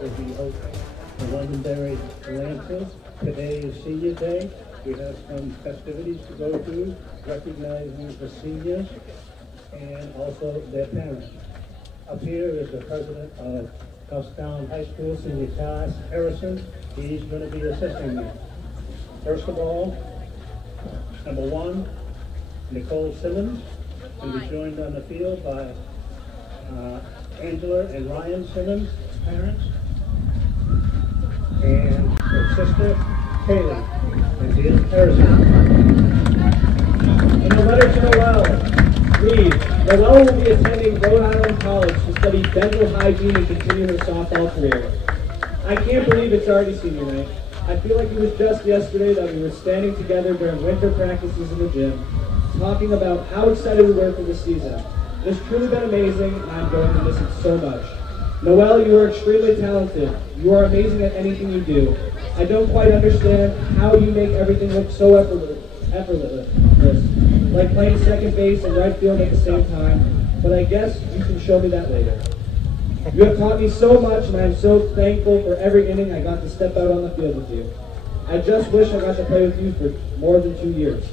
will be hosting the Londonderry Team. Today is Senior Day. We have some festivities to go to, recognizing the seniors and also their parents. Up here is the president of Goffstown High School Senior Class, Harrison. He's going to be assisting me. First of all, number 1, Nicole Simmons, will be joined on the field by Angela and Ryan Simmons, parents, and her sister, Kaylee, and he is Harrison. In a letter to Noelle, read, Noelle will be attending Rhode Island College to study dental hygiene and continue her softball career. I can't believe it's already senior night. I feel like it was just yesterday that we were standing together during winter practices in the gym, talking about how excited we were for the season. It's truly been amazing, and I'm going to miss it so much. Noelle, you are extremely talented. You are amazing at anything you do. I don't quite understand how you make everything look so effortless, like playing second base and right field at the same time, but I guess you can show me that later. You have taught me so much, and I am so thankful for every inning I got to step out on the field with you. I just wish I got to play with you for more than 2 years.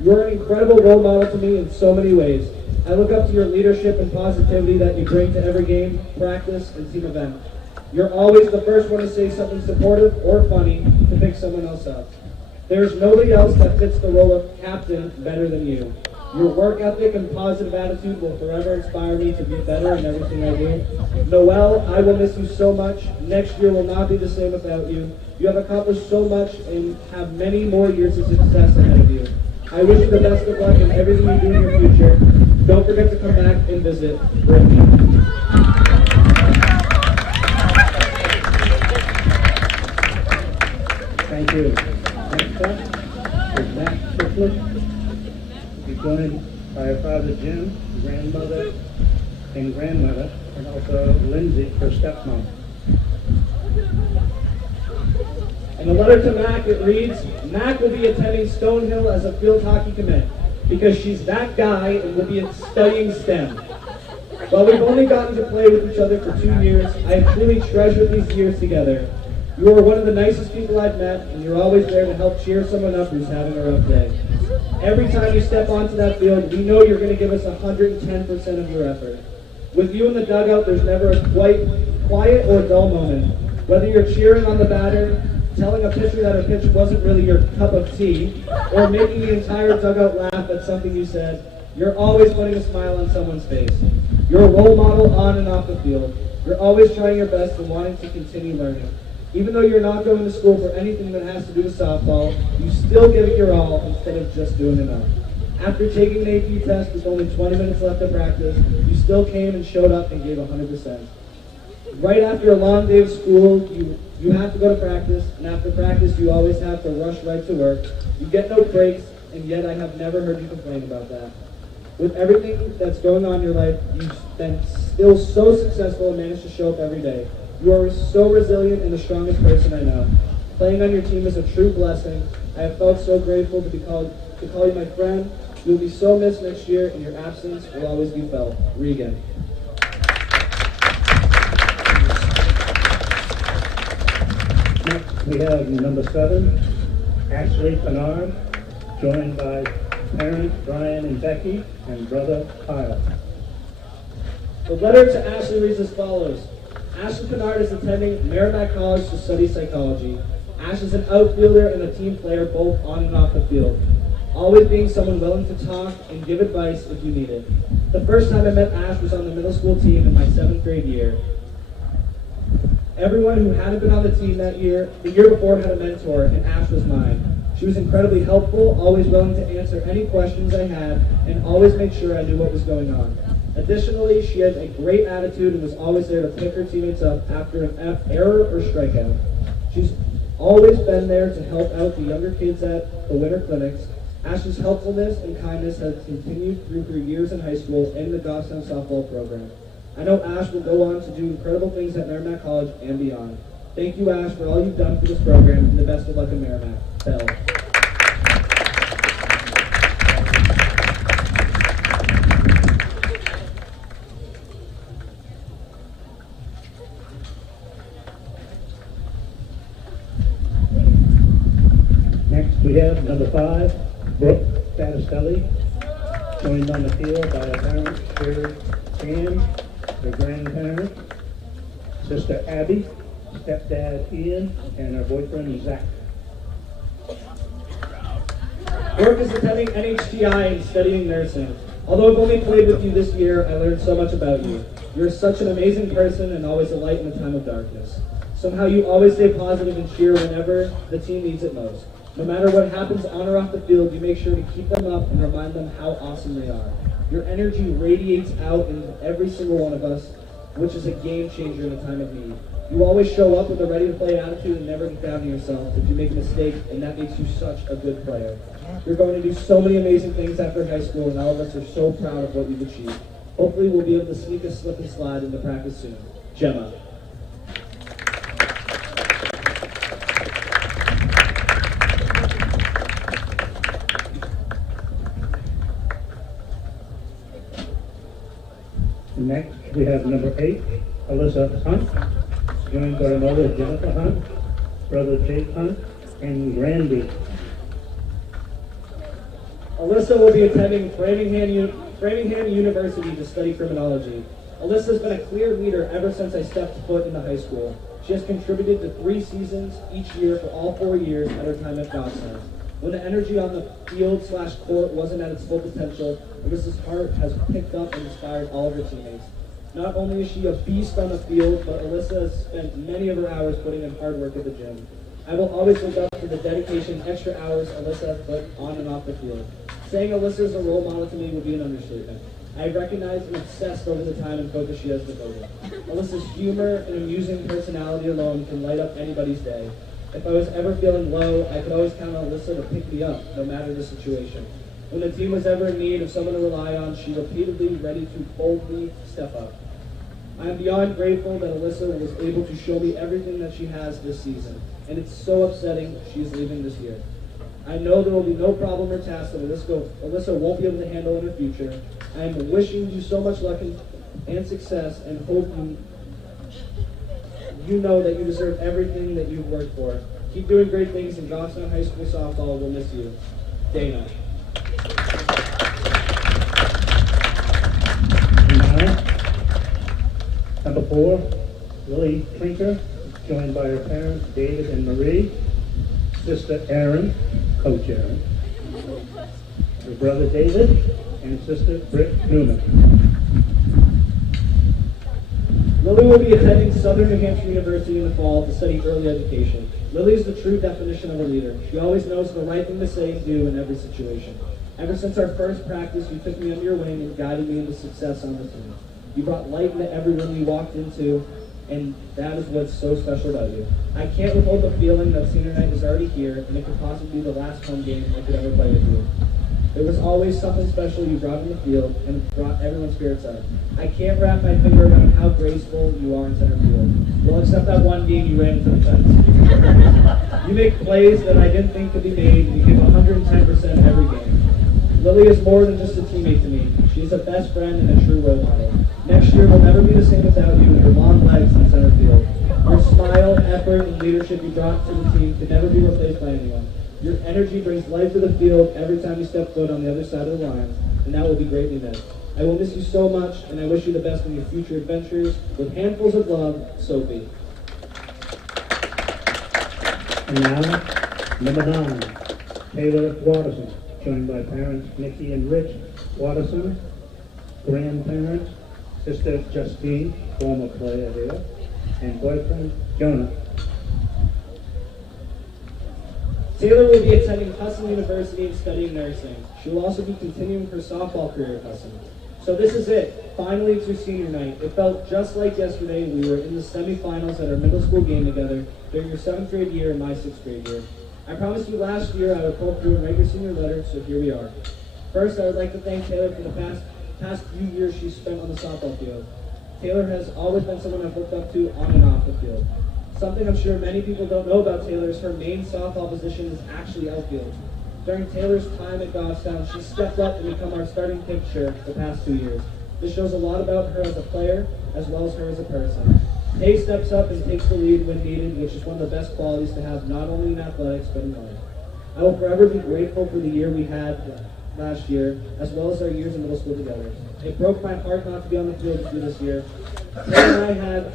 You are an incredible role model to me in so many ways. I look up to your leadership and positivity that you bring to every game, practice, and team event. You're always the first one to say something supportive or funny to pick someone else up. There's nobody else that fits the role of captain better than you. Your work ethic and positive attitude will forever inspire me to be better in everything I do. Noelle, I will miss you so much. Next year will not be the same without you. You have accomplished so much and have many more years of success ahead of you. I wish you the best of luck in everything you do in your future. Don't forget to come back and visit Brooke. Thank you. Next up is Matt Triplett. He's joined by her father Jim, grandmother and grandmother, and also Lindsay, her stepmom. In a letter to Mac, it reads, Mac will be attending Stonehill as a field hockey commit because she's that guy and will be studying STEM. While we've only gotten to play with each other for 2 years, I have truly treasured these years together. You are one of the nicest people I've met, and you're always there to help cheer someone up who's having a rough day. Every time you step onto that field, we know you're going to give us 110% of your effort. With you in the dugout, there's never a quiet or dull moment. Whether you're cheering on the batter, telling a pitcher that a pitch wasn't really your cup of tea, or making the entire dugout laugh at something you said, you're always putting a smile on someone's face. You're a role model on and off the field. You're always trying your best and wanting to continue learning. Even though you're not going to school for anything that has to do with softball, you still give it your all instead of just doing enough. After taking an AP test with only 20 minutes left of practice, you still came and showed up and gave 100%. Right after a long day of school, you have to go to practice, and after practice you always have to rush right to work. You get no breaks, and yet I have never heard you complain about that. With everything that's going on in your life, you've been still so successful and managed to show up every day. You are so resilient and the strongest person I know. Playing on your team is a true blessing. I have felt so grateful to call you my friend. You'll be so missed next year, and your absence will always be felt. Regan. Next, we have number 7, Ashley Bernard, joined by parents Brian and Becky and brother Kyle. The letter to Ashley reads as follows. Ashley Bernard is attending Merrimack College to study psychology. Ash is an outfielder and a team player both on and off the field, always being someone willing to talk and give advice if you need it. The first time I met Ash was on the middle school team in my 7th grade year. Everyone who hadn't been on the team that year, the year before, had a mentor, and Ash was mine. She was incredibly helpful, always willing to answer any questions I had, and always make sure I knew what was going on. Additionally, she had a great attitude and was always there to pick her teammates up after an error or strikeout. She's always been there to help out the younger kids at the winter clinics. Ash's helpfulness and kindness has continued through her years in high school and the Goffstown softball program. I know Ash will go on to do incredible things at Merrimack College and beyond. Thank you, Ash, for all you've done for this program, and the best of luck in Merrimack. Bell. We have number 5, Brooke Battistelli, joined on the field by her parents, Sherry and her grandparents, sister Abby, stepdad Ian, and her boyfriend Zach. Brooke is attending NHTI and studying nursing. Although I've only played with you this year, I learned so much about you. You're such an amazing person and always a light in a time of darkness. Somehow you always stay positive and cheer whenever the team needs it most. No matter what happens on or off the field, you make sure to keep them up and remind them how awesome they are. Your energy radiates out into every single one of us, which is a game changer in a time of need. You always show up with a ready-to-play attitude and never get down to yourself if you make a mistake, and that makes you such a good player. You're going to do so many amazing things after high school, and all of us are so proud of what you've achieved. Hopefully we'll be able to sneak a slip and slide into practice soon. Gemma. Next, we have number 8, Alyssa Hunt, joined by her mother Jennifer Hunt, brother Jake Hunt, and Randy. Alyssa will be attending Framingham University to study criminology. Alyssa's been a clear leader ever since I stepped foot into high school. She has contributed to 3 seasons each year for all 4 years at her time at Battistelli. When the energy on the field/court wasn't at its full potential, Alyssa's heart has picked up and inspired all of her teammates. Not only is she a beast on the field, but Alyssa has spent many of her hours putting in hard work at the gym. I will always look up to the dedication, extra hours Alyssa has put on and off the field. Saying Alyssa is a role model to me would be an understatement. I have recognized and obsessed over the time and focus she has devoted. Alyssa's humor and amusing personality alone can light up anybody's day. If I was ever feeling low, I could always count on Alyssa to pick me up, no matter the situation. When the team was ever in need of someone to rely on, she repeatedly ready to boldly step up. I am beyond grateful that Alyssa was able to show me everything that she has this season, and it's so upsetting she is leaving this year. I know there will be no problem or task that Alyssa won't be able to handle in the future. I am wishing you so much luck and success, and hope you know that you deserve everything that you've worked for. Keep doing great things, and Johnstown High School softball will miss you. Dana. Now, number 4, Lily Trinker, joined by her parents, David and Marie, sister Erin, Coach Erin, her brother David, and sister Britt Newman. Lily will be attending Southern New Hampshire University in the fall to study early education. Lily is the true definition of a leader. She always knows the right thing to say and do in every situation. Ever since our first practice, you took me under your wing and guided me into success on the team. You brought light into every room you walked into, and that is what's so special about you. I can't withhold the feeling that senior night is already here, and it could possibly be the last home game I could ever play with you. There was always something special you brought in the field, and it brought everyone's spirits up. I can't wrap my finger around how graceful you are in center field. Well, except that one game you ran into the fence. You make plays that I didn't think could be made, and you give 110% every game. Lily is more than just a teammate to me. She is a best friend and a true role model. Next year will never be the same without you and your long legs in center field. Your smile, effort, and leadership you brought to the team could never be replaced by anyone. Your energy brings life to the field every time you step foot on the other side of the lines, and that will be greatly missed. I will miss you so much, and I wish you the best in your future adventures. With handfuls of love, Sophie. And now, number 9, Taylor Watterson, joined by parents Nikki and Rich Watterson, grandparents, sister Justine, former player there, and boyfriend Jonah. Taylor will be attending Hudson University and studying nursing. She will also be continuing her softball career at Hudson. So this is it. Finally, it's your senior night. It felt just like yesterday. We were in the semifinals at our middle school game together during your 7th grade year and my 6th grade year. I promised you last year I would pull through and write your senior letter, so here we are. First, I would like to thank Taylor for the past few years she's spent on the softball field. Taylor has always been someone I've looked up to on and off the field. Something I'm sure many people don't know about Taylor is her main softball position is actually outfield. During Taylor's time at Goffstown, she stepped up and become our starting pitcher the past 2 years. This shows a lot about her as a player, as well as her as a person. Tay steps up and takes the lead when needed, which is one of the best qualities to have not only in athletics, but in life. I will forever be grateful for the year we had last year, as well as our years in middle school together. It broke my heart not to be on the field with you this year. Taylor and I had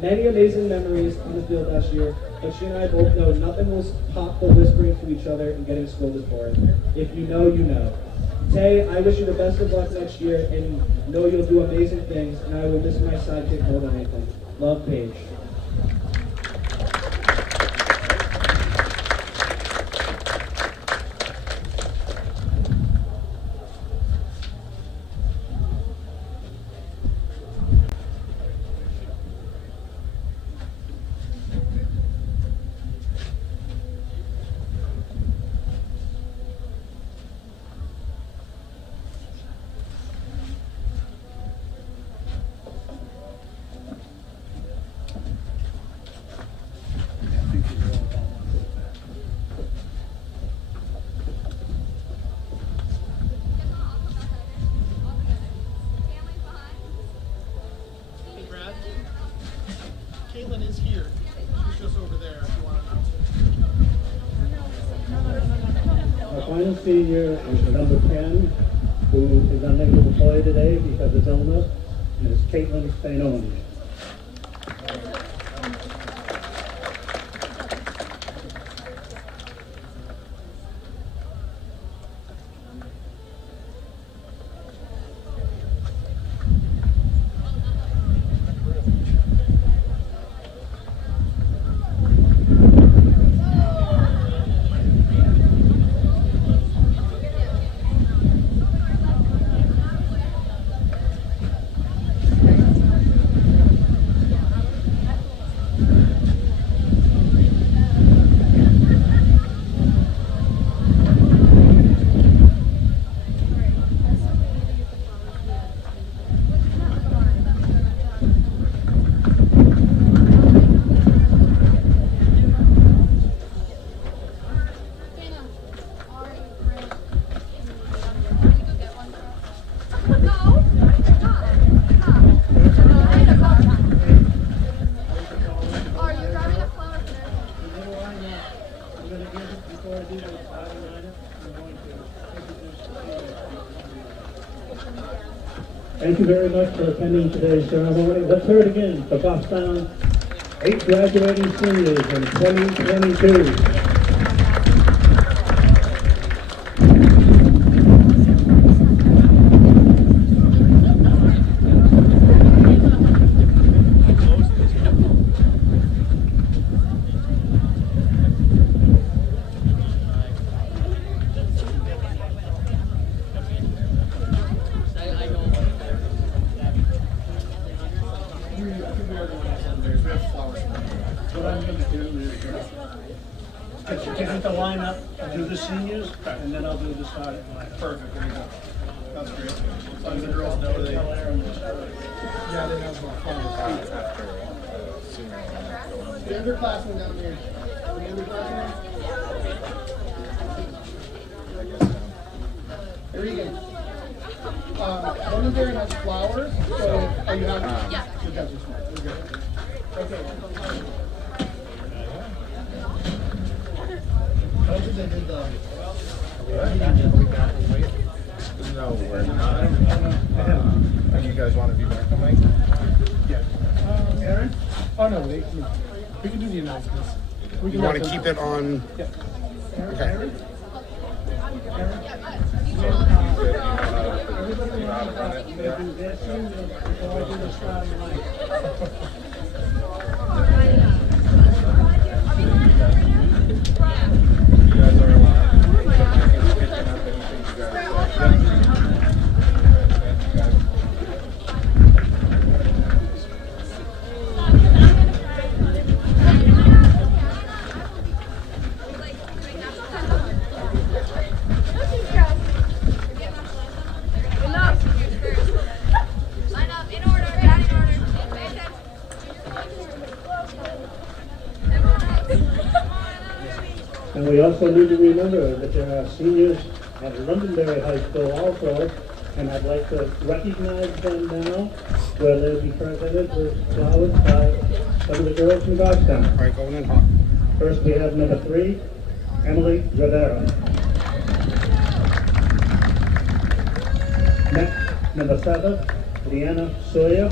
many amazing memories on the field last year, but she and I both know nothing will top the whispering to each other and getting scolded for it. If you know, you know. Tay, I wish you the best of luck next year and know you'll do amazing things, and I will miss my sidekick more than anything. Love, Paige. Caitlin is here. She's just over there if you want to announce it. Our final senior is number 10, who is unable to play today because of illness, and it's Caitlin Stanoni. Thank you very much for attending today's ceremony. Let's hear it again for Boston 8 graduating seniors in 2022. What I'm going to do is get you down to line up, do the seniors, and then I'll do the starting lineup. Perfect. There you go. That's great. As long as the girls know they. Yeah, they know about fun. The underclassmen down here. The underclassmen. Here you go. Londonderry has flowers, so are you happy? Yeah. Good job, you're smart. We're good. Okay. How did they do the? No, we're not. Do you guys want to be back on mic? Yeah. Aaron? Oh no, we can do the announcements. You want to keep it on? Yeah. Okay. Aaron? And we also need to remember that there are seniors at Londonderry High School also, and I'd like to recognize them now, where they'll be presented with flowers by some of the girls from Goffstown. All right, going in hot. First we have number 3, Emily Rivera. Next, number 7, Leanna Sawyer.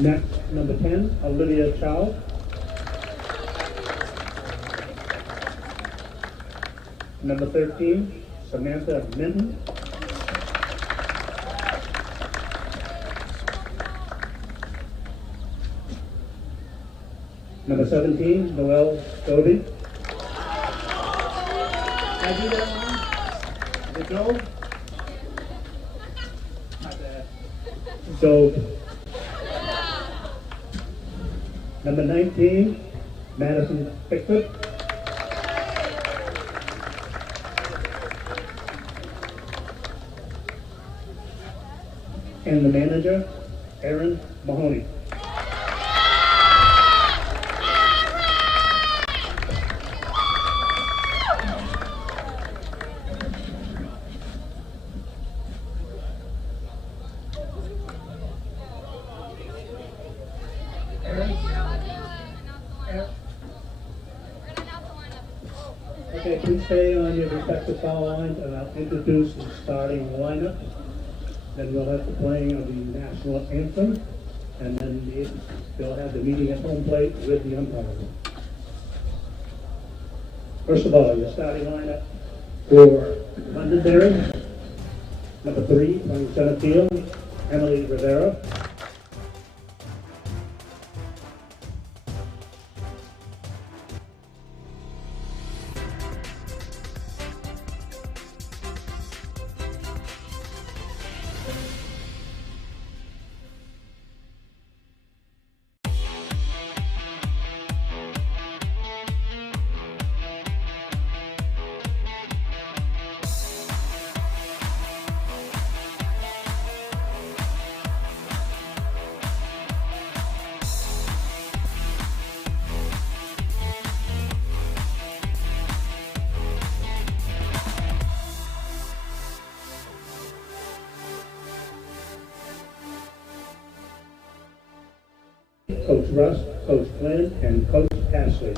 Next, number 10, Olivia Catullo. Number 13, Samantha Minton. Number 17, Noelle Doby. I do that one? The Joe? My bad. Dobe. Number 19, Madison Pickford. And the manager, Aaron Mahoney. Okay, please stay on your respective foul lines, and I'll introduce the starting lineup. Then we'll have the playing of the national anthem, and then they'll have the meeting at home plate with the umpires. First of all, your starting lineup for Londonderry, number 3, playing center field, Emily Rivera. Coach Russ, Coach Flynn, and Coach Ashley.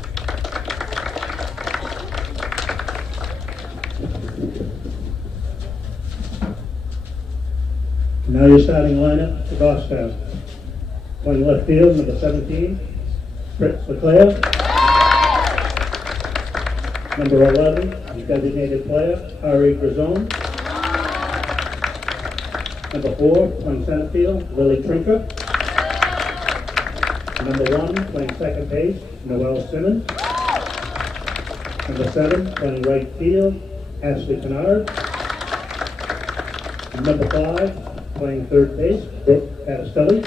Now your starting lineup for Goffstown. Playing left field, number 17, Fritz LeClaire. Number 11, the designated player, Ari Grazon. Number 4, playing center field, Lily Trinker. Number 1, playing second base, Noelle Simmons. Number 7, playing right field, Ashley Kennard. Number 5, playing third base, Brooke Battistelli.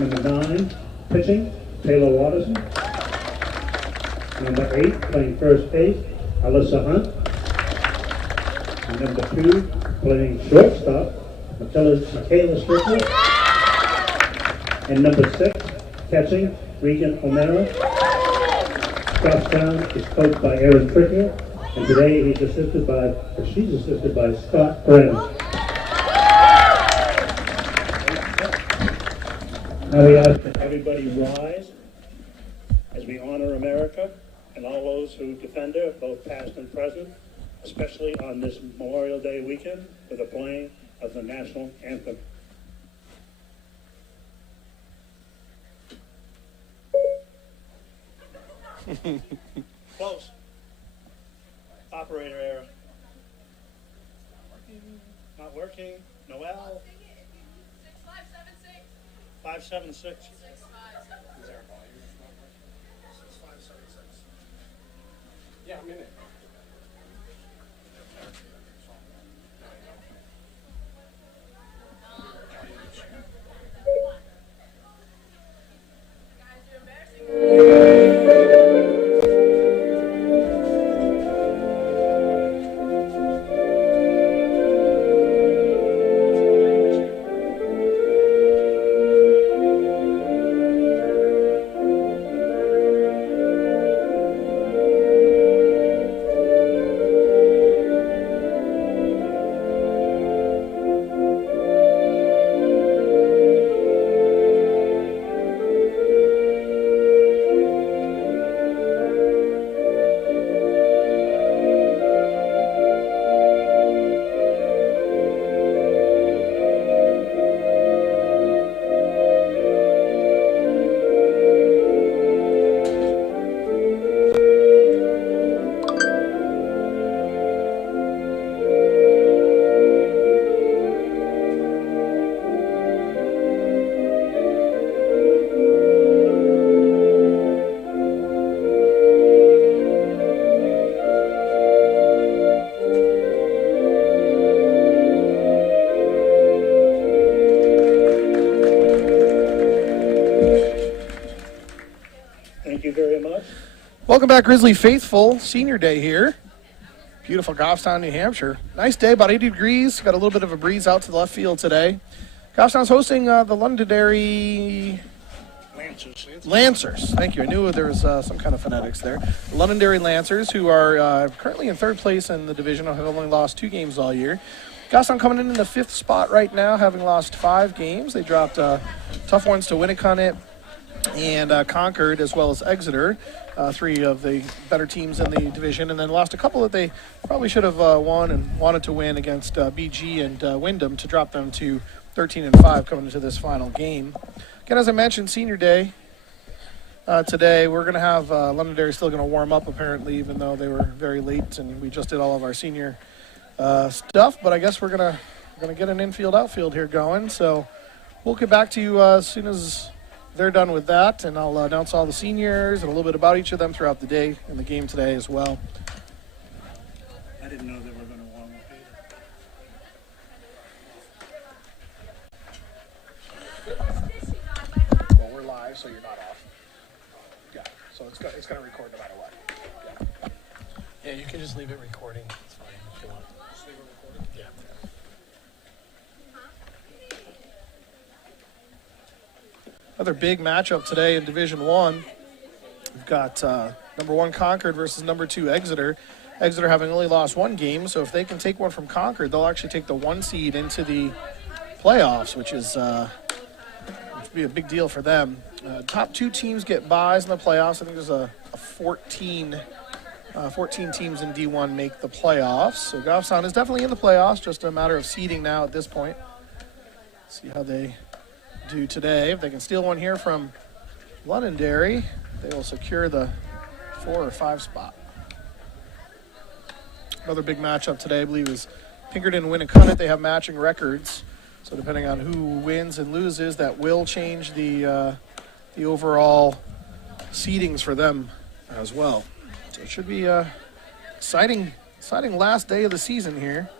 Number 9, pitching, Taylor Watterson. Number 8, playing first base, Alyssa Hunt. And number 2, playing shortstop, Michaela Strickland. And number 6, catching, Regan O'Mara. Goffstown is coached by Aaron Trickier, and today she's assisted by Scott Brennan. Now we ask that everybody rise as we honor America and all those who defend her, both past and present, especially on this Memorial Day weekend with the playing of the national anthem. Close. Operator error. Not working. Noelle. 576. 656. Yeah, I'm in it. Welcome back, Grizzly Faithful. Senior Day here. Beautiful Goffstown, New Hampshire. Nice day, about 80 degrees. Got a little bit of a breeze out to the left field today. Goffstown's hosting the Londonderry Lancers. Thank you. I knew there was some kind of phonetics there. The Londonderry Lancers, who are currently in third place in the division, have only lost 2 games all year. Goffstown coming in the 5th spot right now, having lost 5 games. They dropped tough ones to Winnicott and Concord, as well as Exeter, 3 of the better teams in the division, and then lost a couple that they probably should have won and wanted to win against BG and Wyndham to drop them to 13-5 coming into this final game. Again, as I mentioned, Senior Day today. We're going to have Londonderry still going to warm up, apparently, even though they were very late and we just did all of our senior stuff. But I guess we're going to get an infield outfield here going. So we'll get back to you as soon as they're done with that, and I'll announce all the seniors and a little bit about each of them throughout the day and the game today as well. I didn't know they were going to warm up either. Well, we're live, so you're not off. Yeah, so it's going to record no matter what. Yeah, you can just leave it recording. It's fine if you want. Just leave it recording? Yeah. Another big matchup today in Division 1. We've got number 1 Concord versus number 2 Exeter. Exeter having only lost 1 game, so if they can take one from Concord, they'll actually take the 1 seed into the playoffs, which would be a big deal for them. Top 2 teams get byes in the playoffs. I think there's a 14 teams in D1 make the playoffs. So Goffstown is definitely in the playoffs, just a matter of seeding now at this point. See how they do today. If they can steal one here from Londonderry, they will secure the 4 or 5 spot. Another big matchup today, I believe, is Pinkerton and Winnicott. They have matching records, so depending on who wins and loses, that will change the overall seedings for them as well. So it should be exciting last day of the season here.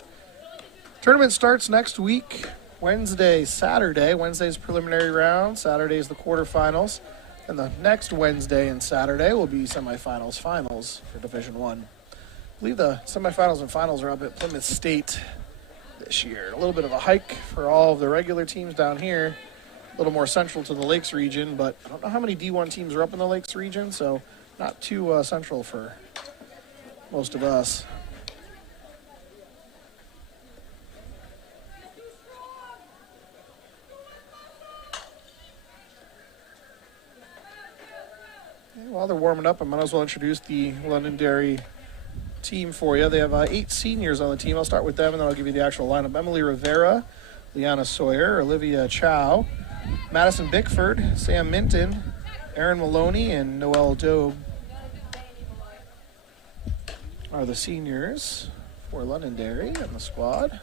Tournament starts next week. Saturday. Wednesday's preliminary round. Saturday is the quarterfinals. And the next Wednesday and Saturday will be semifinals, finals for Division 1. I believe the semifinals and finals are up at Plymouth State this year. A little bit of a hike for all of the regular teams down here. A little more central to the Lakes region, but I don't know how many D1 teams are up in the Lakes region, so not too central for most of us. While they're warming up, I might as well introduce the Londonderry team for you. They have 8 seniors on the team. I'll start with them, and then I'll give you the actual lineup. Emily Rivera, Liana Sawyer, Olivia Chow, Madison Bickford, Sam Minton, Aaron Maloney, and Noelle Dobe are the seniors for Londonderry on the squad.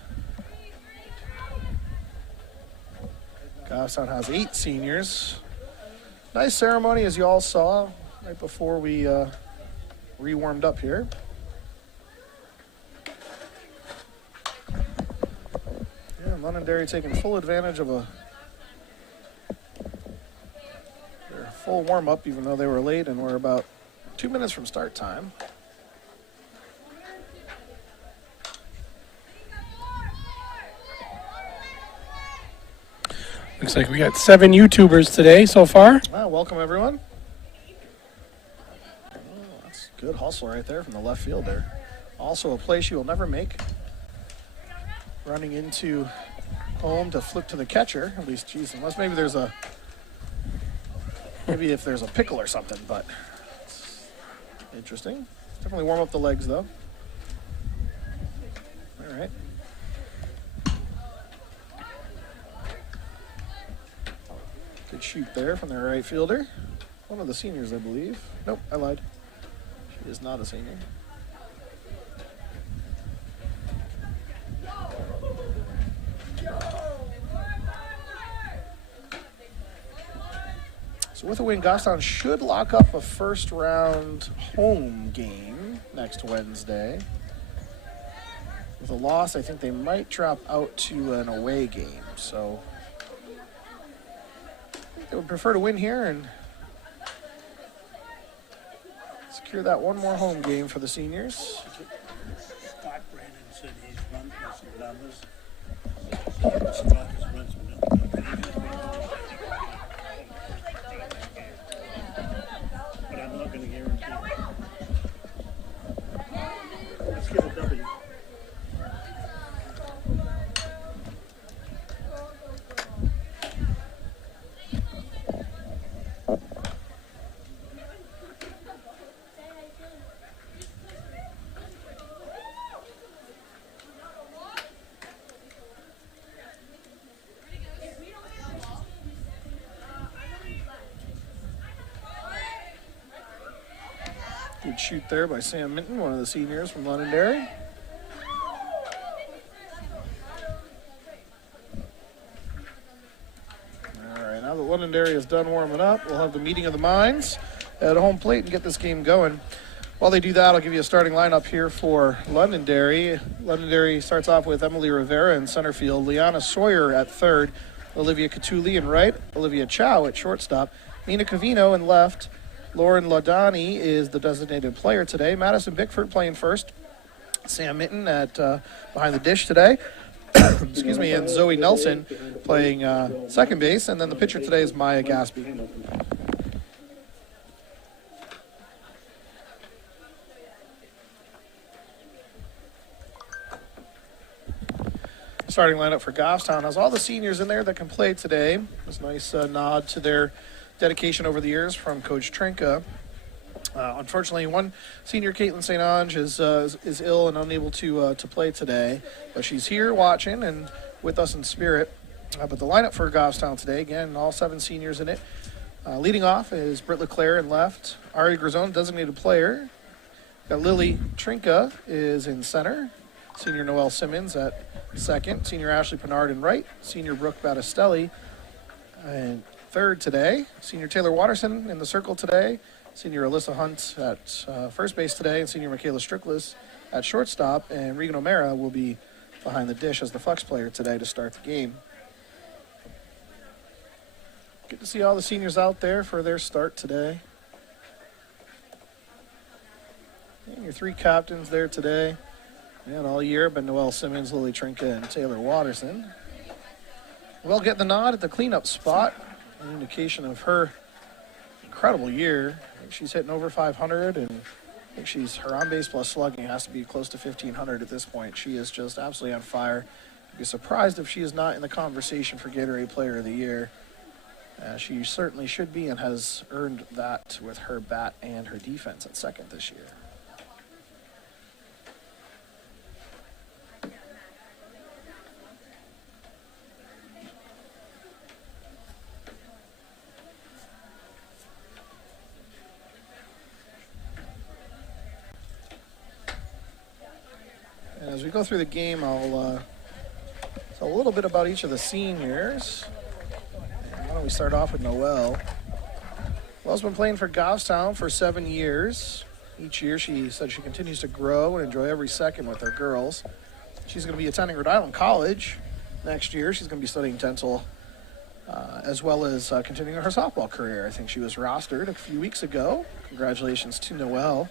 Goffstown has 8 seniors. Nice ceremony, as you all saw right before we re-warmed up here. Yeah, Londonderry taking full advantage of their full warm-up, even though they were late, and we're about 2 minutes from start time. Looks like we got 7 YouTubers today so far. Wow, welcome everyone. Oh, that's a good hustle right there from the left field there. Also a place you will never make. Running into home to flip to the catcher, at least, geez, unless maybe if there's a pickle or something, but it's interesting. Definitely warm up the legs though. All right. Good shoot there from their right fielder. One of the seniors, I believe. Nope, I lied. She is not a senior. So with a win, Goffstown should lock up a first round home game next Wednesday. With a loss, I think they might drop out to an away game. So they would prefer to win here and secure that one more home game for the seniors. Scott Brandon said he's run some numbers. Scott has run some numbers. But I'm not going to guarantee it. Let's get a W. Good shoot there by Sam Minton, one of the seniors from Londonderry. All right, now that Londonderry is done warming up, we'll have the meeting of the minds at home plate and get this game going. While they do that, I'll give you a starting lineup here for Londonderry. Londonderry starts off with Emily Rivera in center field, Liana Sawyer at third, Olivia Catullo in right, Olivia Chow at shortstop, Nina Cavino in left, Lauren Ladani is the designated player today. Madison Bickford playing first. Sam Minton at behind the dish today. Excuse me, and Zoe Nelson playing second base. And then the pitcher today is Maya Gaspy. Starting lineup for Goffstown has all the seniors in there that can play today. It's a nice nod to their dedication over the years from Coach Trinka. Unfortunately, one senior, Caitlin St. Ange, is ill and unable to play today, but she's here watching and with us in spirit. But the lineup for Goffstown today, again, all 7 seniors in it. Leading off is Britt LeClaire in left, Ari Grazon, designated player. Got Lily Trinka is in center, senior Noelle Simmons at second, senior Ashley Pinard in right, senior Brooke Battistelli and third today, senior Taylor Watterson in the circle today, senior Alyssa Hunt at first base today, and senior Michaela Stricklis at shortstop, and Regan O'Mara will be behind the dish as the flex player today to start the game. Good to see all the seniors out there for their start today. And your 3 captains there today, and all year have been Noelle Simmons, Lily Trinka, and Taylor Watterson. Well, get the nod at the cleanup spot. An indication of her incredible year. I think she's hitting over 500, and I think her on-base plus slugging has to be close to 1,500 at this point. She is just absolutely on fire. I'd be surprised if she is not in the conversation for Gatorade Player of the Year. She certainly should be and has earned that with her bat and her defense at second this year. As we go through the game, I'll tell a little bit about each of the seniors. And why don't we start off with Noelle? Noelle's been playing for Goffstown for 7 years. Each year she said she continues to grow and enjoy every second with her girls. She's going to be attending Rhode Island College next year. She's going to be studying dental as well as continuing her softball career. I think she was rostered a few weeks ago. Congratulations to Noelle.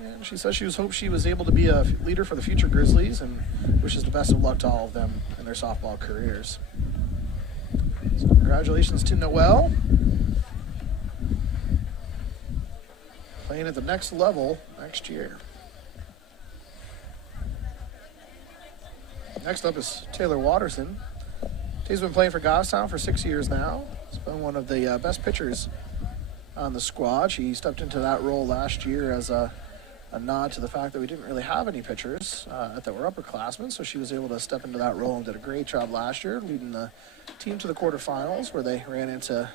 And she says hopes she was able to be a leader for the future Grizzlies and wishes the best of luck to all of them in their softball careers. So congratulations to Noelle. Playing at the next level next year. Next up is Taylor Watterson. He's been playing for Goffstown for 6 years now. He's been one of the best pitchers on the squad. She stepped into that role last year as a nod to the fact that we didn't really have any pitchers that were upperclassmen, so she was able to step into that role and did a great job last year, leading the team to the quarterfinals where they ran into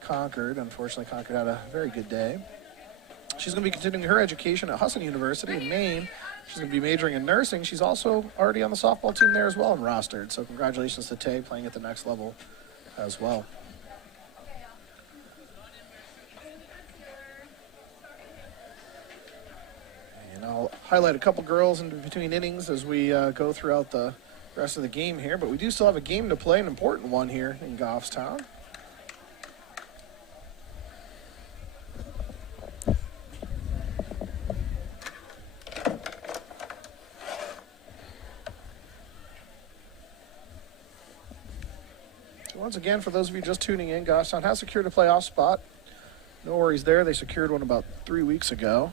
Concord. Unfortunately, Concord had a very good day. She's going to be continuing her education at Husson University in Maine. She's going to be majoring in nursing. She's also already on the softball team there as well and rostered, so congratulations to Tay playing at the next level as well. I'll highlight a couple girls in between innings as we go throughout the rest of the game here, but we do still have a game to play, an important one here in Goffstown. Once again, for those of you just tuning in, Goffstown has secured a playoff spot. No worries there. They secured one about 3 weeks ago.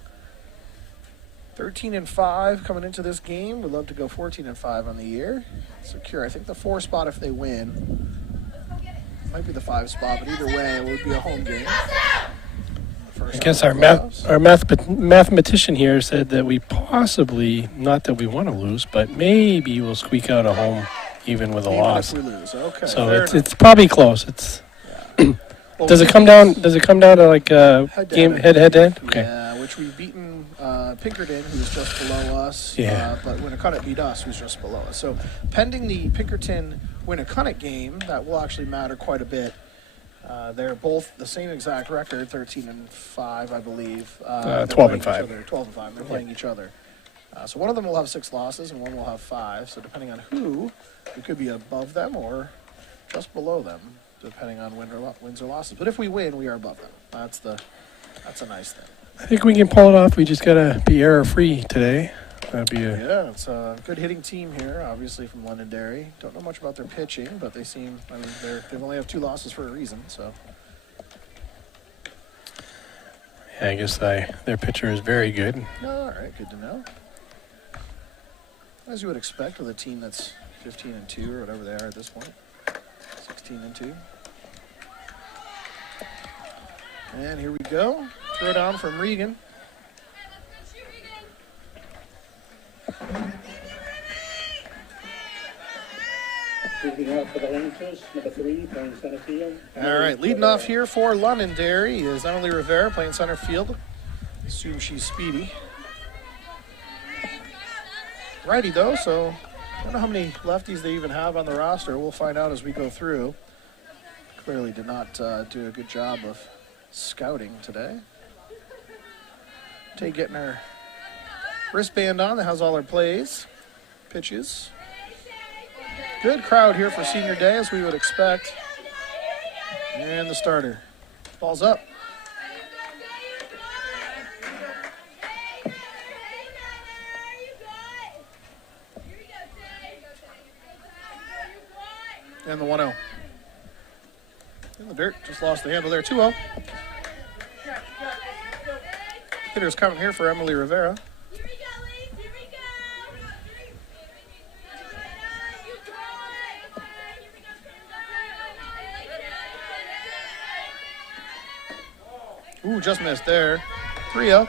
13-5 coming into this game. We'd love to go 14-5 on the year. Secure, I think, the 4 spot if they win. Might be the 5 spot, but either way, it would be a home game. I guess our mathematician here said that we possibly, not that we want to lose, but maybe we'll squeak out a home even with a loss. If we lose. Okay. So it's probably close. It's Well, does it come down to like a game head? Okay. Yeah, which we've beaten Pinkerton, who's just below us. Yeah. But Winnicott beat us, who's just below us. So pending the Pinkerton-Winnicott game, that will actually matter quite a bit. They're both the same exact record, 13-5, I believe. 12-5. 12-5. They're playing each other. So one of them will have 6 losses and one will have 5. So depending on who, we could be above them or just below them, depending on wins or losses. But if we win, we are above them. That's a nice thing. I think we can pull it off. We just gotta be error-free today. That'd be Yeah, it's a good hitting team here, obviously from Londonderry. Don't know much about their pitching, but they seem, they've only have 2 losses for a reason, so. Yeah, I guess their pitcher is very good. All right, good to know. As you would expect with a team that's 15-2 or whatever they are at this point. 16-2. And here we go. Throw down from Regan. Moving out for the Lancers, number 3, playing center field. All right, leading off here for Londonderry is Emily Rivera playing center field. Assume she's speedy. Righty though, so I don't know how many lefties they even have on the roster. We'll find out as we go through. Clearly did not do a good job of scouting today. Tay getting her wristband on that has all her plays, pitches. Good crowd here for senior day, as we would expect. And the starter. Ball's up. And the 1-0. In the dirt, just lost the handle there. 2-0. Hitter's coming here for Emily Rivera. Ooh, just missed there. 3-0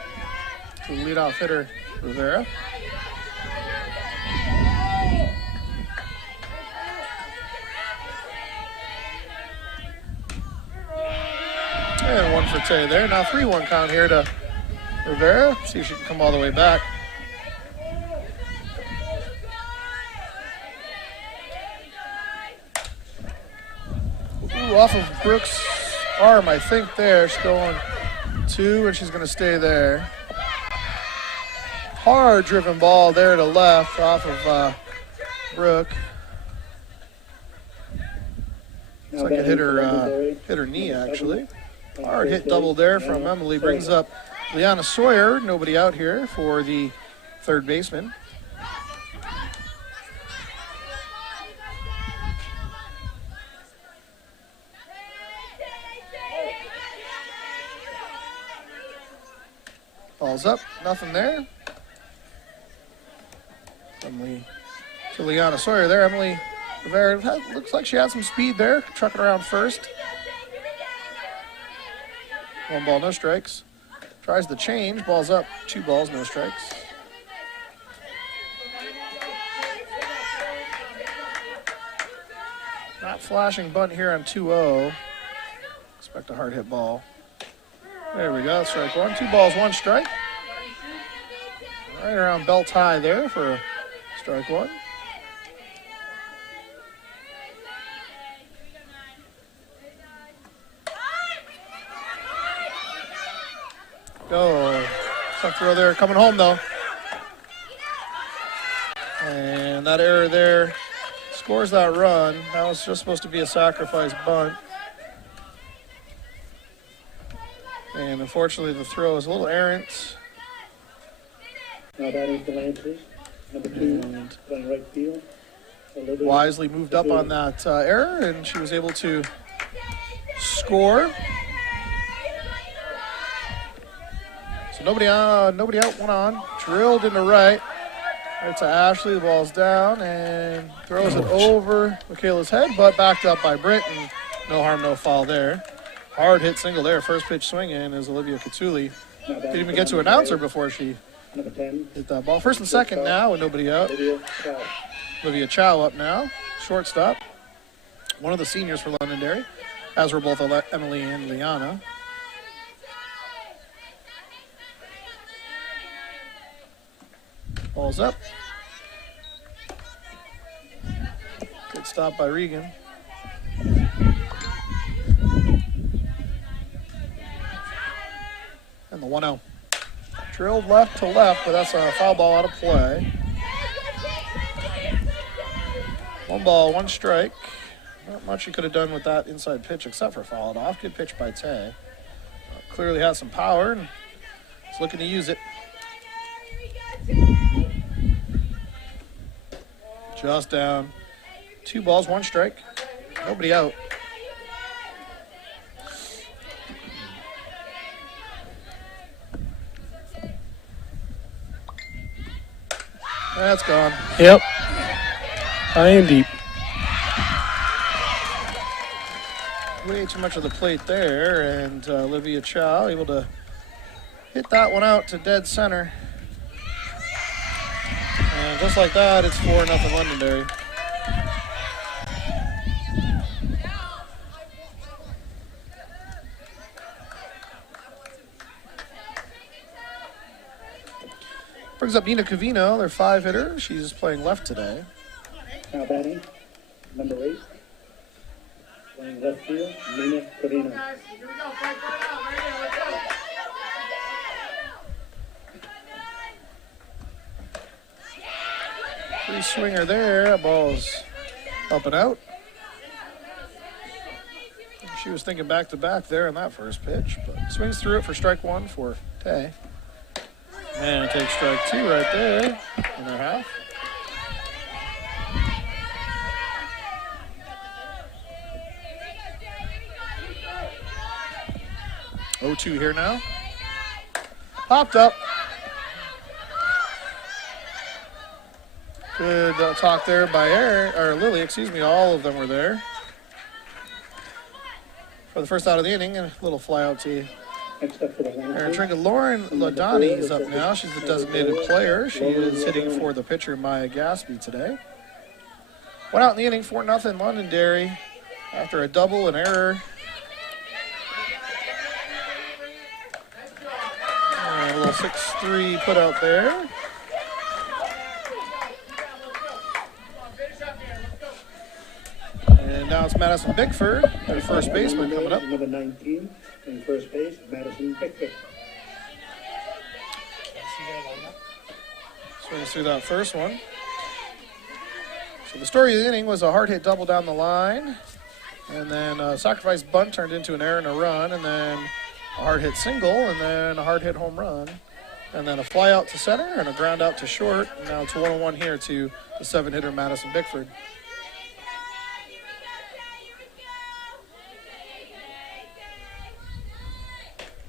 to the leadoff hitter, Rivera. And 1 for Tay there. Now 3-1 count here to Rivera. See if she can come all the way back. Ooh, off of Brooke's arm, I think there. She's going 2, and she's going to stay there. Hard driven ball there to left off of Brooke. Looks like it hit her knee, actually. Hard hit double there from Emily. Brings up Liana Sawyer. Nobody out here for the third baseman. Ball's up, nothing there. Emily to Liana Sawyer there. Emily Rivera looks like she had some speed there, trucking around first. 1 ball, no strikes. Tries the change, ball's up, 2 balls, no strikes. Not flashing bunt here on 2-0. Expect a hard hit ball. There we go, strike 1. 2 balls, 1 strike. Right around belt high there for strike 1. Go. Tough throw there, coming home though. And that error there scores that run. That was just supposed to be a sacrifice bunt. And unfortunately the throw is a little errant. Now batting the Lancers, number 2, playing right field. wisely moved up on that error, and she was able to score. So nobody out, one on. Drilled into right. Right to Ashley, the ball's down, and throws it over Michaela's head, but backed up by Britt, and no harm, no foul there. Hard hit single there. First pitch swing in is Olivia Catullo. Didn't even get to announce her before she hit that ball. First and second now with nobody out. Olivia Chow up now, shortstop. One of the seniors for Londonderry, as were both Emily and Liana. Ball's up. Good stop by Regan. And the 1-0. Drilled left to left, but that's a foul ball out of play. 1 ball, 1 strike. Not much you could have done with that inside pitch except for foul it off. Good pitch by Tay. Clearly has some power and is looking to use it. Just down. 2 balls, 1 strike. Nobody out. That's gone. Yep. High and deep. Way too much of the plate there, and Olivia Chow able to hit that one out to dead center. And just like that, it's 4-0 Londonderry. Brings up Nina Cavino, their 5-hitter. She's playing left today. Now batting, number 8. Playing left field, Nina Cavino. Free swinger there. That ball's up and out. She was thinking back-to-back there in that first pitch, but swings through it for strike 1 for Tay. And it takes strike 2 right there in her half. Oh, 2 here now. Popped up. Good talk there by Lily, all of them were there. For the first out of the inning, and a little fly out to Aaron Trinket. Lauren Ladani is up now. She's the designated player. She is hitting for the pitcher, Maya Gaspy, today. Went out in the inning, 4-0 Londonderry after a double, an error. And a little 6-3 put out there. And now it's Madison Bickford, their first baseman, coming up. Number 19 in first base, Madison Bickford. Swings through that first one. So the story of the inning was a hard hit double down the line, and then a sacrifice bunt turned into an error and a run, and then a hard hit single, and then a hard hit home run, and then a fly out to center and a ground out to short. And now it's 1-1 here to the 7-hitter Madison Bickford.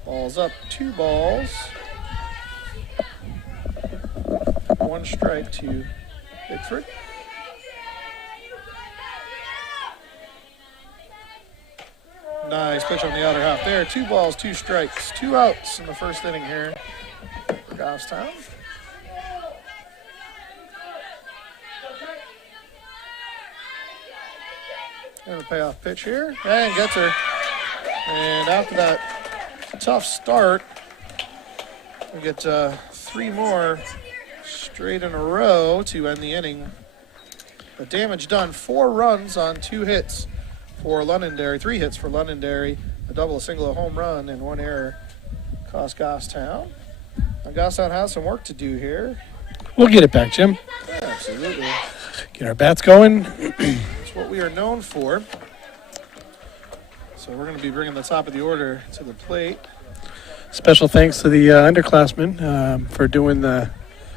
Ball's up, 2 balls. 1 strike to Bickford. Nice pitch on the outer half there. 2 balls, 2 strikes, 2 outs in the first inning here for Goffstown. And a payoff pitch here, and gets her. And after that tough start, we get 3 more straight in a row to end the inning. The damage done, 4 runs on 2 hits for Londonderry, 3 hits for Londonderry, a double, a single, a home run, and 1 error cost Goffstown. Now Goffstown has some work to do here. We'll get it back, Jim. Yeah, absolutely. Get our bats going. That's what we are known for. So we're going to be bringing the top of the order to the plate. Special thanks to the underclassmen for doing the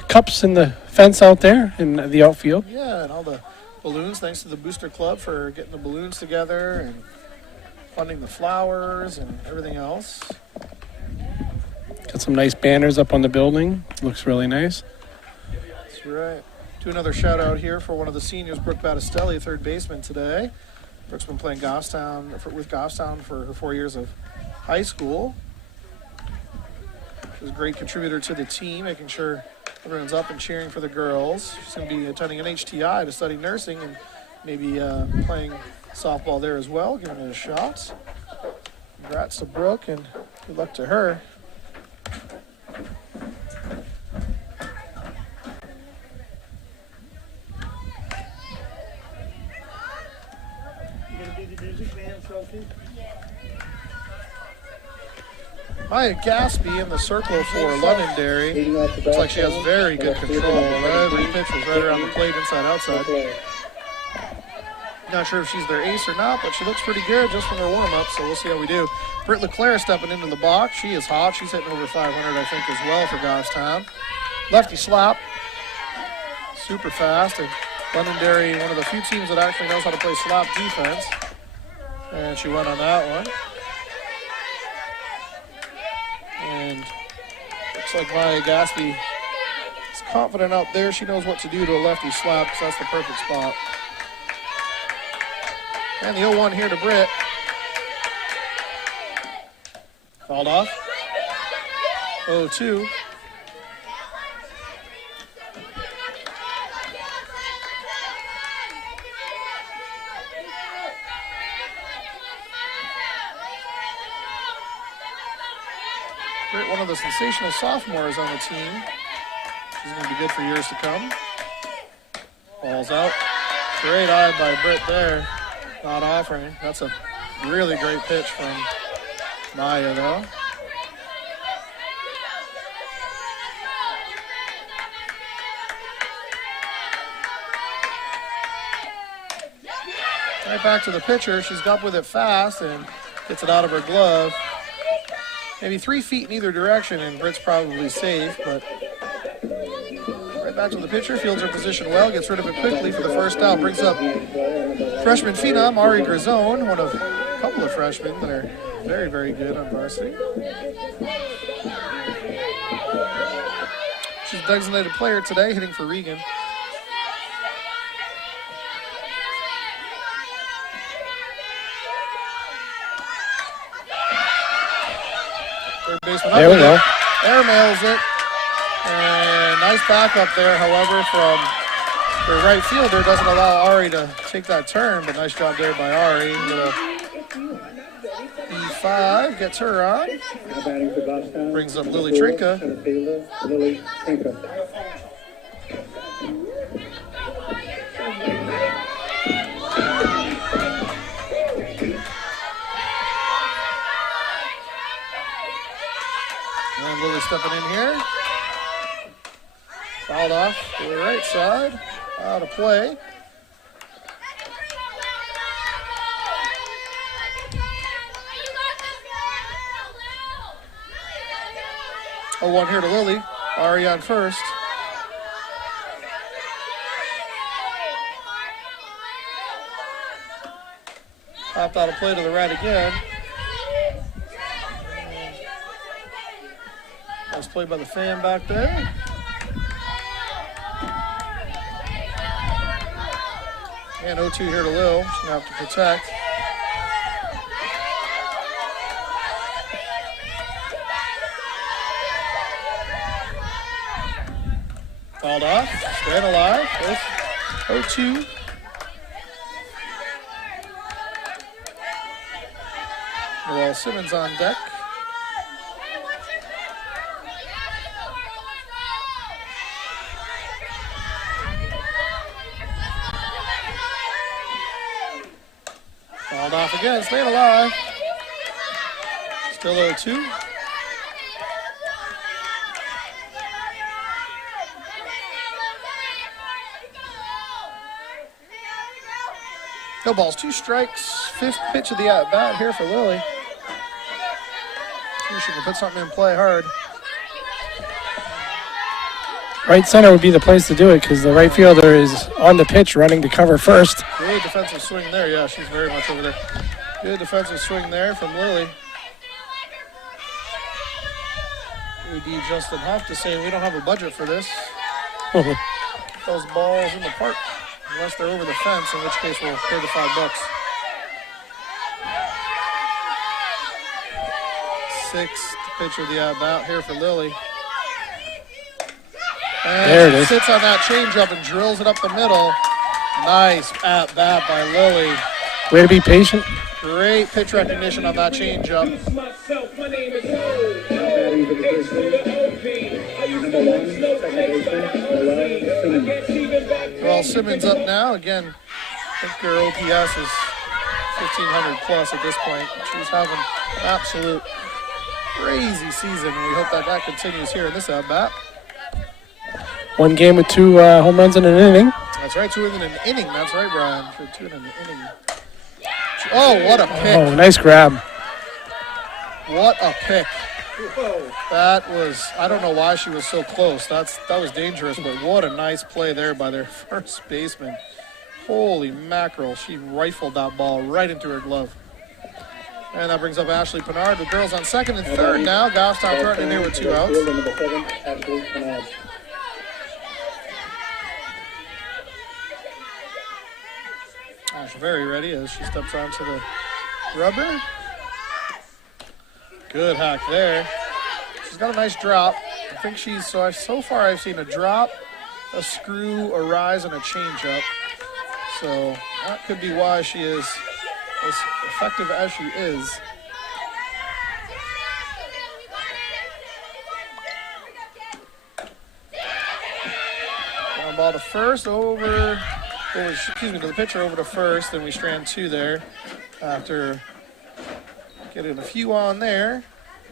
cups and the fence out there in the outfield. Yeah, and all the balloons. Thanks to the Booster Club for getting the balloons together and funding the flowers and everything else. Got some nice banners up on the building. Looks really nice. That's right. Do another shout out here for one of the seniors, Brooke Battistelli, third baseman today. Brooke's been playing with Goffstown for her 4 years of high school. She's a great contributor to the team, making sure everyone's up and cheering for the girls. She's going to be attending an HTI to study nursing and maybe playing softball there as well, giving it a shot. Congrats to Brooke and good luck to her. Maya Gaspy in the circle for Londonderry. Looks like she has very good control. Every pitch was right around the plate, inside, outside. Not sure if she's their ace or not, but she looks pretty good just from her warm-up, so we'll see how we do. Britt LeClaire stepping into the box. She is hot. She's hitting over 500, I think, as well for Goffstown. Lefty slap. Super fast. And Londonderry, one of the few teams that actually knows how to play slap defense. And she went on that one. And looks like Maya Gaspy is confident out there. She knows what to do to a lefty slap because that's the perfect spot. And the 0-1 here to Britt. Fouled off. 0-2. Britt, one of the sensational sophomores on the team. She's going to be good for years to come. Ball's out. Great eye by Britt there. Not offering. That's a really great pitch from Maya, though. Right back to the pitcher. She's got with it fast and gets it out of her glove. Maybe 3 feet in either direction, and Britt's probably safe, but right back to the pitcher, fields her position well, gets rid of it quickly for the first out, brings up freshman phenom Ari Grazon, one of a couple of freshmen that are very, very good on varsity. She's a designated player today, hitting for Regan. Third baseman There we go. Airmails it. And nice backup there, however, from the right fielder. Doesn't allow Ari to take that turn, but nice job there by Ari. Little E5 gets her on. Brings up Lily Trinka. And Lily stepping in here. Fouled off to the right side. Out of play. A 1 here to Lily. Ari on first. Popped out of play to the right again. Nice play by the fan back there. And 0-2 here to Lil. She's going to have to protect. Fouled off. Staying alive. 0-2. Noel Simmons on deck. Fouled off again, staying alive. Still 0-2. No balls, 2 strikes. 5th pitch of the at-bat here for Lily. See if she can put something in play hard. Right center would be the place to do it because the right fielder is on the pitch running to cover first. Good defensive swing there. Yeah, she's very much over there. Good defensive swing there from Lily. AD Justin Huff to say we don't have a budget for this. Those balls in the park, unless they're over the fence, in which case we'll pay the $5. Sixth pitch of the at-bat here for Lily. And there it is. Sits on that changeup and drills it up the middle. Nice at-bat by Lily. Way to be patient. Great pitch recognition on that changeup. Well, Simmons up now. Again, I think her OPS is 1,500 plus at this point. She's having an absolute crazy season, and we hope that that continues here in this at-bat. One game with 2 home runs in an inning. That's right, 2 in an inning. That's right, Brian. For 2 in an inning. Oh, what a pick. Oh, nice grab. What a pick. That was, I don't know why she was so close. That was dangerous, but what a nice play there by their first baseman. Holy mackerel. She rifled that ball right into her glove. And that brings up Ashley Pinard. The girls on second and third now. Goffstown threatening here with 2 outs. Ash very ready as she steps onto the rubber. Good hack there. She's got a nice drop. I think she's, so far I've seen a drop, a screw, a rise, and a changeup. So that could be why she is as effective as she is. Ground ball to first, to the pitcher, over to first, then we strand 2 there after getting a few on there.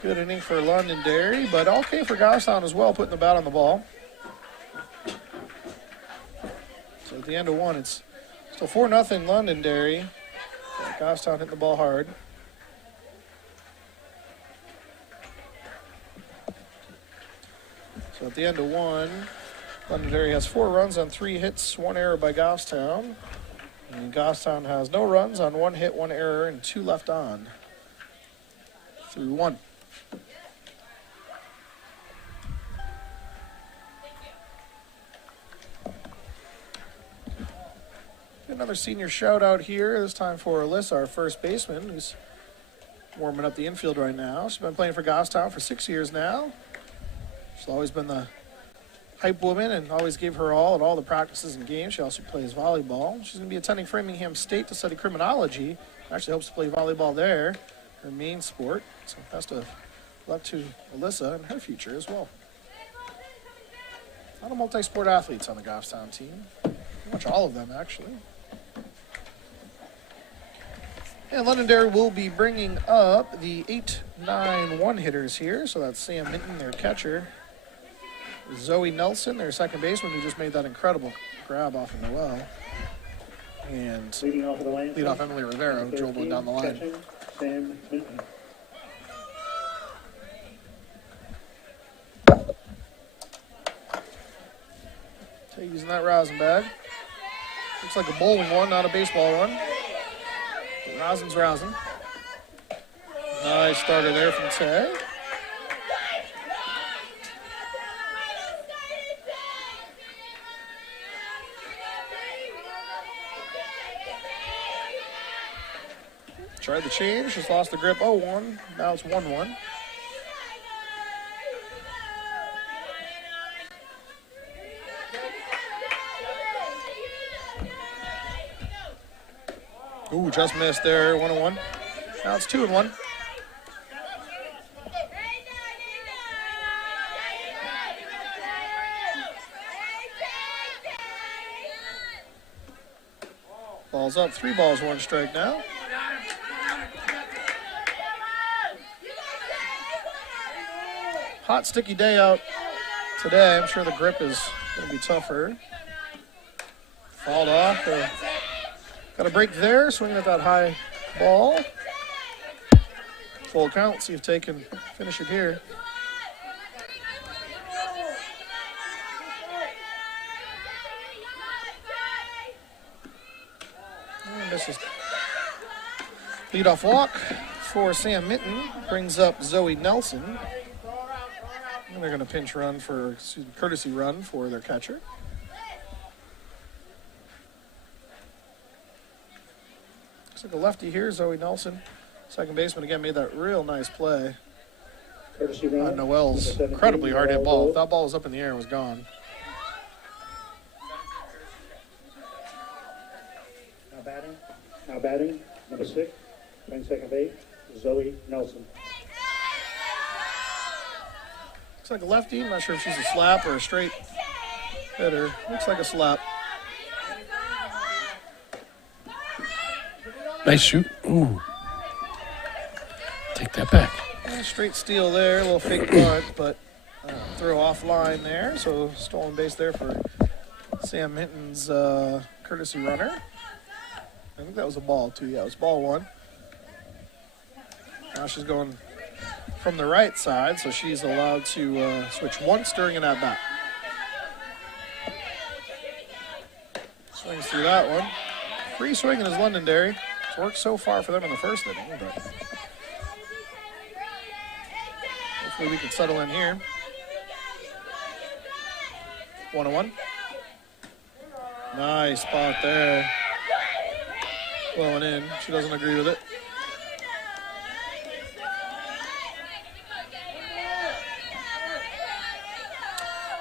Good inning for Londonderry, but okay for Goffstown as well, putting the bat on the ball. So at the end of 1, it's still 4-0 Londonderry. Goffstown hitting the ball hard. So at the end of 1, Londonderry has 4 runs on 3 hits, 1 error by Goffstown. And Goffstown has no runs on 1 hit, 1 error, and 2 left on. Through 1. Another senior shout out here, this time for Alyssa, our first baseman, who's warming up the infield right now. She's been playing for Goffstown for 6 years now. She's always been the hype woman and always gave her all at all the practices and games. She also plays volleyball. She's going to be attending Framingham State to study criminology. Actually hopes to play volleyball there, her main sport. So best of luck to Alyssa and her future as well. A lot of multi-sport athletes on the Goffstown team. Pretty much all of them, actually. And Londonderry will be bringing up the 8-9-1 hitters here. So that's Sam Minton, their catcher. Zoe Nelson, their second baseman, who just made that incredible grab off of Noel. And lead off Emily Rivera, who drove one down the line. Sam Minton. Using that rosin bag. Looks like a bowling one, not a baseball one. But rosin's rosin. Nice starter there from Tay. Tried the change, just lost the grip. 0-1. Now it's 1-1. Ooh, just missed there. 1-1. Now it's 2-1. Ball's up. 3 balls, 1 strike now. Hot, sticky day out today. I'm sure the grip is going to be tougher. Fouled off. Got a break there, swinging at that high ball. Full count, see if Tay can finish it here. misses. Leadoff walk for Sam Minton brings up Zoe Nelson. And they're going to pinch run for, courtesy run for their catcher. Looks like a lefty here, Zoe Nelson. Second baseman again made that real nice play. Courtesy run. Noel's incredibly hard hit ball. If that ball was up in the air, it was gone. Now batting, number 6, playing second base, Zoe Nelson. Looks like a lefty. I'm not sure if she's a slap or a straight hitter. Looks like a slap. Nice shoot. Ooh. Take that back. Straight steal there, a little fake bunt, but throw offline there. So stolen base there for Sam Minton's courtesy runner. I think that was a ball too. Yeah, it was ball 1. Now she's going from the right side, so she's allowed to switch once during an at-bat. Swings through that one. Free swinging is Londonderry. It's worked so far for them in the first inning, but hopefully we can settle in here. 1-1. Nice spot there. Blowing in. She doesn't agree with it.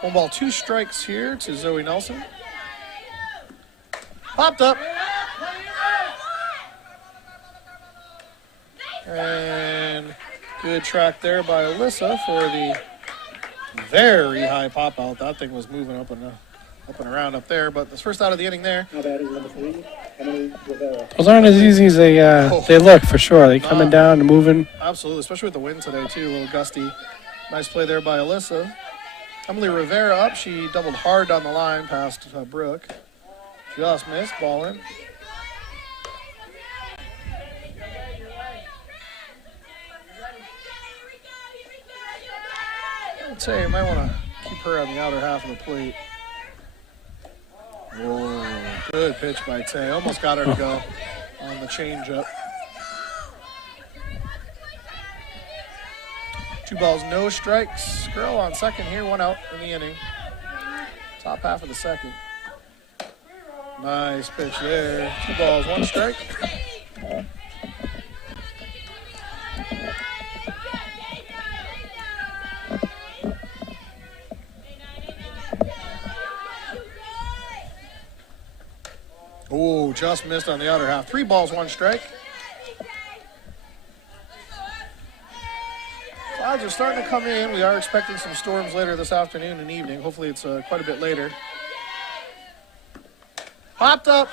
One ball, 2 strikes here to Zoe Nelson. Popped up. And good track there by Alyssa for the very high pop out. That thing was moving up and around up there, but this first out of the inning there. Now batting, number 3, Rivera. Those aren't as easy as they look, for sure. They coming down and moving. Absolutely, especially with the wind today, too. A little gusty. Nice play there by Alyssa. Emily Rivera up. She doubled hard down the line past Brooke. Just missed. Ball in. I'd say you might want to keep her on the outer half of the plate. Whoa, good pitch by Tay. Almost got her to go on the changeup. 2 balls, no strikes. Girl on second here, 1 out in the inning. Top half of the second. Nice pitch there. 2 balls, 1 strike. Oh, just missed on the outer half. 3 balls, 1 strike. Clouds are starting to come in. We are expecting some storms later this afternoon and evening. Hopefully it's quite a bit later. Popped up.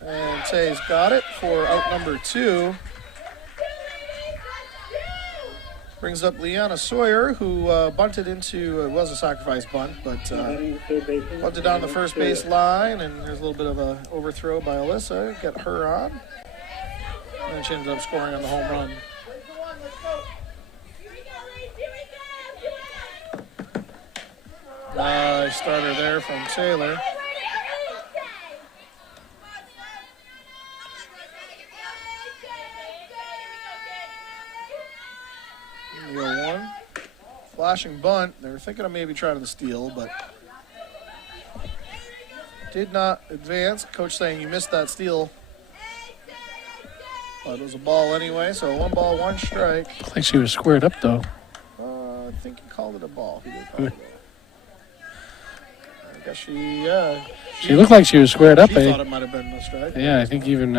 And Tay's got it for out number 2. Brings up Leanna Sawyer, who bunted into, it was a sacrifice bunt, but bunted down the first base line, and there's a little bit of a overthrow by Alyssa. Get her on. And then she ended up scoring on the home run. Nice starter there from Taylor. Flashing bunt. They were thinking of maybe trying to steal, but did not advance. Coach saying you missed that steal. But it was a ball anyway, so 1 ball, 1 strike. Looks like she was squared up, though. I think he called it a ball. He did call it a ball. I guess she looked like she was squared up. She thought it might have been a strike. Yeah, I think even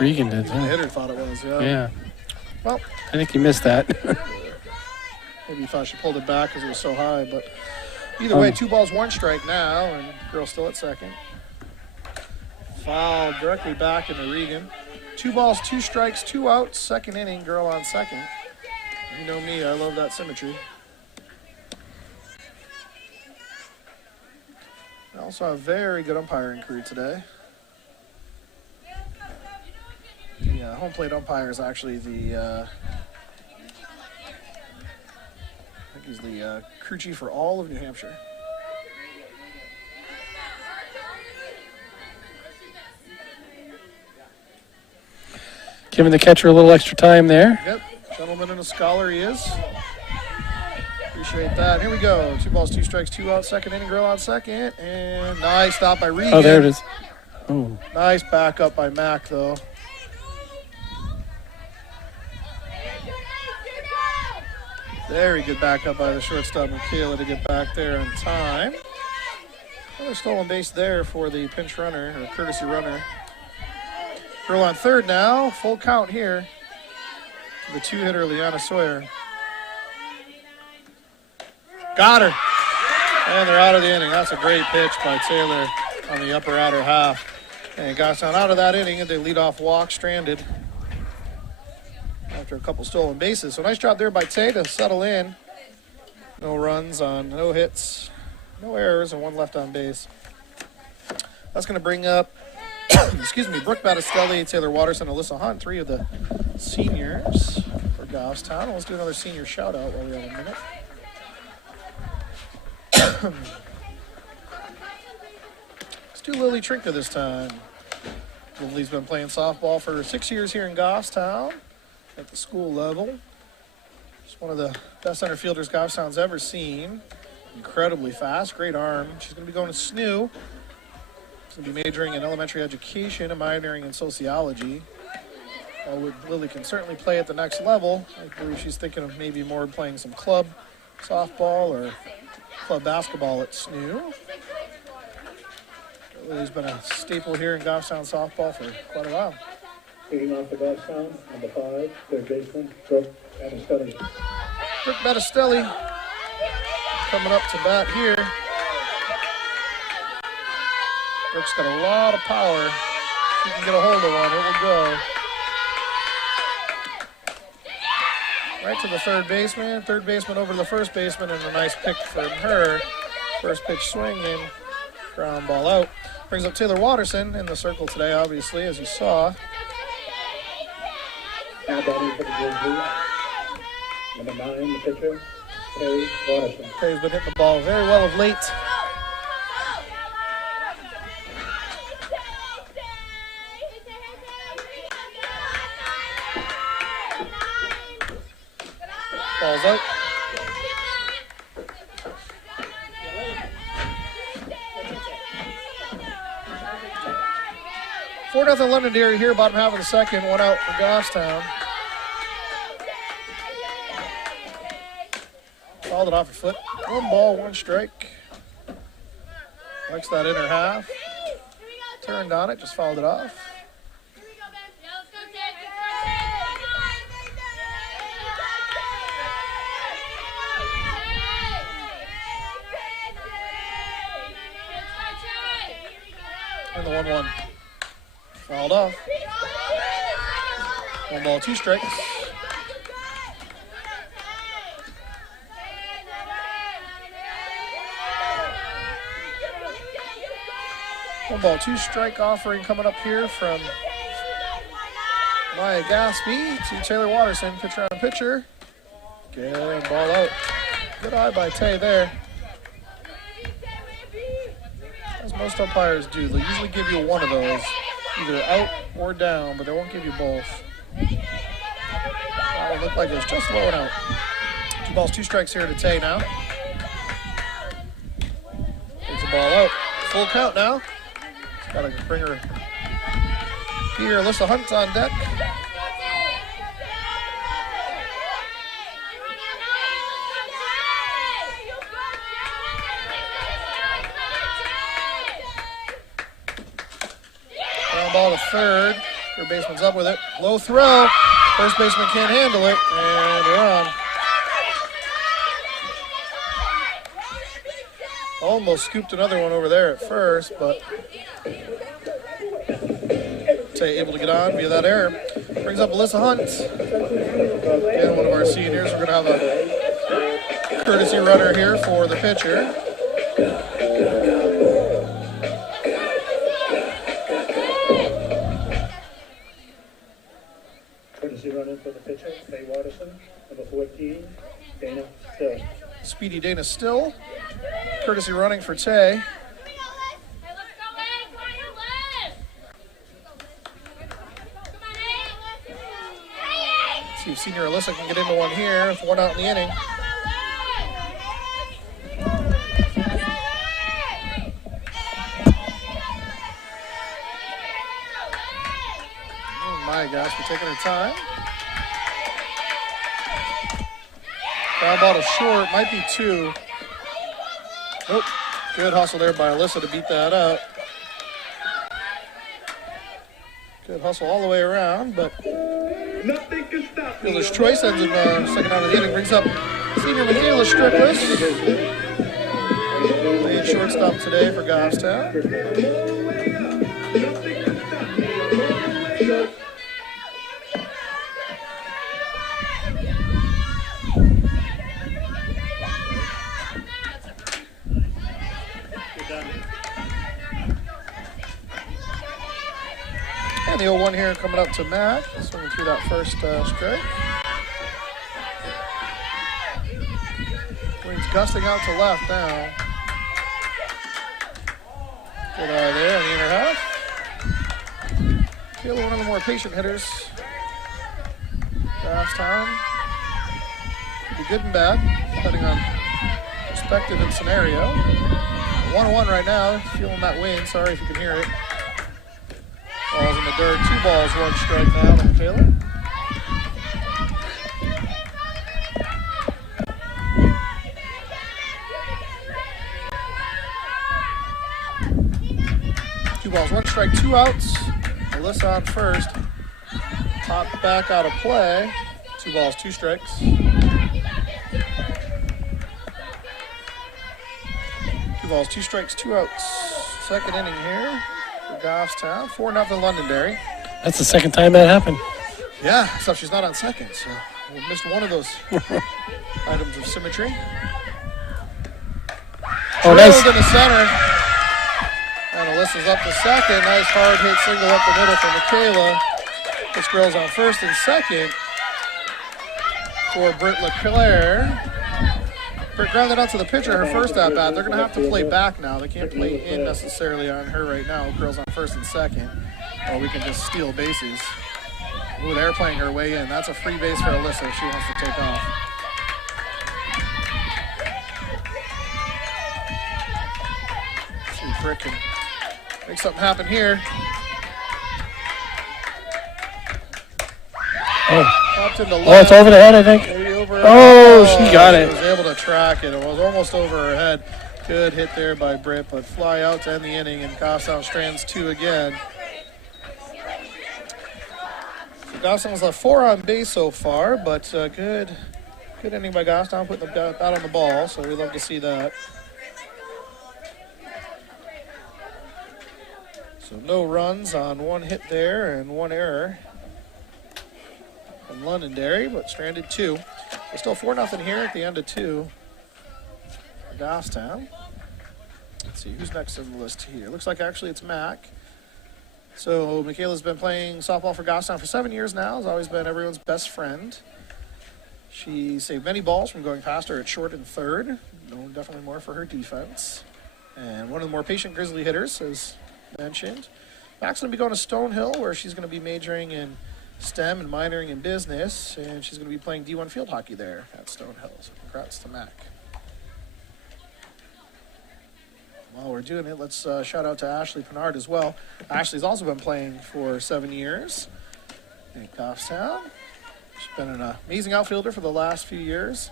Regan did. The hitter thought it was, yeah. Yeah. Well, I think he missed that. maybe he thought she pulled it back because it was so high, but either way, 2 balls, 1 strike now, and girl still at second. Foul directly back into Regan. 2 balls, 2 strikes, 2 outs, second inning, girl on second. You know me, I love that symmetry. I also have a very good umpiring crew today. The home plate umpire is actually the, I think he's the crew chief for all of New Hampshire. Giving the catcher a little extra time there. Yep, gentleman and a scholar he is. Appreciate that. Here we go. 2 balls, 2 strikes, 2 out, second inning, grill out second. And nice stop by Regan. Oh, there it is. Oh. Nice backup by Mac, though. Very good backup by the shortstop, Michaela, to get back there in time. Another stolen base there for the pinch runner, or courtesy runner. Girl on third now. Full count here. The 2-hitter, Liana Sawyer. Got her. And they're out of the inning. That's a great pitch by Taylor on the upper outer half. And Goffstown out of that inning, and they lead off walk, stranded after a couple stolen bases. So nice job there by Tay to settle in. No runs on, no hits, no errors, and 1 left on base. That's going to bring up, Brooke Battistelli, Taylor Watterson, Alyssa Hunt, 3 of the seniors for Goffstown. Let's do another senior shout out while we have a minute. Let's do Lily Trinka this time. Lily's been playing softball for 6 years here in Goffstown at the school level. She's one of the best center fielders Goffstown's ever seen. Incredibly fast, great arm. She's going to be going to SNU. She's going to be majoring in elementary education and minoring in sociology. Lily can certainly play at the next level. I believe she's thinking of maybe more playing some club softball or club basketball at SNU. Lily's been a staple here in Goffstown softball for quite a while. Leading off the Goffstown, number 5, third baseman, Brooke Battistelli. Brooke Battistelli coming up to bat here. Brooke's got a lot of power. She can get a hold of one, it will go. Right to the third baseman over to the first baseman, and a nice pick from her. First pitch swinging, ground ball out. Brings up Taylor Watterson in the circle today, obviously, as you saw. Now batting for the Blue. Number 9, the pitcher, Ari Grazon. Taylor's been hitting the ball very well of late. Ball's out. Four nothing Londonderry here, bottom half of the second. 1 out for Goffstown. Fouled it off her foot. 1 ball, 1 strike. Likes that inner half. Turned on it, just fouled it off. And the 1-1. Fouled off. 1 ball, 2 strikes. One ball, 2 strike offering coming up here from Maya Gaspy to Taylor Watterson. Pitcher on pitcher. Good, ball out. Good eye by Tay there. As most umpires do, they'll usually give you one of those, either out or down, but they won't give you both. That would look like it was just low and out. 2 balls, 2 strikes here to Tay now. Takes the ball out. Full count now. Got to bring her here. Alyssa Hunt's on deck. Ground ball to third. Third baseman's up with it. Low throw. First baseman can't handle it. And we're on. Almost scooped another one over there at first, but Tay able to get on via that error. Brings up Alyssa Hunt. Again, one of our seniors. We're going to have a courtesy runner here for the pitcher. Courtesy runner for the pitcher, Tay Watterson. Number 14, Dana Still. Speedy Dana Still. Courtesy running for Tay. if senior Alyssa can get into one here. 1 out in the inning. Oh my gosh, we're taking her time. Ground ball to short, might be 2. Nope. Good hustle there by Alyssa to beat that up. Good hustle all the way around, but fielder's choice ends in the second out of the inning. Brings up senior Michaela Strickless. Playing shortstop today for Goffstown. And the 0-1 here coming up to Matt, swinging through that first strike. Wind's gusting out to left now. Good eye there in the inner half. Feel one of the more patient hitters. Goffstown. Could be good and bad, depending on perspective and scenario. 1-1 right now, feeling that wind. Sorry if you can hear it. Balls in the dirt. 2 balls, 1 strike now to Michaela. Two balls, 1 strike, 2 outs. Alyssa on first. Top back out of play. 2 balls, 2 strikes. 2 balls, 2 strikes, 2 outs. Second inning here for Goffstown. 4-0 Londonderry. That's the second time that happened. Yeah, except she's not on second, so we missed one of those items of symmetry. Oh, nice. Drilled in the center. And Alyssa's up to second. Nice hard hit single up the middle for Michaela. This girl's on first and second for Britt LeClaire. Britt grounded out to the pitcher her first at bat. They're going to have to play back now. They can't play in necessarily on her right now. Girl's on first and second. Or we can just steal bases. Ooh, they're playing her way in. That's a free base for Alyssa if she wants to take off. See if Britt can make something happen here. Popped into left. Oh, it's over the head, I think. Maybe over Oh, she got it. She was able to track it. It was almost over her head. Good hit there by Britt, but fly out to end the inning, and Goffstown strands 2 again. Goffstown's left 4 on base so far, but good inning by Goffstown, putting the bat on the ball, so we love to see that. So no runs on 1 hit there and 1 error from Londonderry, but stranded 2. We're still 4-0 here at the end of 2 for Goffstown. Let's see who's next on the list here. Looks like actually it's Mac. So Michaela's been playing softball for Goffstown for 7 years now. Has always been everyone's best friend. She saved many balls from going past her at short and third. Known definitely more for her defense. And one of the more patient Grizzly hitters, as mentioned. Mac's going to be going to Stonehill, where she's going to be majoring in STEM and minoring in business. And she's going to be playing D1 field hockey there at Stonehill. So congrats to Mac. While we're doing it, let's shout out to Ashley Pinard as well. Ashley's also been playing for 7 years in Goffstown. She's been an amazing outfielder for the last few years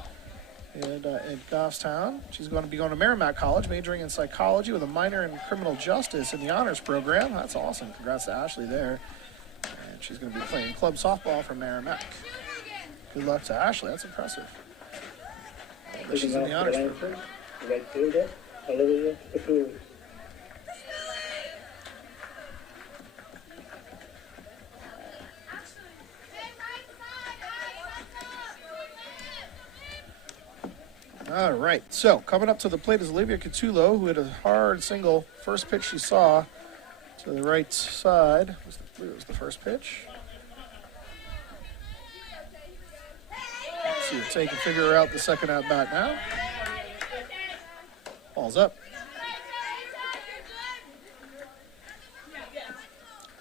in Goffstown. She's going to be going to Merrimack College, majoring in psychology with a minor in criminal justice in the honors program. That's awesome. Congrats to Ashley there. And she's going to be playing club softball for Merrimack. Good luck to Ashley. That's impressive. She's in the honors program. Right fielder, Olivia Catullo. All right, so coming up to the plate is Olivia Catullo, who had a hard single first pitch she saw to the right side. I believe it was the first pitch. Let's see if they can figure out the second at bat now. Ball's up.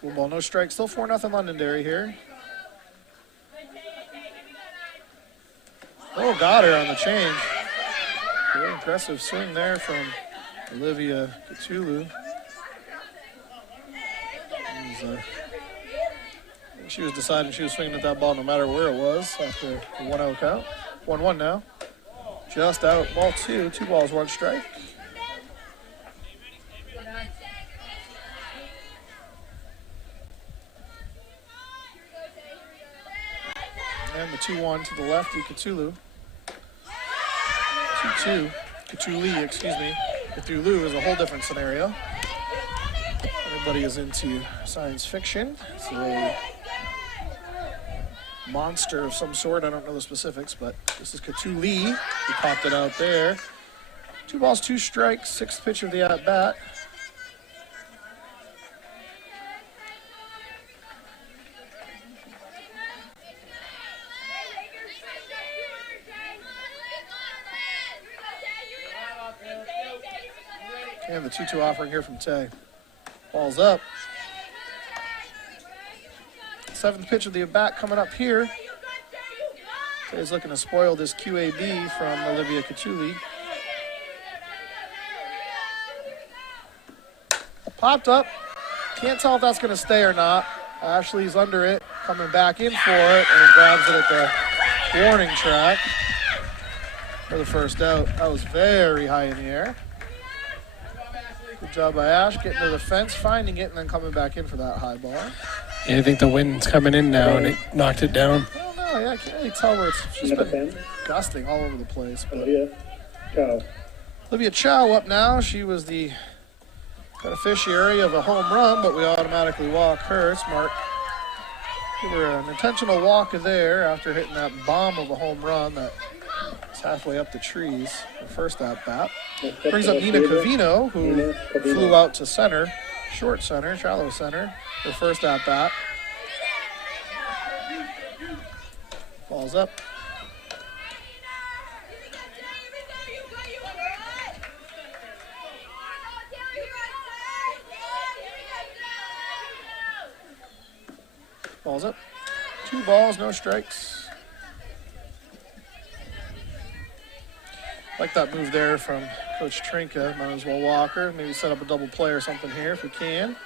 Full ball, no strike. Still 4-0 Londonderry here. Oh, got her on the change. Very aggressive swing there from Olivia Catullo. She was deciding she was swinging at that ball no matter where it was after the 1-0 count. 1-1 now. Just out, ball 2, 2 balls, 1 strike. And the 2-1 to the lefty, Catullo. 2-2, Catulli, excuse me. Catullo is a whole different scenario. Everybody is into science fiction. It's a monster of some sort. I don't know the specifics, but this is Catulli. He popped it out there. 2 balls, 2 strikes, 6th pitch of the at-bat. And the 2-2 offering here from Tay. Ball's up. 7th pitch of the at-bat coming up here. Tay's looking to spoil this QAB from Olivia Catullo. Popped up. Can't tell if that's going to stay or not. Ashley's under it, coming back in for it, and grabs it at the warning track for the first out. That was very high in the air. Good job by Ash, getting to the fence, finding it, and then coming back in for that high ball. Yeah, I think the wind's coming in now, and it knocked it down. I don't know, yeah, I can't really tell where it's just been gusting all over the place. But Olivia Chow up now. She was the beneficiary of a home run, but we automatically walk her. Smart. Give her an intentional walk there after hitting that bomb of a home run that is halfway up the trees. Her first at-bat. Brings up Nina Covino, who flew out to center, short center, shallow center. Her first at-bat. Balls up. Balls up. 2 balls, no strikes. Like that move there from Coach Trinka. Might as well walk her. Maybe set up a double play or something here if we can.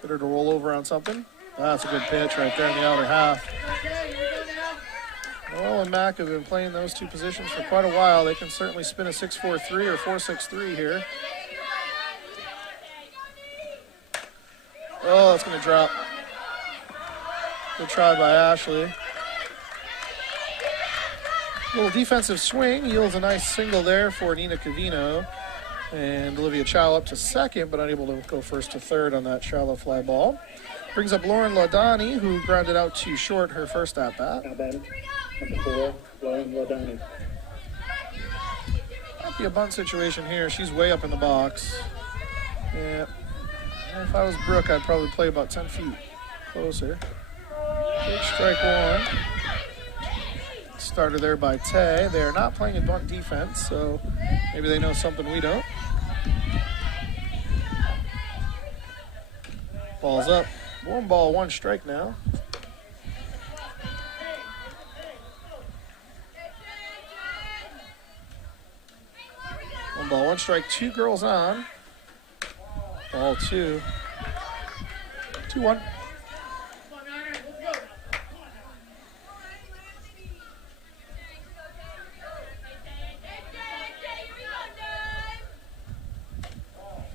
Get her to roll over on something. That's a good pitch right there in the outer half. Noel and Mac have been playing those 2 positions for quite a while. They can certainly spin a 6-4-3 or 4-6-3 here. Oh, it's going to drop. Good try by Ashley. Little defensive swing yields a nice single there for Nina Covino. And Olivia Chow up to second, but unable to go first to third on that shallow fly ball. Brings up Lauren Laudani, who grounded out to short her first at-bat. Number 4, Lauren Laudani. Might be a bunt situation here. She's way up in the box. Yeah. If I was Brooke, I'd probably play about 10 feet closer. Big strike 1. Started there by Tay. They're not playing a bunt defense, so maybe they know something we don't. Ball's up. 1 ball, 1 strike now. One ball, 1 strike, 2 girls on. Ball 2. 2-1.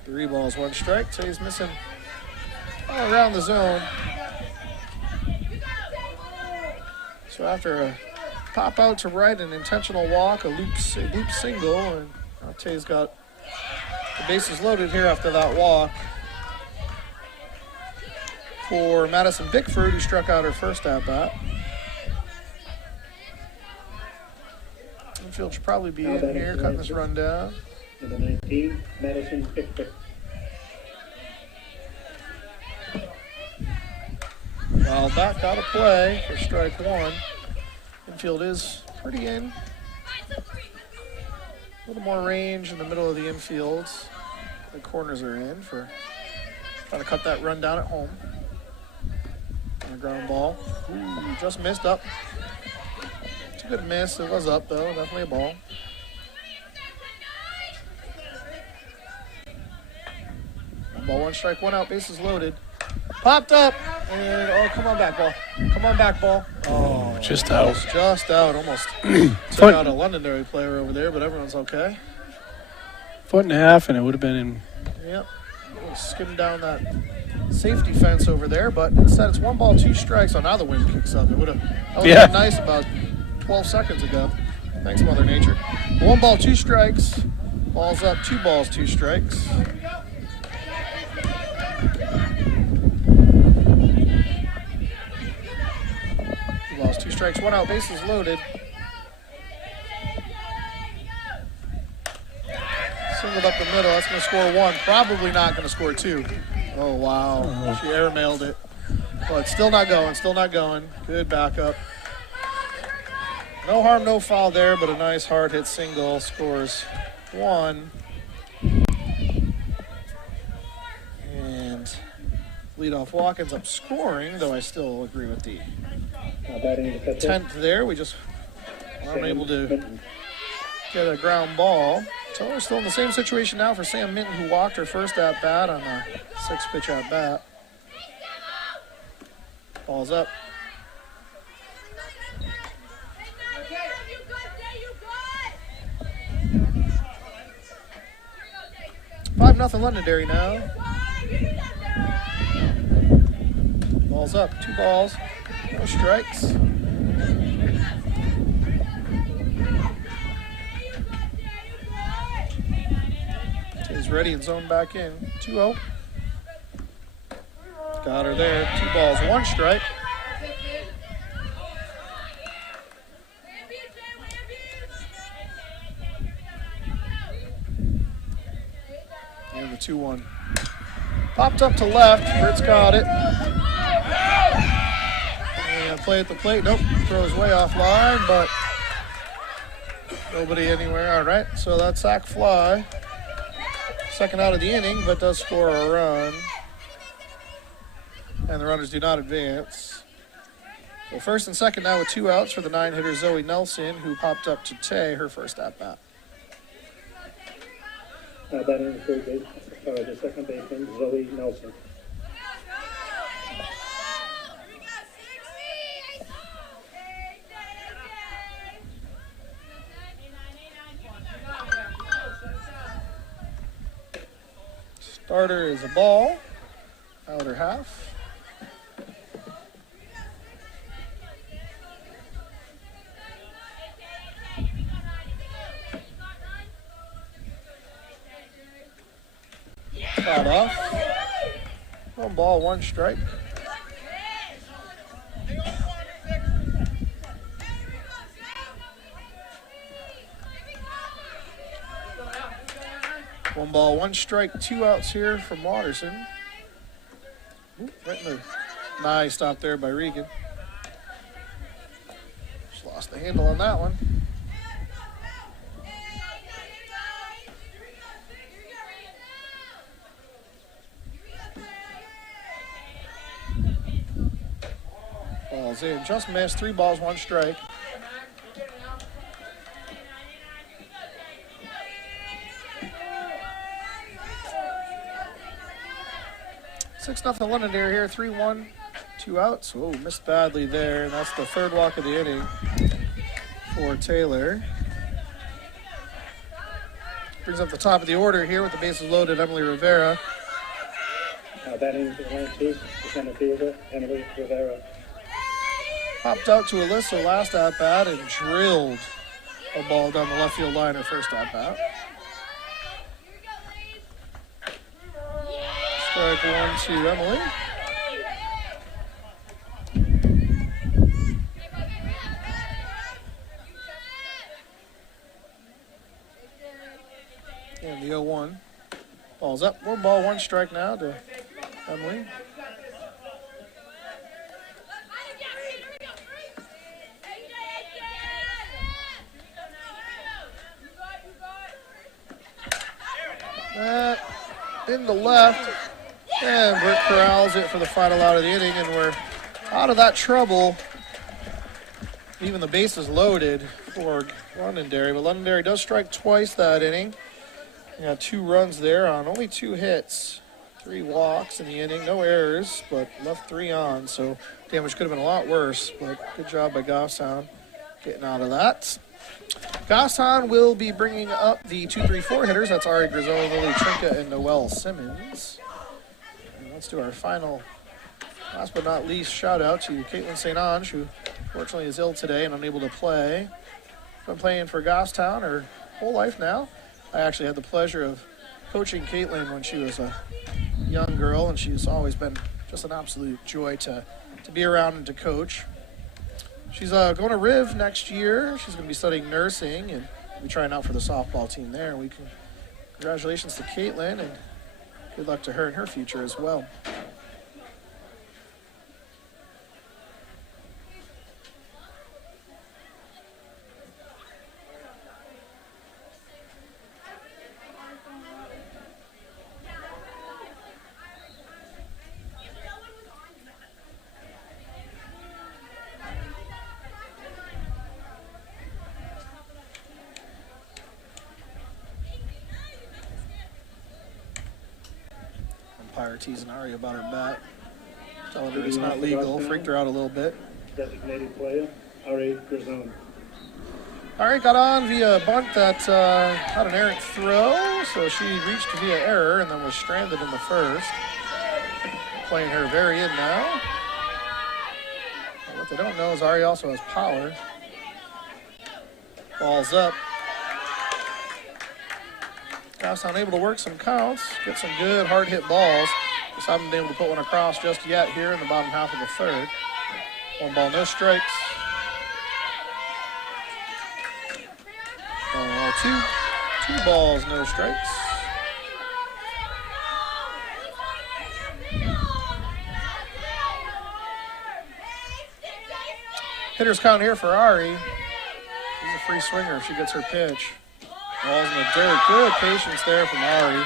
Three balls, 1 strike. Tay's missing all around the zone. So after a pop out to right, an intentional walk, a loop single, and Tay's got the bases loaded here after that walk for Madison Bickford, who struck out her first at-bat. Infield should probably be in here, cutting this run down. Number 19, Madison Bickford. Well, back out of play for strike 1. Infield is pretty in. A little more range in the middle of the infield. The corners are in for trying to cut that run down at home. On a ground ball. Ooh, just missed up. Too good a miss. It was up, though. Definitely a ball. Ball, 1 strike, 1 out, bases loaded. Popped up, and oh, come on back, ball. Come on back, ball. Oh, Just out. just out. Almost took out a Londonderry player over there, but everyone's okay. 1.5 and it would have been in. Yep. Skimmed down that safety fence over there, but instead it's 1 ball, 2 strikes. Oh, now the wind kicks up. That would have been nice about 12 seconds ago. Thanks, Mother Nature. 1 ball, 2 strikes. Ball's up, 2 balls, 2 strikes. 2 balls, 2 strikes, 1 out, bases loaded. Singled up the middle, that's going to score 1. Probably not going to score 2. Oh, wow. She airmailed it. But still not going, still not going. Good backup. No harm, no foul there, but a nice hard hit single. Scores 1. And leadoff Watkins up scoring, though I still agree with the Batting the catcher. 10th there. We just weren't able to get a ground ball. So we're still in the same situation now for Sam Minton, who walked her first at bat on a 6-pitch at bat. Ball's up. 5-0 Londonderry now. Ball's up. 2 balls. No strikes. He's ready and zoned back in. 2-0. Got her there. 2 balls, 1 strike. And the 2-1. Popped up to left. Britt's got it. And play at the plate. Nope. Throws way off line, but nobody anywhere. All right. So that sac fly. Second out of the inning, but does score a run. And the runners do not advance. So first and second now with 2 outs for the 9-hitter Zoe Nelson, who popped up to Tay her first at-bat. Batting the third base, the second baseman, Zoe Nelson. Starter is a ball, outer half. Caught off. 1 ball, 1 strike. One ball, 1 strike, 2 outs here from Watterson. Ooh, right in the nice stop there by Regan. Just lost the handle on that one. Balls in, just missed. 3 balls, 1 strike. Six nothing Londonderry here, 3-1, 2 outs. Oh, missed badly there, and that's the 3rd walk of the inning for Taylor. Brings up the top of the order here with the bases loaded, Emily Rivera. Batting the line 2, the center fielder, Emily Rivera. Popped out to Alyssa last at-bat and drilled a ball down the left field line her first at-bat. Strike 1 to Emily. And the 0-1. Ball's up. 1 ball, 1 strike now to Emily. That in the left. And Brooke corrals it for the final out of the inning, and we're out of that trouble even the bases loaded for Londonderry, but Londonderry does strike twice that inning. We got 2 runs there on only 2 hits, 3 walks in the inning, no errors, but left 3 on, so damage could have been a lot worse, but good job by Gosson getting out of that. Gosson will be bringing up the 2-3-4 hitters. That's Ari Grazon, Lily Trinka, and Noelle Simmons. And let's do our final, last but not least, shout out to Caitlin St. Ange, who fortunately is ill today and unable to play. Been playing for Goffstown her whole life now. I actually had the pleasure of coaching Caitlin when she was a young girl, and she's always been just an absolute joy to be around and to coach. She's going to Riv next year. She's going to be studying nursing and be trying out for the softball team there. Congratulations to Caitlin, and good luck to her in her future as well. Umpire teasing Ari about her bat, telling her it's not legal, freaked her out a little bit. Designated player, Ari Grazon. Ari got on via a bunt that had an errant throw, so she reached via error and then was stranded in the first. Playing her very in now. And what they don't know is Ari also has power. Ball's up. Goffstown able to work some counts, get some good hard hit balls. Just haven't been able to put one across just yet here in the bottom half of the third. 1 ball, no strikes. 2 balls, no strikes. Hitter's count here for Ari. She's a free swinger if she gets her pitch. Ball's in the dirt. Good patience there from Ari.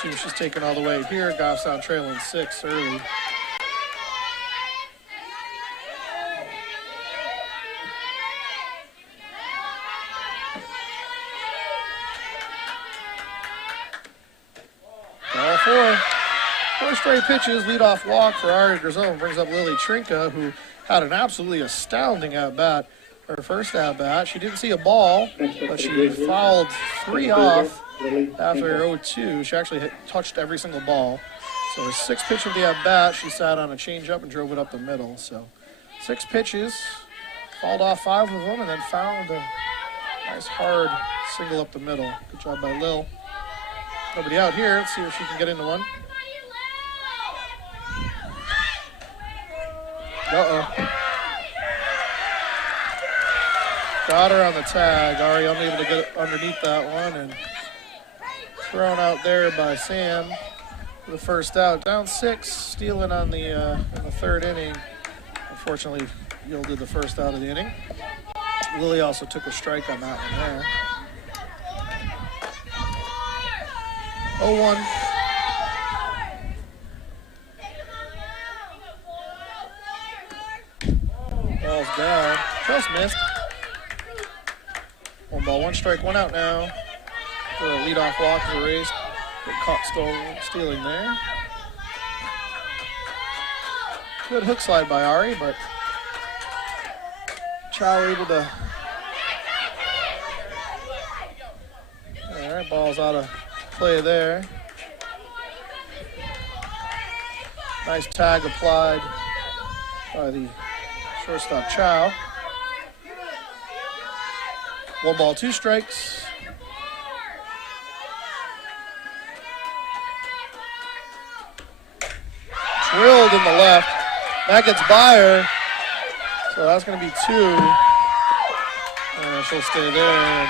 See if she's taking all the way here. Goffstown trailing 6 early. Ball 4. First straight pitches, leadoff walk for Ari Grazon. Brings up Lily Trinka, who had an absolutely astounding at-bat. Her first at-bat. She didn't see a ball, but she fouled 3 off after 0-2. She actually touched every single ball. So her 6th pitch of the at-bat, she sat on a changeup and drove it up the middle. So 6 pitches, fouled off 5 of them, and then found a nice hard single up the middle. Good job by Lil. Nobody out here. Let's see if she can get into one. Uh-oh. Got her on the tag. Ari unable to get underneath that one, and thrown out there by Sam for the first out. Down 6, stealing on the in the 3rd inning. Unfortunately, yielded the first out of the inning. Lily also took a strike on that one there. 0-1. Ball's down. Just missed. 1 ball, 1 strike, 1 out now. For a leadoff walk to the race. Get caught stealing there. Good hook slide by Ari, but Chow able to. All right, ball's out of play there. Nice tag applied by the shortstop Chow. 1 ball, 2 strikes. Drilled in the left. That gets by her. So that's going to be 2. And she'll stay there.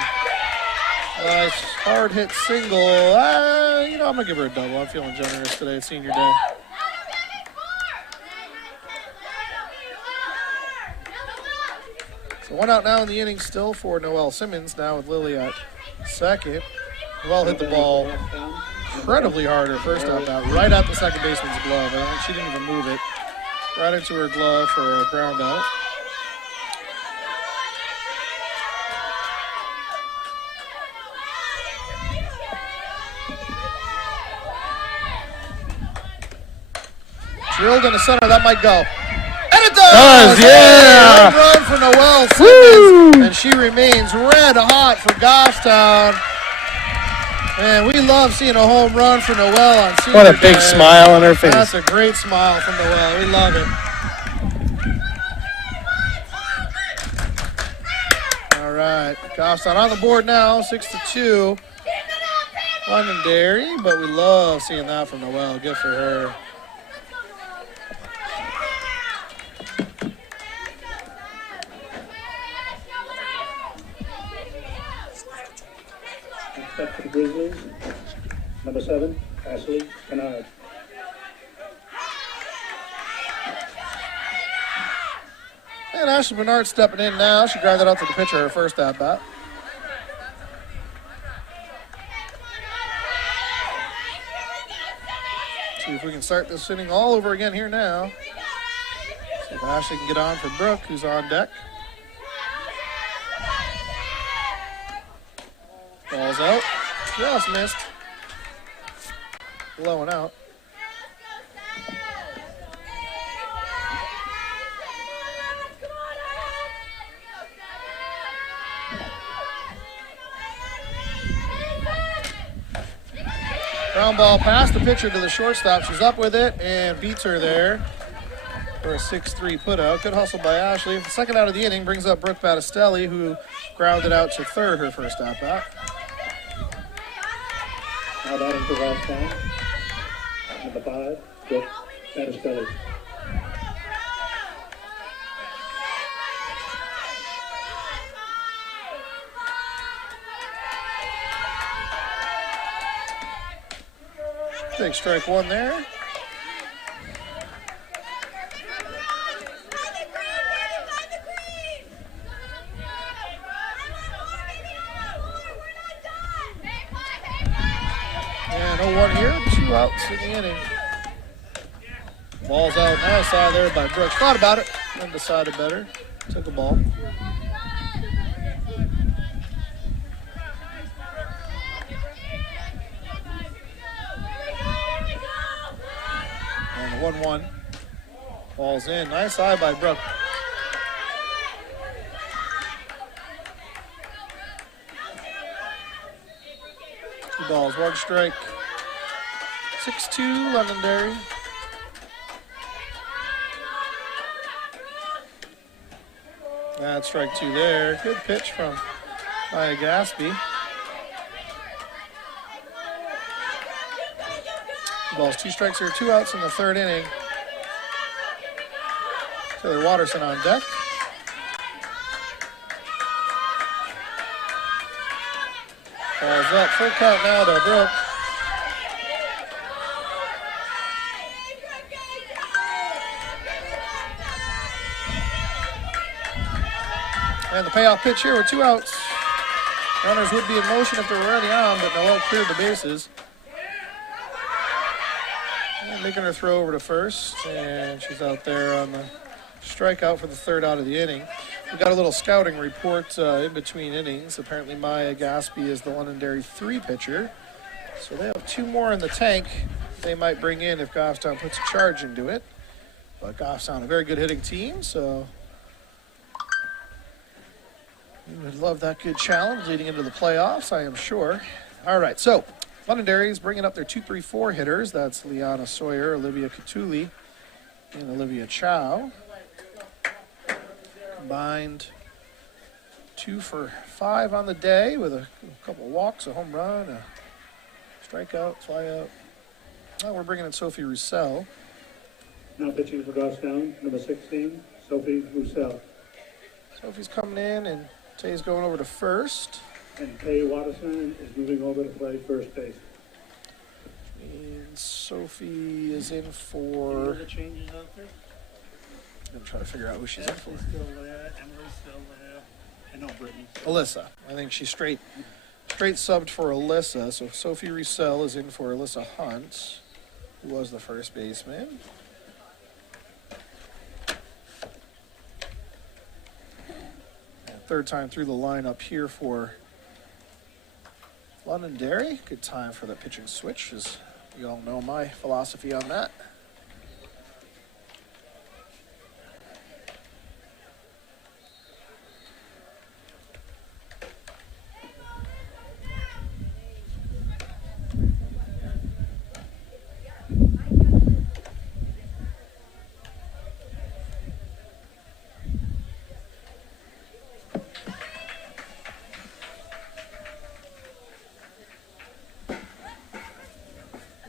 Nice hard hit single. I'm going to give her a double. I'm feeling generous today. It's senior day. So 1 out now in the inning still for Noelle Simmons, now with Lily at second. Noelle hit the ball incredibly hard her first at bat, right at the second baseman's glove. I think she didn't even move it. Right into her glove for a ground out. Drilled in the center. That might go. And it does! Yeah! Home run for Noelle Simmons. And she remains red hot for Goffstown. Man, we love seeing a home run for Noelle on Senior What a big Day. smile on her face. That's a great smile from Noelle. We love it. All right, Goffstown on the board now, 6-2. Londonderry, but we love seeing that from Noelle. Good for her. Next up for the Grizzlies, number 7, Ashley Kennard. And Ashley Bernard stepping in now. She grounded out to the pitcher her first at bat. See if we can start this inning all over again here now. See if Ashley can get on for Brooke, who's on deck. Ball's out. Just missed. Blowing out. Ground ball past the pitcher to the shortstop. She's up with it and beats her there for a 6-3 putout. Good hustle by Ashley. The second out of the inning brings up Brooke Battistelli, who grounded out to third her first at bat. Now batting for Goffstown, number 5, Brooke Battistelli. Take strike one there. And 0-1 here, 2 outs in the inning. Ball's out, nice side there by Brooks. Thought about it, then decided better. Took a ball. And the 1-1. Ball's in, nice eye by Brooke. Two balls, one strike. 6-2 Londonderry. That's strike 2 there. Good pitch from Ari Grazon. Ball's 2 strikes here, 2 outs in the third inning. Taylor Watterson on deck. Ball's up, full count now to Brooke. And the payoff pitch here with 2 outs. Runners would be in motion if they were already on, but Noelle cleared the bases. And making her throw over to first, and she's out there on the strikeout for the third out of the inning. We got a little scouting report in between innings. Apparently Maya Gaspy is the Londonderry 3 pitcher. So they have 2 more in the tank they might bring in if Goffstown puts a charge into it. But Goffstown, a very good hitting team, so you would love that good challenge leading into the playoffs, I am sure. All right, so Londonderry is bringing up their 2-3-4 hitters. That's Liana Sawyer, Olivia Catullo, and Olivia Chow. Combined 2 for 5 on the day with a couple walks, a home run, a strikeout, flyout. Now we're bringing in Sophie Roussel. Now pitching for Goffstown, number 16, Sophie Roussel. Sophie's coming in, and Tay's going over to first. And Kay Watterson is moving over to play first base. And Sophie is in for... The changes out there? I'm going to try to figure out who she's in for. Ashley's still there, Emily's still there. I know Brittany's still Alyssa. I think she's straight subbed for Alyssa. So Sophie Roussel is in for Alyssa Hunt, who was the first baseman. And third time through the lineup here for Londonderry. Good time for the pitching switch, as you all know my philosophy on that.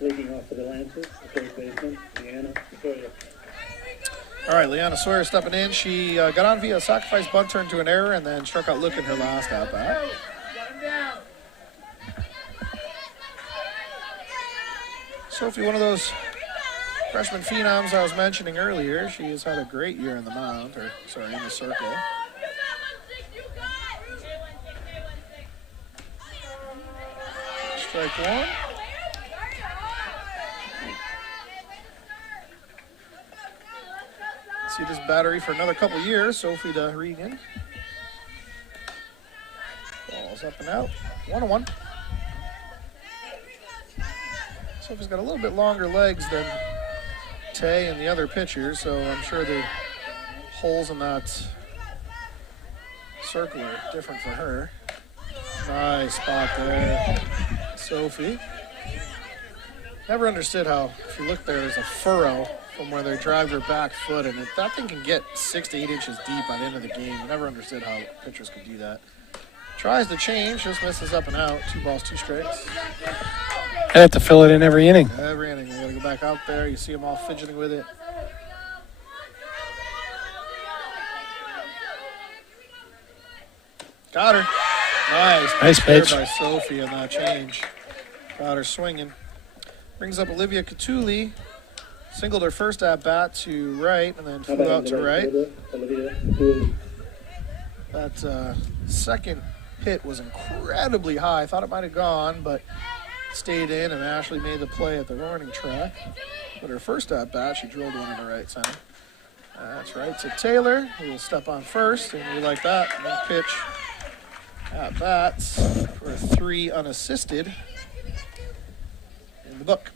Leading off for the Lancers, the third baseman, Leanna Catullo. All right, Leanna Sawyer stepping in. She got on via a sacrifice bunt, turned to an error, and then struck out Luke in her last at-bat. Sophie, one of those freshman phenoms I was mentioning earlier. She has had a great year in the mound, in the circle. Strike one. See this battery for another couple years. Sophie to Regan. Ball's up and out. 1-1. Sophie's got a little bit longer legs than Tay and the other pitchers, so I'm sure the holes in that circle are different for her. Nice spot there, Sophie. Never understood how, if you look there, there's a furrow from where they drive their back foot, and that thing can get 6 to 8 inches deep by the end of the game. Never understood how pitchers could do that. Tries to change, just misses up and out. 2 balls, 2 strikes. I have to fill it in every inning. Every inning, you gotta go back out there. You see them all fidgeting with it. Got her. Nice pitch by Sophie on that change. Got her swinging. Brings up Olivia Catullo. Singled her first at bat to right and then flew out to right. That second hit was incredibly high. I thought it might have gone, but stayed in, and Ashley made the play at the warning track. But her first at bat, she drilled one in the right center. That's right to Taylor, who will step on first, and we like that. Nice pitch at bats for 3 unassisted in the book.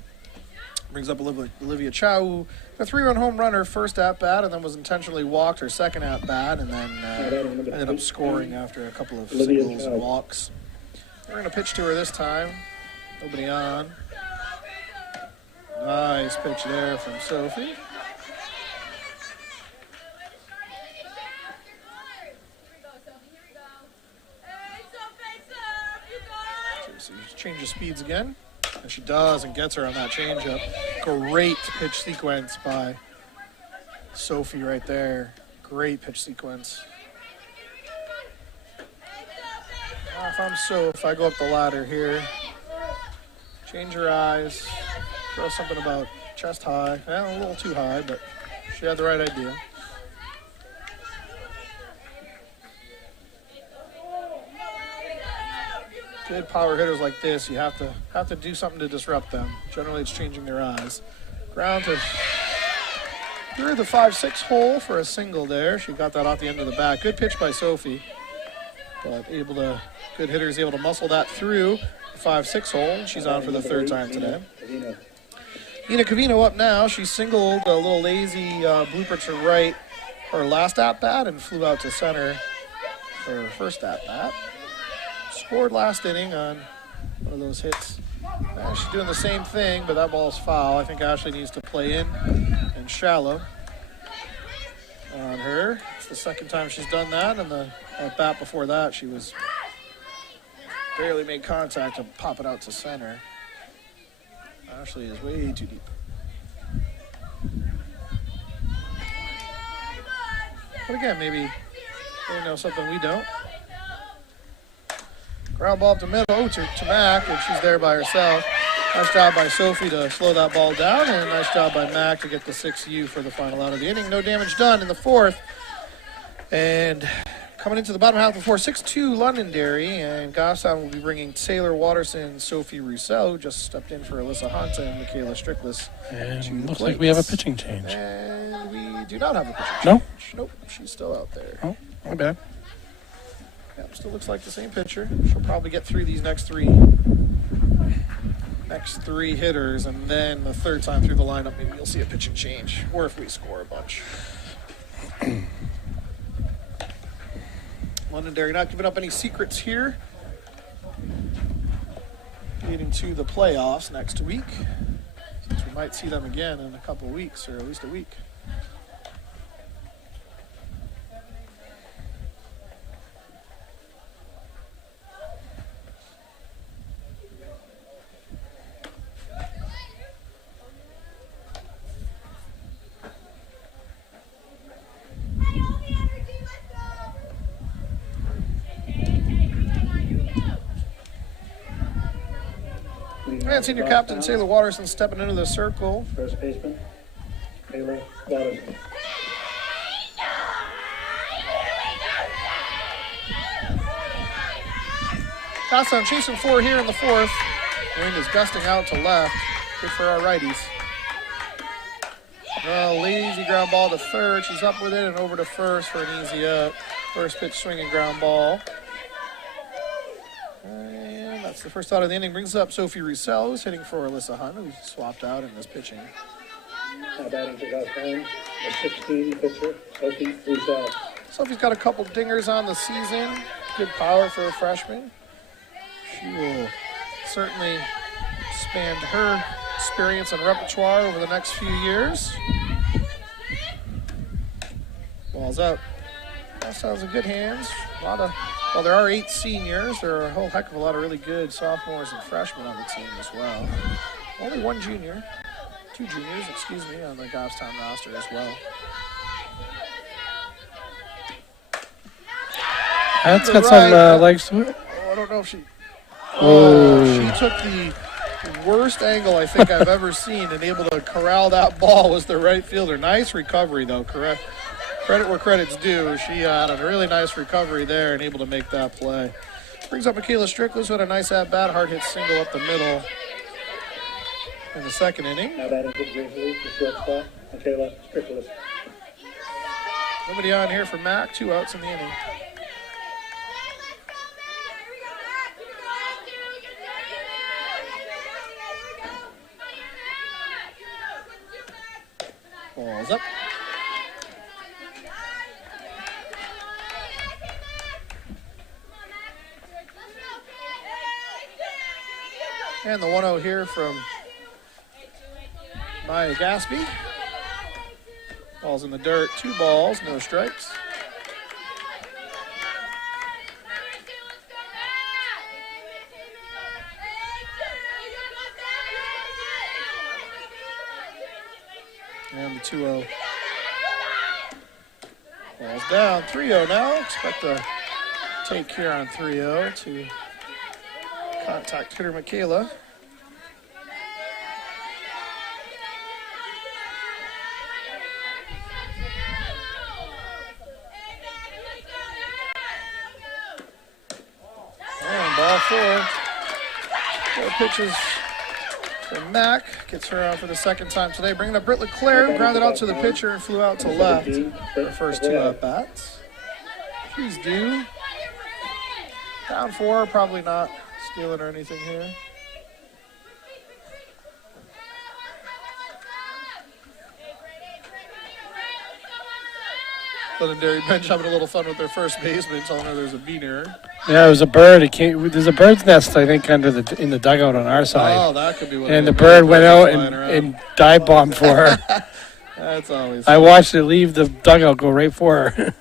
Brings up Olivia Catullo, a 3-run home run her first at bat, and then was intentionally walked her second at bat, and then ended up scoring after a couple of singles and walks. We're going to pitch to her this time. Nobody on. Nice pitch there from Sophie. So she changes speeds again. And she does and gets her on that changeup. Great pitch sequence by Sophie right there. Great pitch sequence. If I go up the ladder here, change her eyes, throw something about chest high. A little too high, but she had the right idea. Good power hitters like this, you have to do something to disrupt them. Generally, it's changing their eyes. Ground to through the 5-6 hole for a single there. She got that off the end of the bat. Good pitch by Sophie, but good hitters able to muscle that through the 5-6 hole. She's on for the 3rd time today. Nina Cavino up now. She singled a little lazy blooper to right her last at bat and flew out to center for her first at bat. Scored last inning on one of those hits. She's doing the same thing, but that ball's foul. I think Ashley needs to play in and shallow on her. It's the second time she's done that, and the at bat before that, she was barely made contact to pop it out to center. Ashley is way too deep. But again, maybe they know something we don't. Ground ball up the middle to Mac, and she's there by herself. Nice job by Sophie to slow that ball down, and a nice job by Mac to get the 6U for the final out of the inning. No damage done in the 4th. And coming into the bottom half of the 4th, 6-2 Londonderry, and Goffstown will be bringing Taylor Watterson, Sophie Roussel, who just stepped in for Alyssa Hunt and Michaela Strickless. And looks like we have a pitching change. And we do not have a pitching No? change. Nope, she's still out there. Oh, my bad. Yep, still looks like the same pitcher. She'll probably get through these next three hitters, and then the 3rd time through the lineup, maybe you'll see a pitching change, or if we score a bunch. Londonderry not giving up any secrets here. Leading to the playoffs next week, since we might see them again in a couple of weeks, or at least a week. And senior captain Taylor Watterson stepping into the circle. First baseman, Taylor Watterson. Grazon chasing 4 here in the 4th. Wind is gusting out to left. Good for our righties. Well, lazy ground ball to third. She's up with it and over to first for an easy up. First pitch swinging ground ball. And that's the first out of the inning. Brings up Sophie Roussel, who's hitting for Alyssa Hunt, who's swapped out in this pitching. Now batting for Grazon, the 16 pitcher, Sophie Roussel. Sophie's got a couple dingers on the season. Good power for a freshman. She will certainly expand her experience and repertoire over the next few years. Ball's up. That sounds in good hands. Well, there are 8 seniors. There are a whole heck of a lot of really good sophomores and freshmen on the team as well. Only 1 junior. 2 juniors, excuse me, on the Goffstown roster as well. That's got some legs to it. Oh, I don't know if she... Oh. She took the worst angle I think I've ever seen and able to corral that ball was the right fielder. Nice recovery, though. Correct. Credit where credit's due. She had a really nice recovery there and able to make that play. Brings up Michaela Stricklis who had a nice at-bat, hard hit single up the middle in the 2nd inning. Now batting for Grizzlies, the shortstop, Michaela Stricklis. Nobody on here for Mac. 2 outs in the inning. Ball's up. And the 1-0 here from Maya Gaspy. Ball's in the dirt. 2 balls, no strikes. And the 2-0. Ball's down. 3-0 now. Expect a take here on 3-0 to contact hitter Michaela. And ball 4. 4 pitches for Mac. Gets her out for the 2nd time today. Bringing up Britt LeClaire. Grounded out to the pitcher and flew out to left. Her first 2 at-bats. She's due. Down 4. Probably not stealing or anything here. Londonderry bench having a little fun with their first baseman, telling her there's a bee near her. Yeah, it was a bird. It came, there's a bird's nest, I think, in the dugout on our side. Oh, that could be what. And the bird went out and dive bombed for her. That's always I watched it leave the dugout, go right for her.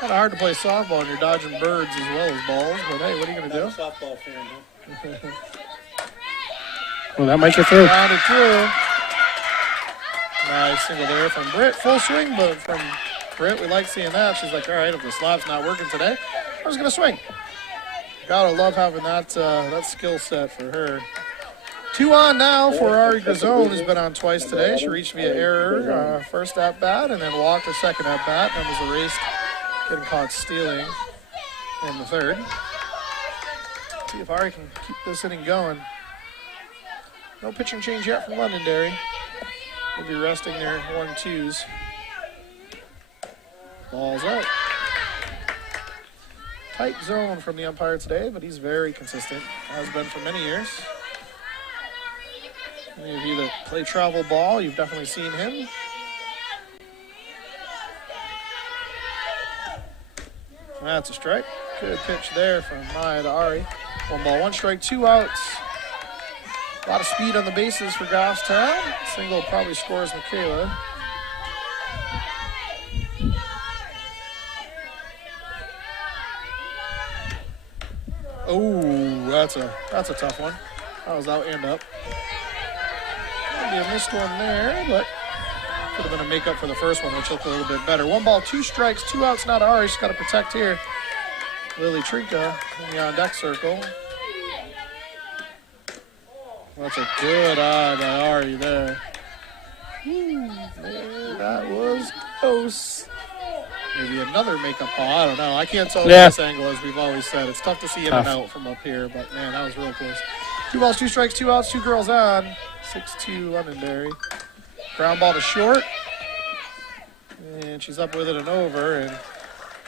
Kind of hard to play softball when you're dodging birds as well as balls, but hey, what are you going to do? Softball fan, huh? Well, that might get through. Grounded through. Nice single there from Britt. Full swing, but from Britt, we like seeing that. She's like, all right, if the slap's not working today, I was going to swing. Gotta love having that skill set for her. 2 on now for Ari Grazon, who's been on twice today. She reached via error first at bat and then walked her second at bat and was erased, getting caught stealing in the 3rd. See if Ari can keep this inning going. No pitching change yet from Londonderry. They'll be resting their 1-2s. Ball's up. Tight zone from the umpire today, but he's very consistent. Has been for many years. Any of you that play travel ball, you've definitely seen him. That's a strike. Good pitch there from Maya to Ari. 1 ball, 1 strike, 2 outs. A lot of speed on the bases for Goffstown. Single probably scores Michaela. Oh, that's a tough one. That was out and up. Maybe a missed one there, but could have been a makeup for the first one, which looked a little bit better. 1 ball, 2 strikes, 2 outs, not Ari. She's got to protect here. Lily Trinka in the on-deck circle. That's a good eye by Ari there. That was close. Maybe another makeup call. I don't know. I can't tell what this angle is. We've always said it's tough to see in and out from up here, but man, that was real close. 2 balls, 2 strikes, 2 outs, 2 girls on. 6-2 Londonderry. Ground ball to short. And she's up with it and over. And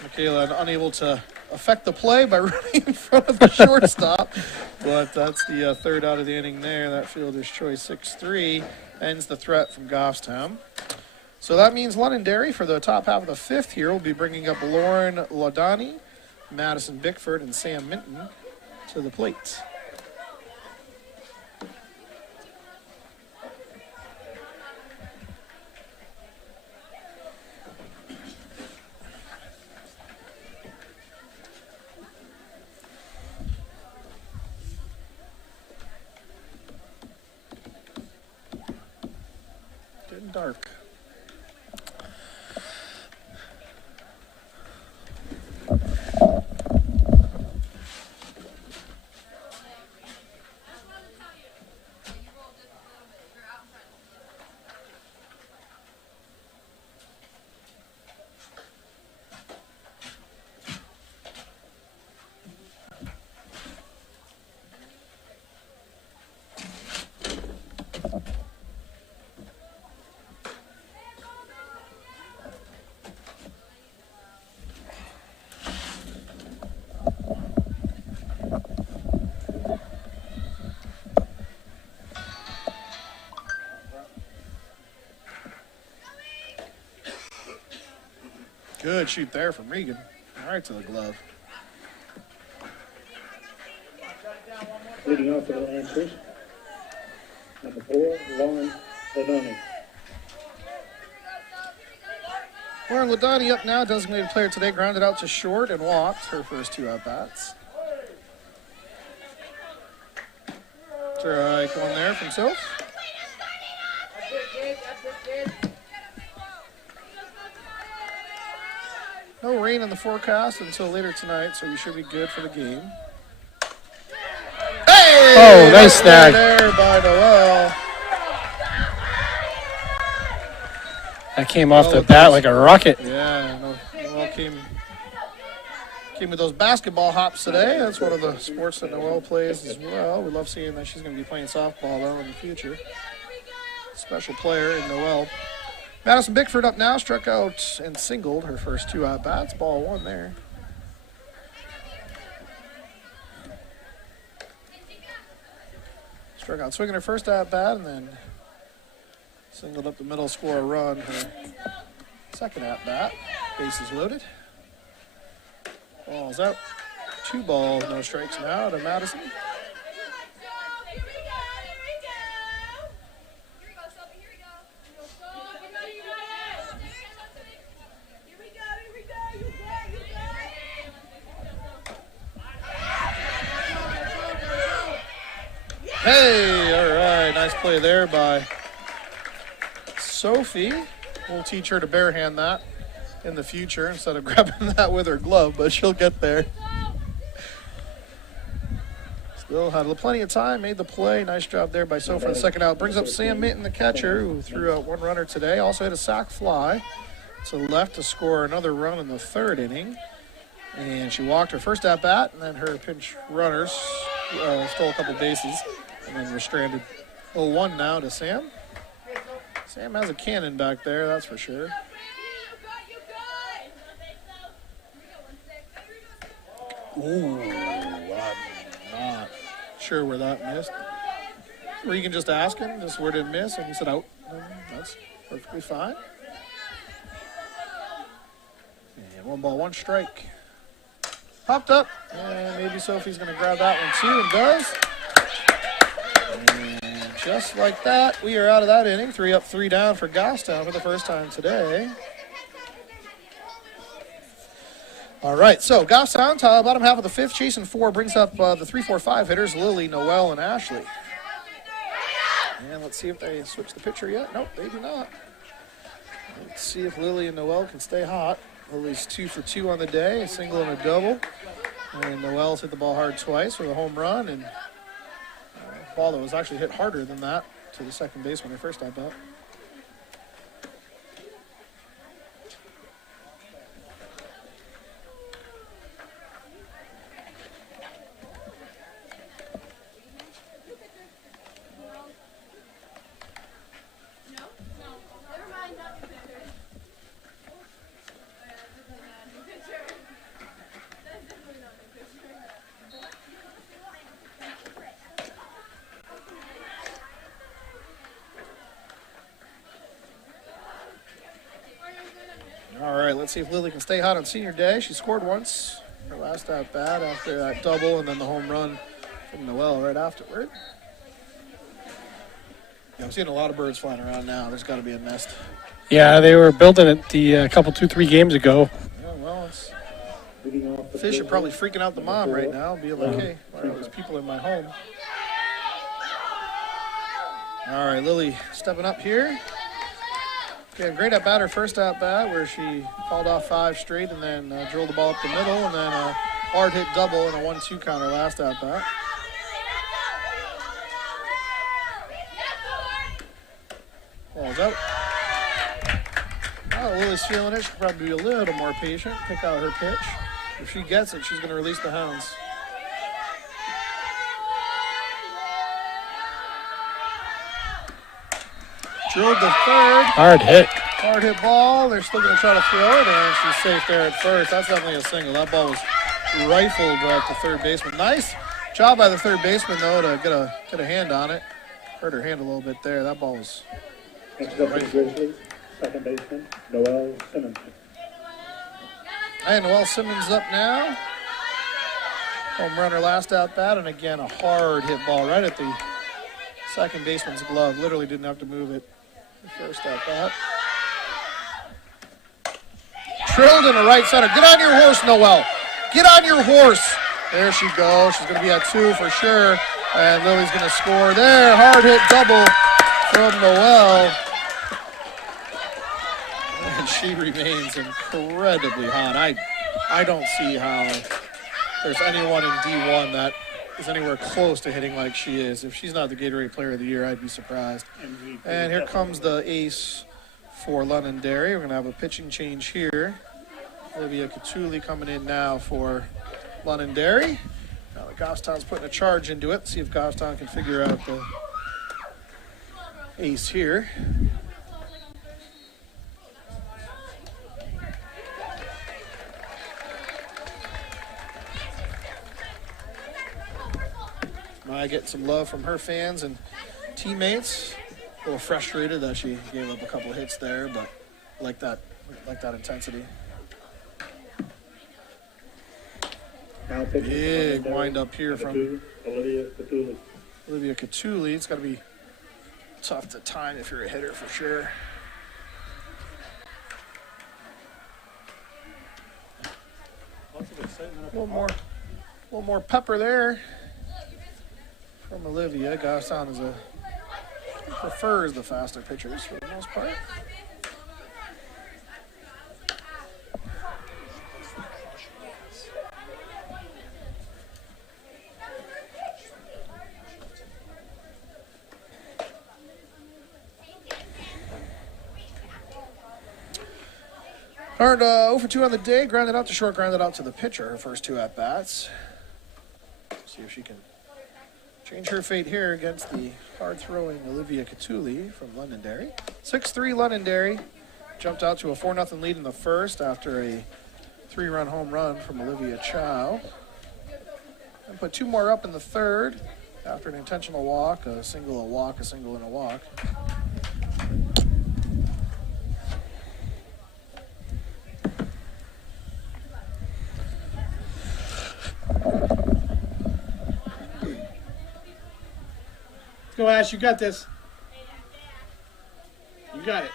Michaela unable to affect the play by running in front of the shortstop. But that's the third out of the inning there. That fielder's choice 6-3 ends the threat from Goffstown. So that means Londonderry for the top half of the fifth here will be bringing up Lauren Laudani, Madison Bickford, and Sam Minton to the plate. Getting dark. Good shoot there from Regan. Right to the glove. Leading off for the Lancers, number 4, Lauren Laudani. Lauren Laudani up now, designated player today, grounded out to short and walked her first 2 at-bats. Strike one there from Soph. No rain in the forecast until later tonight, so we should be good for the game. Hey! Oh, nice snag. There by Noel. That came off the bat like a rocket. Yeah, Noel came with those basketball hops today. That's one of the sports that Noel plays as well. We love seeing that she's going to be playing softball, though, in the future. Special player in Noel. Madison Bickford up now, struck out and singled her first 2 at-bats. Ball 1 there. Struck out swinging her first at-bat and then singled up the middle, score a run her second at-bat. Bases loaded. Ball's out. 2 balls, no strikes now to Madison. Hey, all right, nice play there by Sophie. We'll teach her to barehand that in the future instead of grabbing that with her glove, but she'll get there. Still had plenty of time, made the play. Nice job there by Sophie in the second out. Brings up Sam Minton, the catcher, who threw out 1 runner today. Also had a sac fly to the left to score another run in the third inning. And she walked her first at-bat, and then her pinch runners stole a couple bases. And then we're stranded 0-1 now to Sam. Sam has a cannon back there, that's for sure. Ooh, I'm not sure where that missed. Or you can just ask him, just where did it miss, and he said out. That's perfectly fine. And 1 ball, 1 strike. Popped up, and maybe Sophie's going to grab that one too, and does. And just like that, we are out of that inning. 3 up, 3 down for Goffstown for the first time today. All right, so Goffstown, bottom half of the fifth, chasing 4, brings up the 3-4-5 hitters, Lily, Noel, and Ashley. And let's see if they switch the pitcher yet. Nope, they do not. Let's see if Lily and Noel can stay hot. Lily's 2 for 2 on the day, a single and a double. And Noel's hit the ball hard twice with a home run, and ball that was actually hit harder than that to the second baseman at first, I bet. All right, let's see if Lily can stay hot on senior day. She scored once her last at bat after that double and then the home run from Noel right afterward. Yeah, I'm seeing a lot of birds flying around now. There's got to be a nest. Yeah, they were building it the couple, 2-3 games ago. Yeah, well, fish are probably freaking out the mom right now, being like, hey, why are those people in my home? All right, Lily stepping up here. Yeah, great at bat her first at bat where she called off 5 straight and then drilled the ball up the middle and then a hard hit double and a 1-2 counter last at bat. Ball's out. Oh, Lily's feeling it. She'll probably be a little more patient, pick out her pitch. If she gets it, she's going to release the hounds. Drilled the third. Hard hit. Hard hit ball. They're still going to try to throw it, and she's safe there at first. That's definitely a single. That ball was rifled at the third baseman. Nice job by the third baseman, though, to get a hand on it. Hurt her hand a little bit there. That ball was Next up is Grizzlies, second baseman, Noel Simmons. And Noel Simmons up now. Home runner last at bat, and again a hard hit ball right at the second baseman's glove. Literally didn't have to move it the first at bat. Drilled in the right center. Get on your horse, Noel. Get on your horse. There she goes. She's going to be at 2 for sure. And Lily's going to score there. Hard hit double from Noel. And she remains incredibly hot. I don't see how there's anyone in D1 that is anywhere close to hitting like she is. If she's not the Gatorade Player of the Year, I'd be surprised. And here comes the ace for Londonderry. We're going to have a pitching change here. Olivia Catullo coming in now for Londonderry. Now the Goffstown's putting a charge into it. See if Goffstown can figure out the ace here. Maya getting some love from her fans and teammates. A little frustrated that she gave up a couple of hits there, but like that intensity. Big wind up here from Olivia Catullo. Olivia Catullo. It's got to be tough to time if you're a hitter for sure. A little more pepper there from Olivia. Goffstown prefers the faster pitchers for the most part. Earned 0 for 2 on the day, grounded out to short, grounded out to the pitcher, her first 2 at-bats. See if she can change her fate here against the hard-throwing Olivia Catullo from Londonderry. 6-3 Londonderry jumped out to a 4-0 lead in the first after a 3-run home run from Olivia Chow. And put 2 more up in the third after an intentional walk, a single, a walk, a single, and a walk. Go, Ash, you got this. You got it.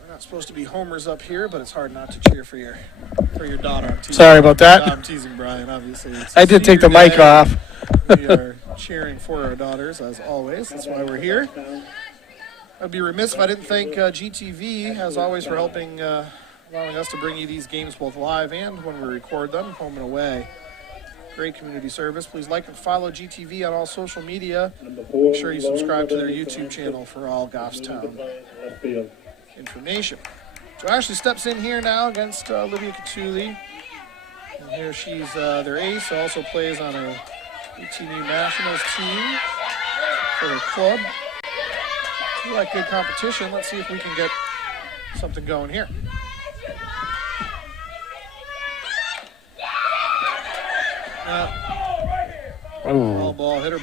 We're not supposed to be homers up here, but it's hard not to cheer for your daughter. I'm teasing. Sorry about that. I'm teasing Brian, obviously. I did take the mic off. We are cheering for our daughters, as always. That's why we're here. I'd be remiss if I didn't thank GTV, as always, for helping, allowing us to bring you these games both live and when we record them, home and away. Great community service. Please like and follow GTV on all social media. Number 4, Make sure you subscribe to their Lauren YouTube Levin, channel for all Goffstown left field. information. So Ashley steps in here now against Olivia Catullo. And here she's their ace, also plays on a UTU Nationals team for her club. We like good competition. Let's see if we can get something going here. Oh, Ball hit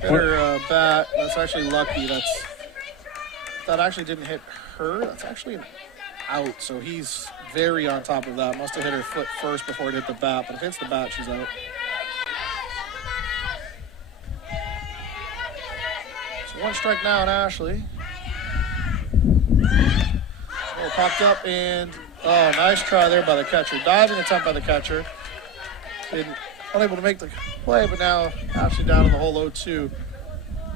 her bat. That's actually lucky. That actually didn't hit her. That's actually an out. So he's very on top of that. Must have hit her foot first before it hit the bat. But if it hits the bat, she's out. So 1 strike now on Ashley. So popped up and nice try there by the catcher. Diving attempt by the catcher. Unable to make the play, but now Ashley down in the hole 0-2.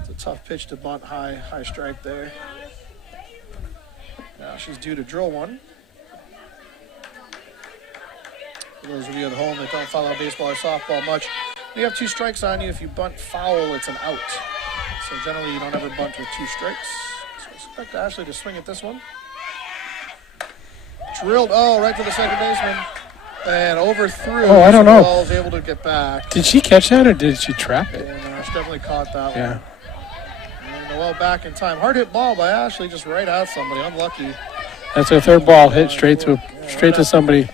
It's a tough pitch to bunt high strike there. Now she's due to drill one. For those of you at home that don't follow baseball or softball much, when you have 2 strikes on you, if you bunt foul, it's an out. So generally you don't ever bunt with 2 strikes. So I expect Ashley to swing at this one. Drilled, right to the second baseman. And overthrew. Oh, I don't know. The ball is able to get back. did she catch that or did she trap it? And she definitely caught that Yeah. one. And Noel back in time. Hard hit ball by Ashley, just right at somebody. Unlucky. That's her third ball hit straight to somebody.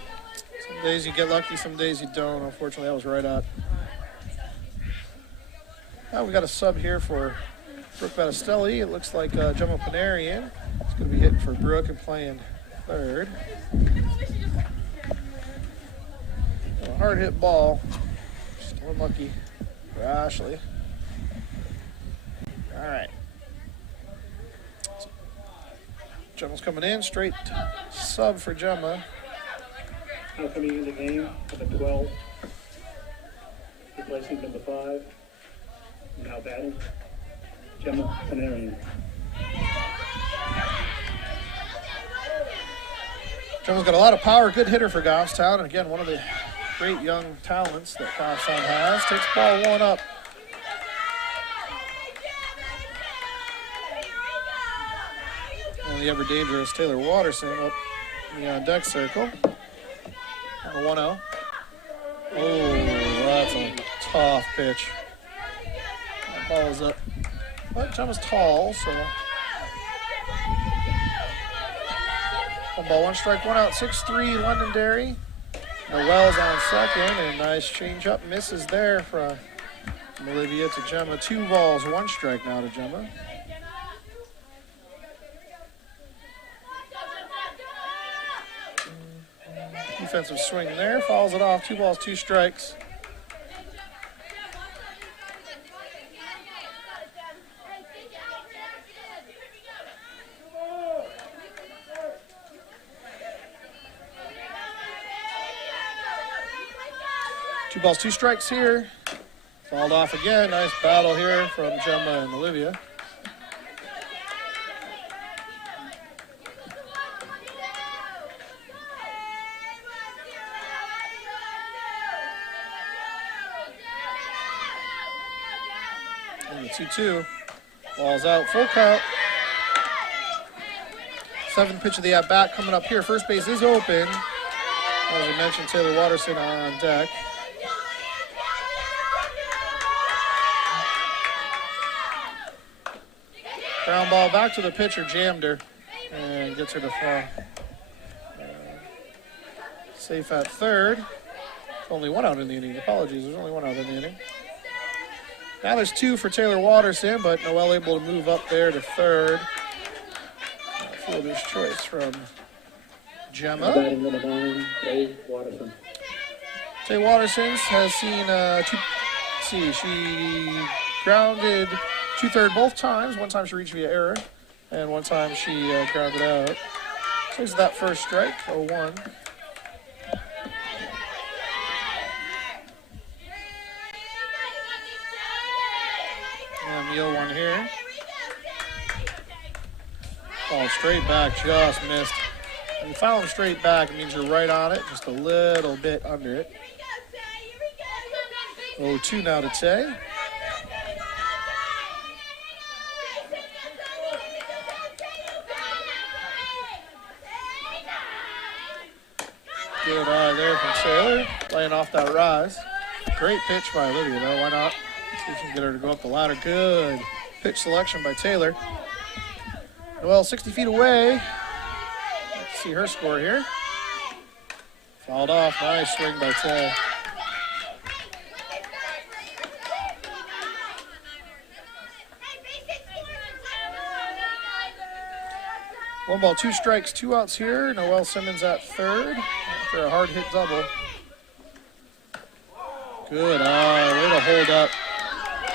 Some days you get lucky, some days you don't. Unfortunately, that was right at. Now we got a sub here for Brooke Battistelli. It looks like Gemma Panarian is going to be hitting for Brooke and playing third. A hard hit ball. Just unlucky for Ashley. All right. Gemma's coming in, straight sub for Gemma. Now coming in the game, number 12, replacing number 5, now batting, Gemma Panarian. Gemma's got a lot of power, good hitter for Goffstown, and again, one of the great young talents that Goffstown has. Takes ball 1 up. And the ever-dangerous Taylor Watterson up in the on-deck circle. On the 1-0. Oh, that's a tough pitch. That ball is up. But Gemma's tall, so... 1 ball, 1 strike, 1 out, 6-3 Londonderry. Noel's on second, and nice change-up. Misses there from Olivia to Gemma. 2 balls, 1 strike now to Gemma. Defensive swing there, fouls it off. 2 balls, 2 strikes. Two balls, 2 strikes here. Fouled off again. Nice battle here from Gemma and Olivia. And the 2-2. Ball's out. Full count. 7th pitch of the at-bat coming up here. First base is open. As I mentioned, Taylor Watterson on deck. Ground ball back to the pitcher, jammed her, and gets her to fall. Safe at third. Only 1 out in the inning. Apologies, there's only 1 out in the inning. Now there's 2 for Taylor Watterson, but Noel able to move up there to third. Fielder's choice from Gemma. Batting number 9, Tay Watterson. Tay Watterson has seen she grounded 2-3rd both times. One time she reached via error, and one time she grounded out. So it's that first strike, 0-1. And the 0-1 here. Ball straight back, just missed. When you foul him straight back, it means you're right on it, just a little bit under it. 0-2 now to Tay. Good eye there from Taylor, laying off that rise. Great pitch by Olivia, though. Why not? See if you can get her to go up the ladder. Good pitch selection by Taylor. Noelle 60 feet away. Let's see her score here. Fouled off. Nice swing by Tay. 1 ball, 2 strikes, 2 outs here. Noelle Simmons at third after a hard hit double. Good eye, way to hold up.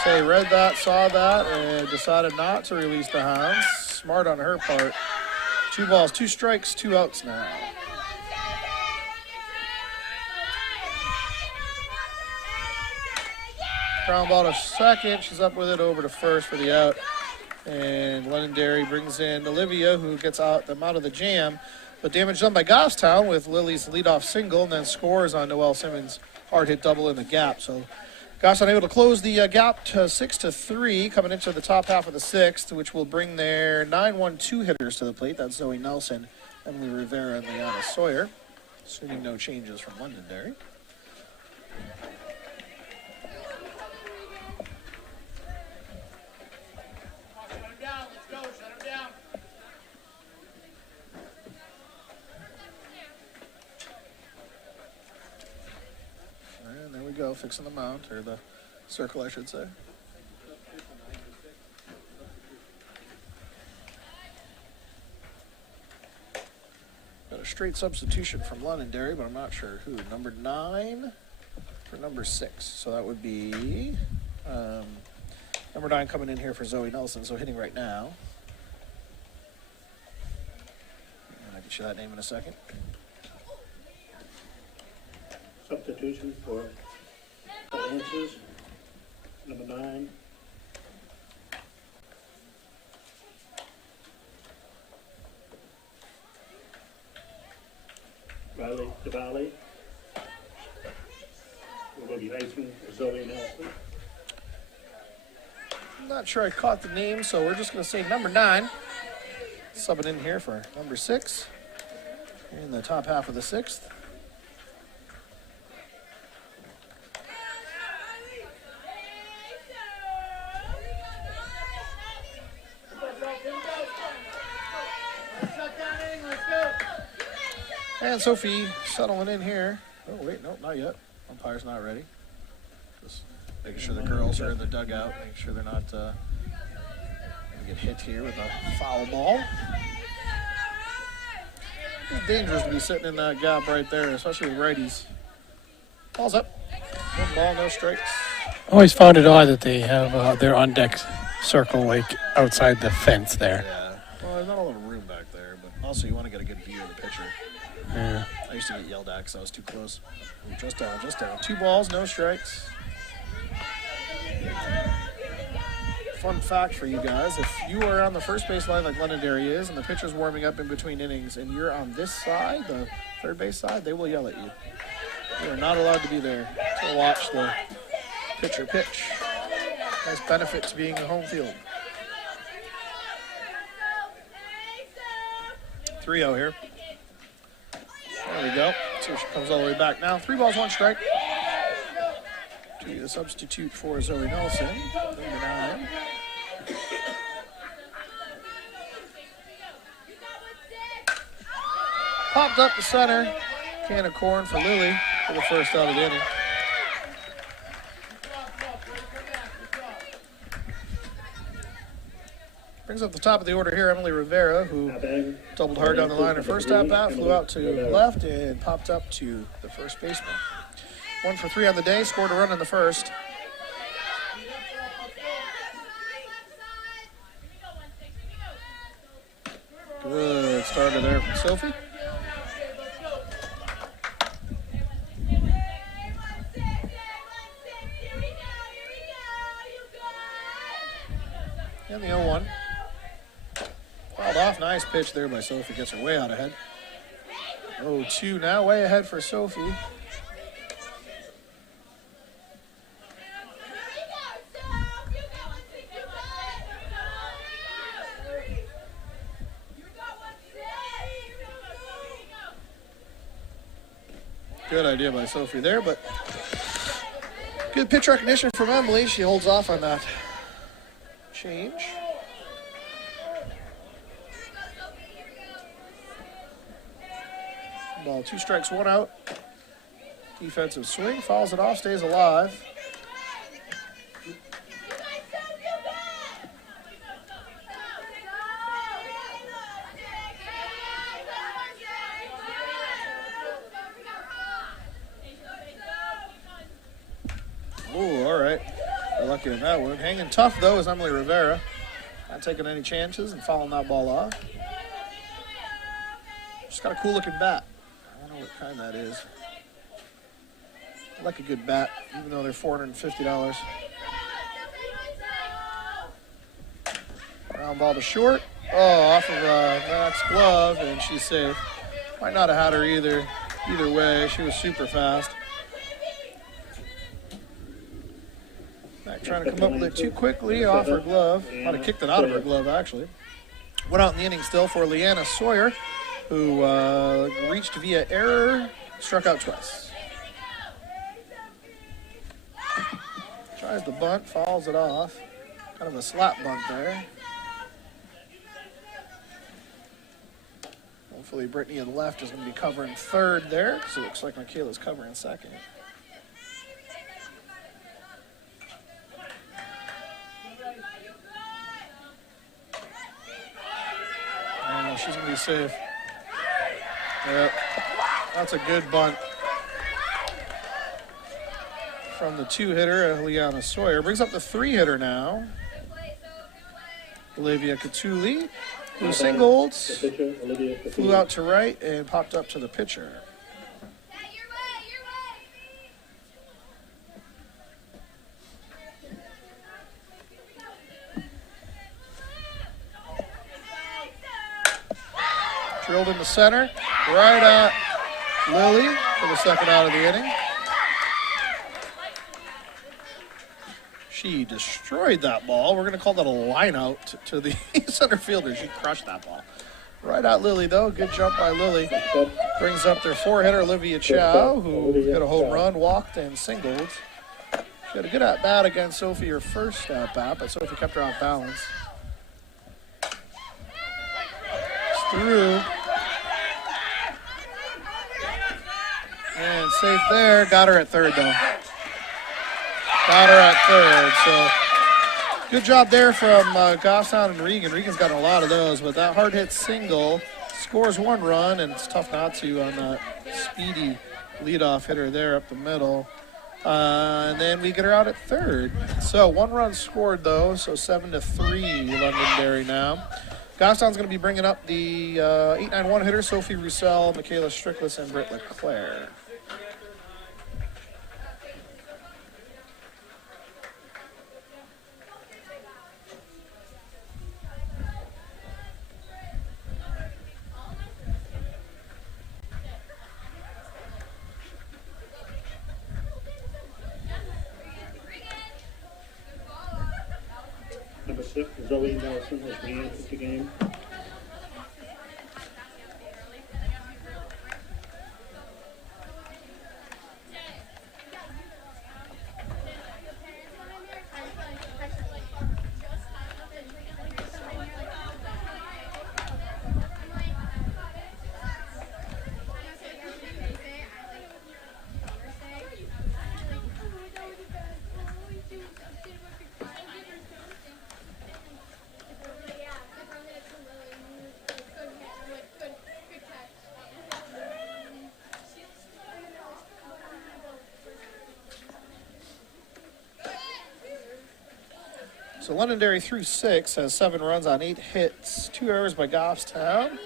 Tay read that, saw that, and decided not to release the hounds. Smart on her part. 2 balls, 2 strikes, 2 outs now. Ground ball to second. She's up with it over to first for the out. And Londonderry brings in Olivia, who gets them out of the jam. But damage done by Goffstown with Lily's leadoff single, and then scores on Noelle Simmons' hard hit double in the gap. So Goffstown able to close the gap to 6-3, coming into the top half of the sixth, which will bring their 9-1-2 hitters to the plate. That's Zoe Nelson, Emily Rivera, and Liana Sawyer, assuming no changes from Londonderry. Go fixing the mount, or the circle I should say. Got a straight substitution from Londonderry, but I'm not sure who. Number 9 for number 6, so that would be number 9 coming in here for Zoe Nelson, so hitting right now. And I'll get you that name in a second. Substitution for Lances, number 9. Riley DeValley. We're going to be facing Zoe Nelson. I'm not sure I caught the name, so we're just going to say number 9. Subbing in here for number 6 in the top half of the sixth. And Sophie settling in here. Oh, wait, nope, not yet. Umpire's not ready. Just making sure the girls are in the dugout, making sure they're not going to get hit here with a foul ball. It's dangerous to be sitting in that gap right there, especially with righties. Ball's up. 1 ball, no strikes. Always found it odd that they have their on-deck circle like outside the fence there. Yeah. Well, there's not a lot of room back there, but also you want to get a good view of the pitcher. Yeah. I used to get yelled at because I was too close. Ooh, just down, just down. 2 balls, no strikes. Fun fact for you guys, if you are on the first base line like Londonderry is, and the pitcher's warming up in between innings, and you're on this side, the third base side, they will yell at you. You are not allowed to be there to watch the pitcher pitch. Nice benefit to being a home field. 3-0 here. There we go. So she comes all the way back now. 3 balls, 1 strike. To be the substitute for Zoe Nelson, number 9. Popped up the center. Can of corn for Lily for the first out of the inning. Brings up the top of the order here, Emily Rivera, who doubled hard down the line her first at bat, flew out to the left, and popped up to the first baseman. 1 for 3 on the day, scored a run in the first. Good starter there from Sophie. And the 0-1. Fouled off. Nice pitch there by Sophie. Gets her way out ahead. 0-2 now. Way ahead for Sophie. Good idea by Sophie there, but good pitch recognition from Emily. She holds off on that change. Ball 2 strikes, 1 out. Defensive swing, fouls it off, stays alive. Oh, all right. They're lucky on that one. Hanging tough, though, is Emily Rivera. Not taking any chances and fouling that ball off. She's got a cool-looking bat. I don't know what kind that is. I like a good bat, even though they're $450. Round ball to short. Oh, off of Mac's glove, and she's safe. Might not have had her either. Either way, she was super fast. Mac trying to come up with it too quickly off her glove. Might have kicked it out of her glove, actually. Went out in the inning still for Leanna Sawyer, who reached via error, struck out twice. Tries the bunt, fouls it off. Kind of a slap bunt there. Hopefully Brittany on the left is going to be covering third there, so it looks like Michaela's covering second. She's going to be safe. Yep. That's a good bunt from the 2-hitter, Liana Sawyer. Brings up the 3-hitter now. Olivia Catullo, who singled, flew out to right, and popped up to the pitcher. Drilled in the center, right at Lily for the second out of the inning. She destroyed that ball. We're going to call that a line out to the center fielder. She crushed that ball. Right at Lily, though. Good jump by Lily. Brings up their 4-hitter, Olivia Chow, who hit a home run, walked, and singled. She had a good at-bat against Sophie, her first at-bat, but Sophie kept her off balance. Through. And safe there. Got her at third, though. Got her at third. So good job there from Goffstown and Regan. Regan's got a lot of those, but that hard hit single scores 1 run, and it's tough not to on that speedy leadoff hitter there up the middle. And then we get her out at third. So 1 run scored, though, so 7-3 Londonderry now. Goffstown's going to be bringing up the 8-9-1 hitter, Sophie Roussel, Michaela Strickless, and Britt LeClaire. Number 6, Zoe Nelson has re-entered the game. So Londonderry through 6 has 7 runs on 8 hits, 2 errors by Goffstown,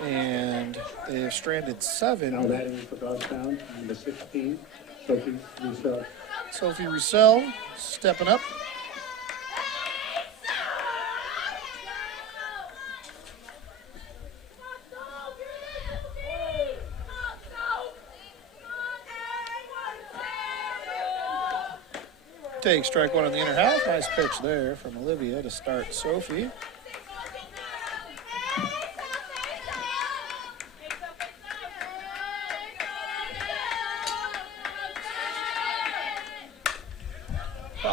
and they have stranded 7. Now batting for Goffstown, number 16, Sophie Roussel. Sophie Roussel stepping up. Take strike 1 on the inner half. Nice pitch there from Olivia to start Sophie.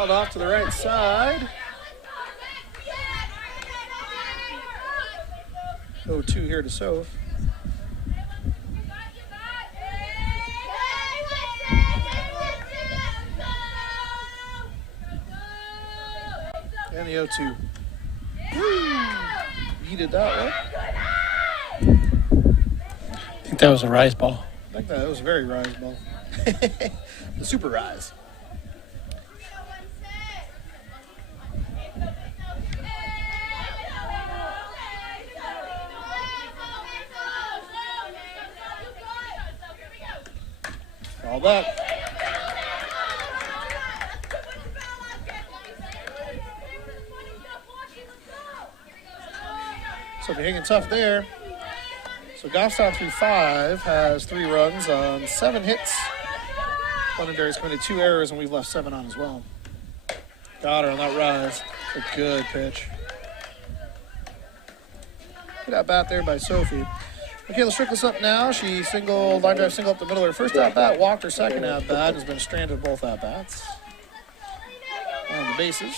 Fouled off to the right side. 0-2 here to Soph. And the 0-2. Yeeted that one. I think that was a rise ball. I think that was a very rise ball. The super rise. All that. So they're hanging tough there. So Goffstown through 5 has 3 runs on 7 hits. Londonderry's committed 2 errors, and we've left 7 on as well. Got her on that rise. A good pitch. Good at bat there by Sophie. Okay, let's check this up now. She line drive single up the middle. Her first at bat, walked her second at bat, has been stranded both at bats. On the bases.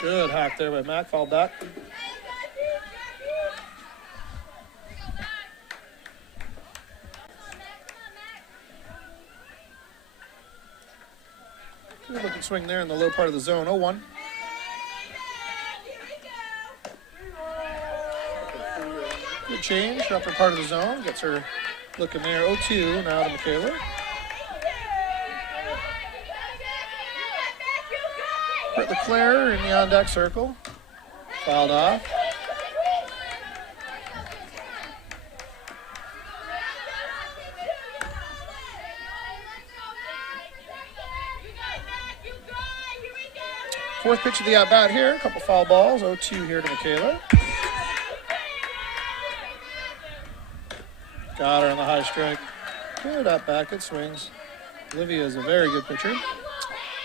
Good hack there by Mac, fouled back. Good looking swing there in the low part of the zone, 0-1. Good change, upper part of the zone, gets her looking there, 0-2 now to Michaela. Britt LeClaire in the on-deck circle. Fouled off. Fourth pitch of the at-bat here. A couple foul balls. 0-2 here to Michaela. Got her on the high strike. Good at-bat, good swings. Olivia is a very good pitcher.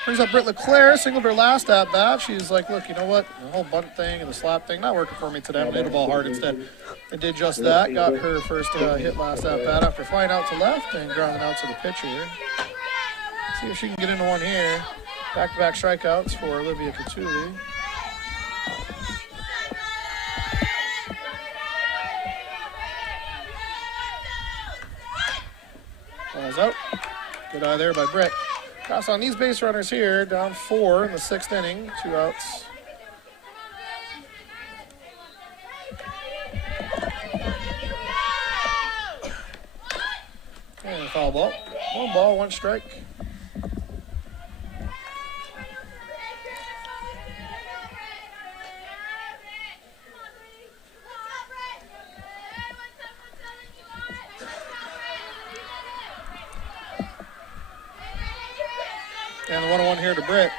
Brings up Britt LeClaire, singled her last at bat. She's like, look, you know what? The whole bunt thing and the slap thing, not working for me today. I'm going to hit the ball hard instead. And did just that. Got her first hit last at bat after flying out to left and grounding out to the pitcher. See if she can get into one here. Back-to-back strikeouts for Olivia Catullo. Ball's out. Good eye there by Britt. Pass on these base runners here, down 4 in the 6th inning, 2 outs. And a foul ball. 1 ball, 1 strike. And the 1-1 here to Britt.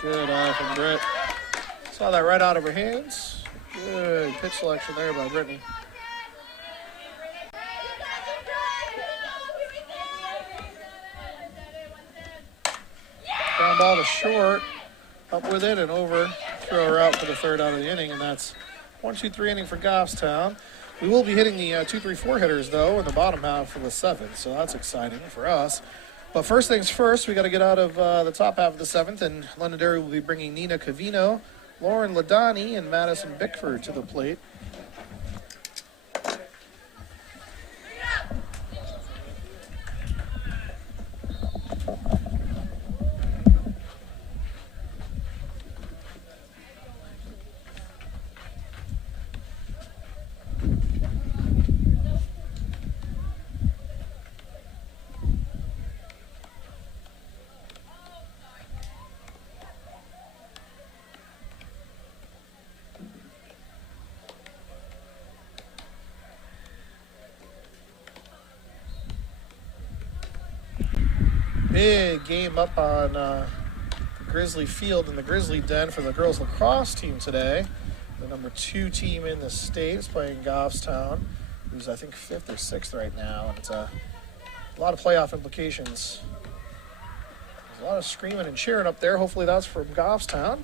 Good eye from Britt. Saw that right out of her hands. Good pitch selection there by Brittany. Ground ball to short. Up with it and over. Throw her out for the 3rd out of the inning, and that's 1-2-3 inning for Goffstown. We will be hitting the 2-3-4 hitters, though, in the bottom half of the 7th, so that's exciting for us. But first things first, we got to get out of the top half of the 7th, and Londonderry will be bringing Nina Cavino, Lauren Ladani, and Madison Bickford to the plate. Big game up on Grizzly Field in the Grizzly Den for the girls lacrosse team today. The number 2 team in the state is playing Goffstown, who's I think 5th or 6th right now. And it's a lot of playoff implications. There's a lot of screaming and cheering up there. Hopefully that's from Goffstown.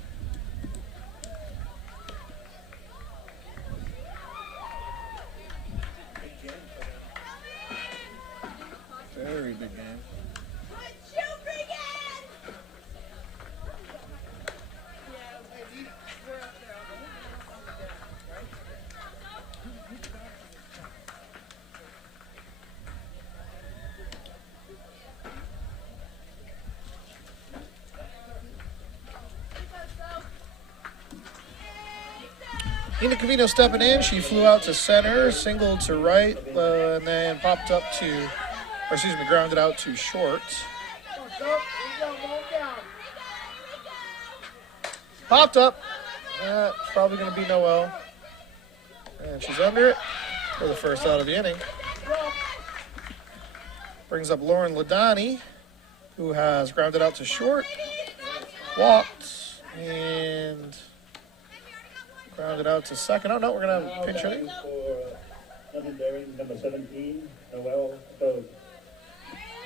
Nina Cavino stepping in. She flew out to center, singled to right, and then popped up to, grounded out to short. Popped up. That's probably going to be Noel. And she's under it for the first out of the inning. Brings up Lauren Ladani, who has grounded out to short, walked, and grounded out to second. Oh, no, we're going to have a pinch hitting. For Londonderry, number 17, Noel Doe.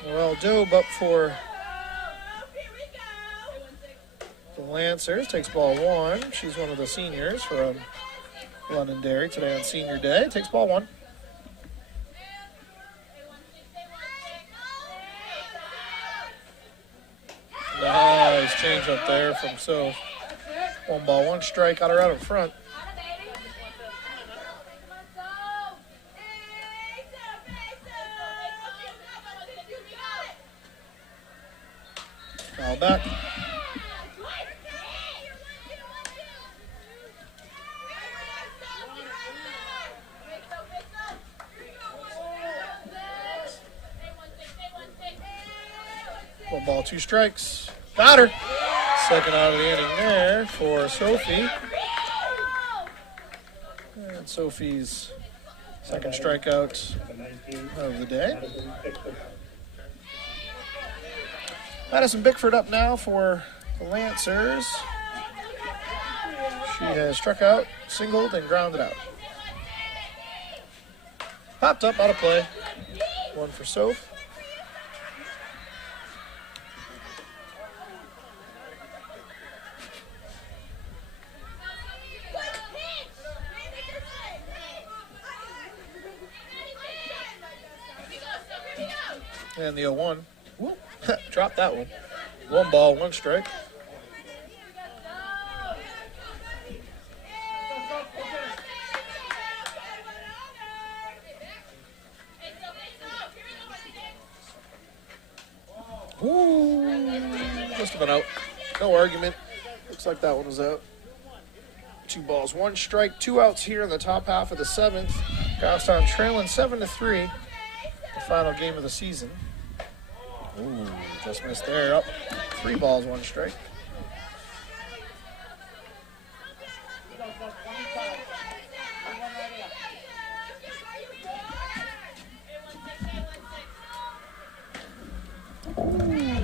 Noel Dobe up for the Lancers. Takes ball one. She's one of the seniors from Londonderry today on senior day. Takes ball one. Nice change up there from Soph. 1 ball, 1 strike. Got her out in front. Foul back. One ball, 2 strikes. Got her. Second out of the inning there for Sophie. And Sophie's second strikeout of the day. Madison Bickford up now for the Lancers. She has struck out, singled, and grounded out. Popped up, out of play. 1 for Soph. And the 0-1. Whoop. Dropped that one. 1 ball, 1 strike. Ooh, just about out. No argument. Looks like that one was out. 2 balls, 1 strike, 2 outs here in the top half of the 7th. Goffstown trailing 7-3. The final game of the season. Ooh, just missed there. Up 3 balls, 1 strike.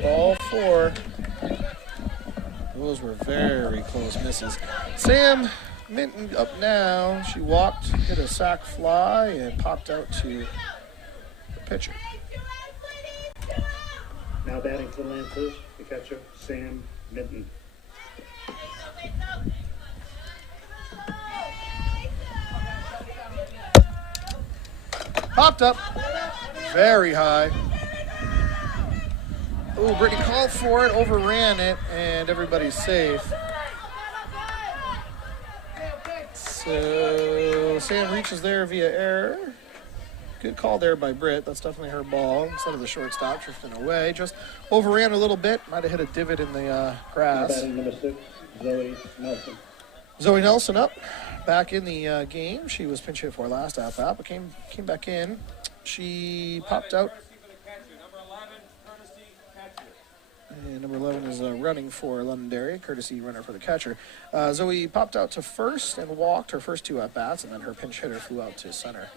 Ball 4. Those were very close misses. Sam Minton up now. She walked, hit a sac fly, and popped out to the pitcher. Now batting for the Lancers, the catcher, Sam Minton. Popped up. Very high. Ooh, Brittany called for it, overran it, and everybody's safe. So Sam reaches there via error. Good call there by Britt. That's definitely her ball. Instead of the shortstop drifting away. Just overran a little bit. Might have hit a divot in the grass. Batting number 6, Zoe Nelson. Zoe Nelson up. Back in the game. She was pinch hit for last at-bat, but came back in. She popped out. And number 11 is running for Londonderry, courtesy runner for the catcher. Zoe popped out to first and walked her first 2 at-bats, and then her pinch hitter flew out to center.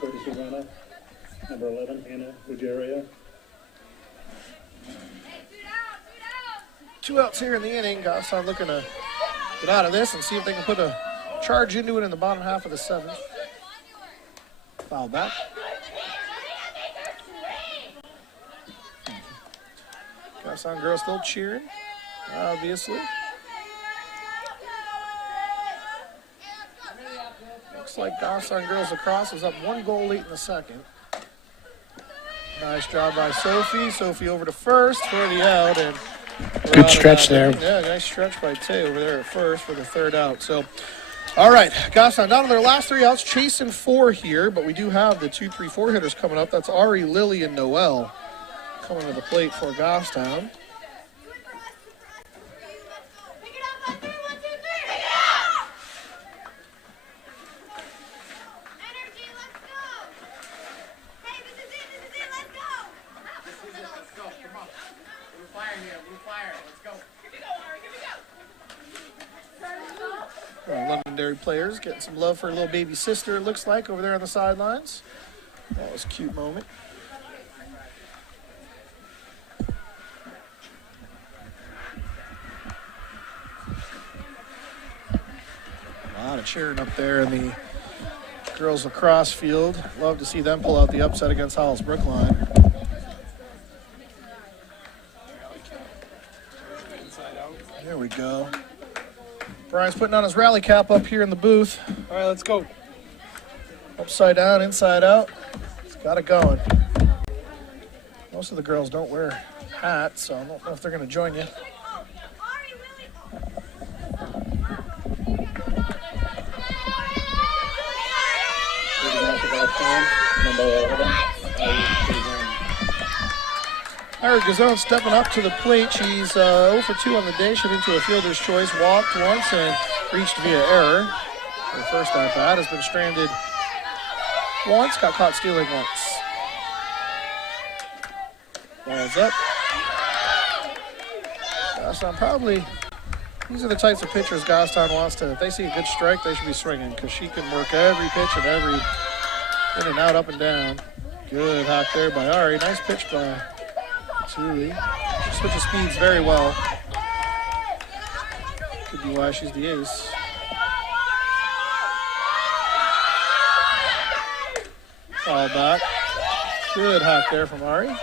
Courtesy runner, number 11, Anna Ruggiero. 2 outs here in the inning. Goffstown looking to get out of this and see if they can put a charge into it in the bottom half of the 7th. Foul back. Goffstown girls still cheering, obviously. Looks like Goffstown girls lacrosse is up 1 goal late in the 2nd. Nice job by Sophie. Sophie over to first for the out. And good stretch there. Yeah, nice stretch by Tay over there at first for the 3rd out. So, all right, Goffstown down to their last 3 outs, chasing 4 here, but we do have the 2-3-4 hitters coming up. That's Ari, Lily, and Noel coming to the plate for Goffstown. Londonderry players getting some love for her little baby sister, it looks like, over there on the sidelines. That was a cute moment. A lot of cheering up there in the girls lacrosse field. Love to see them pull out the upset against Howells Brookline. There we go. Brian's putting on his rally cap up here in the booth. All right, let's go. Upside down, inside out. It's got it going. Most of the girls don't wear hats, so I don't know if they're going to join you. Ari Grazon stepping up to the plate. She's 0 for 2 on the day. She's into a fielder's choice. Walked once and reached via error. Her first at bat has been stranded once. Got caught stealing once. Ball's up. Gostown probably, these are the types of pitchers Gostown wants to, if they see a good strike, they should be swinging because she can work every pitch and every in and out, up and down. Good hack there by Ari. Nice pitch by Catullo. She switches speeds very well. Could be why she's the ace. Foul back. Good hack there from Ari.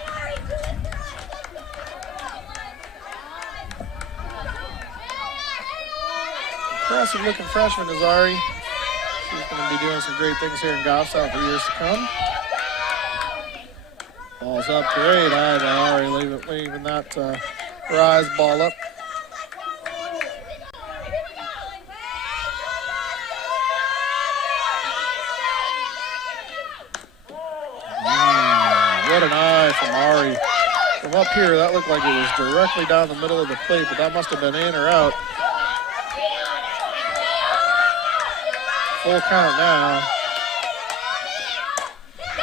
Impressive looking freshman is Ari. She's going to be doing some great things here in Goffstown for years to come. Ball's up, great eye by Ari, leaving that rise ball up. What an eye from Ari. From up here, that looked like it was directly down the middle of the plate, but that must have been in or out. Full count now.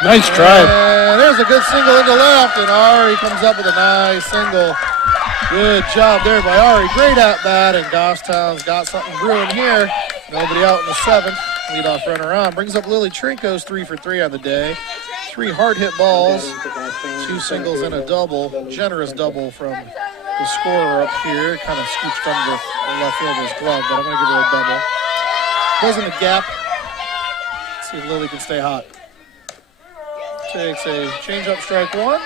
Nice drive. And there's a good single into left, and Ari comes up with a nice single. Good job there by Ari. Great at bat, and Goffstown's got something brewing here. Nobody out in the seventh. Leadoff runner on. Brings up Lily Trinko's 3 for 3 on the day. 3 hard hit balls, 2 singles and a double. Generous double from the scorer up here. Kind of scooched under the left fielder's glove, but I'm going to give her a double. Goes in the gap. Let's see if Lily can stay hot. Takes a change-up strike one.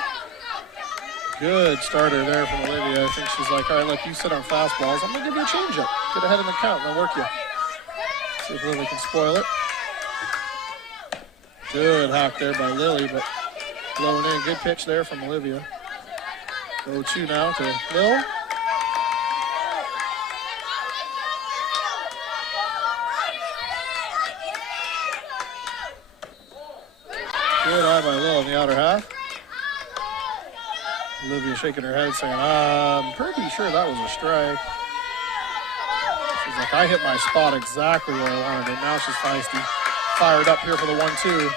Good starter there from Olivia. I think she's like, all right, look, you sit on fastballs. I'm going to give you a change-up. Get ahead in the count and I'll work you. See if Lily can spoil it. Good hack there by Lily, but blowing in. Good pitch there from Olivia. 0-2 now to Lil. Good eye by Lil in the outer half. Olivia shaking her head saying, I'm pretty sure that was a strike. She's like, I hit my spot exactly where I wanted it. Now she's feisty. Fired up here for the 1-2.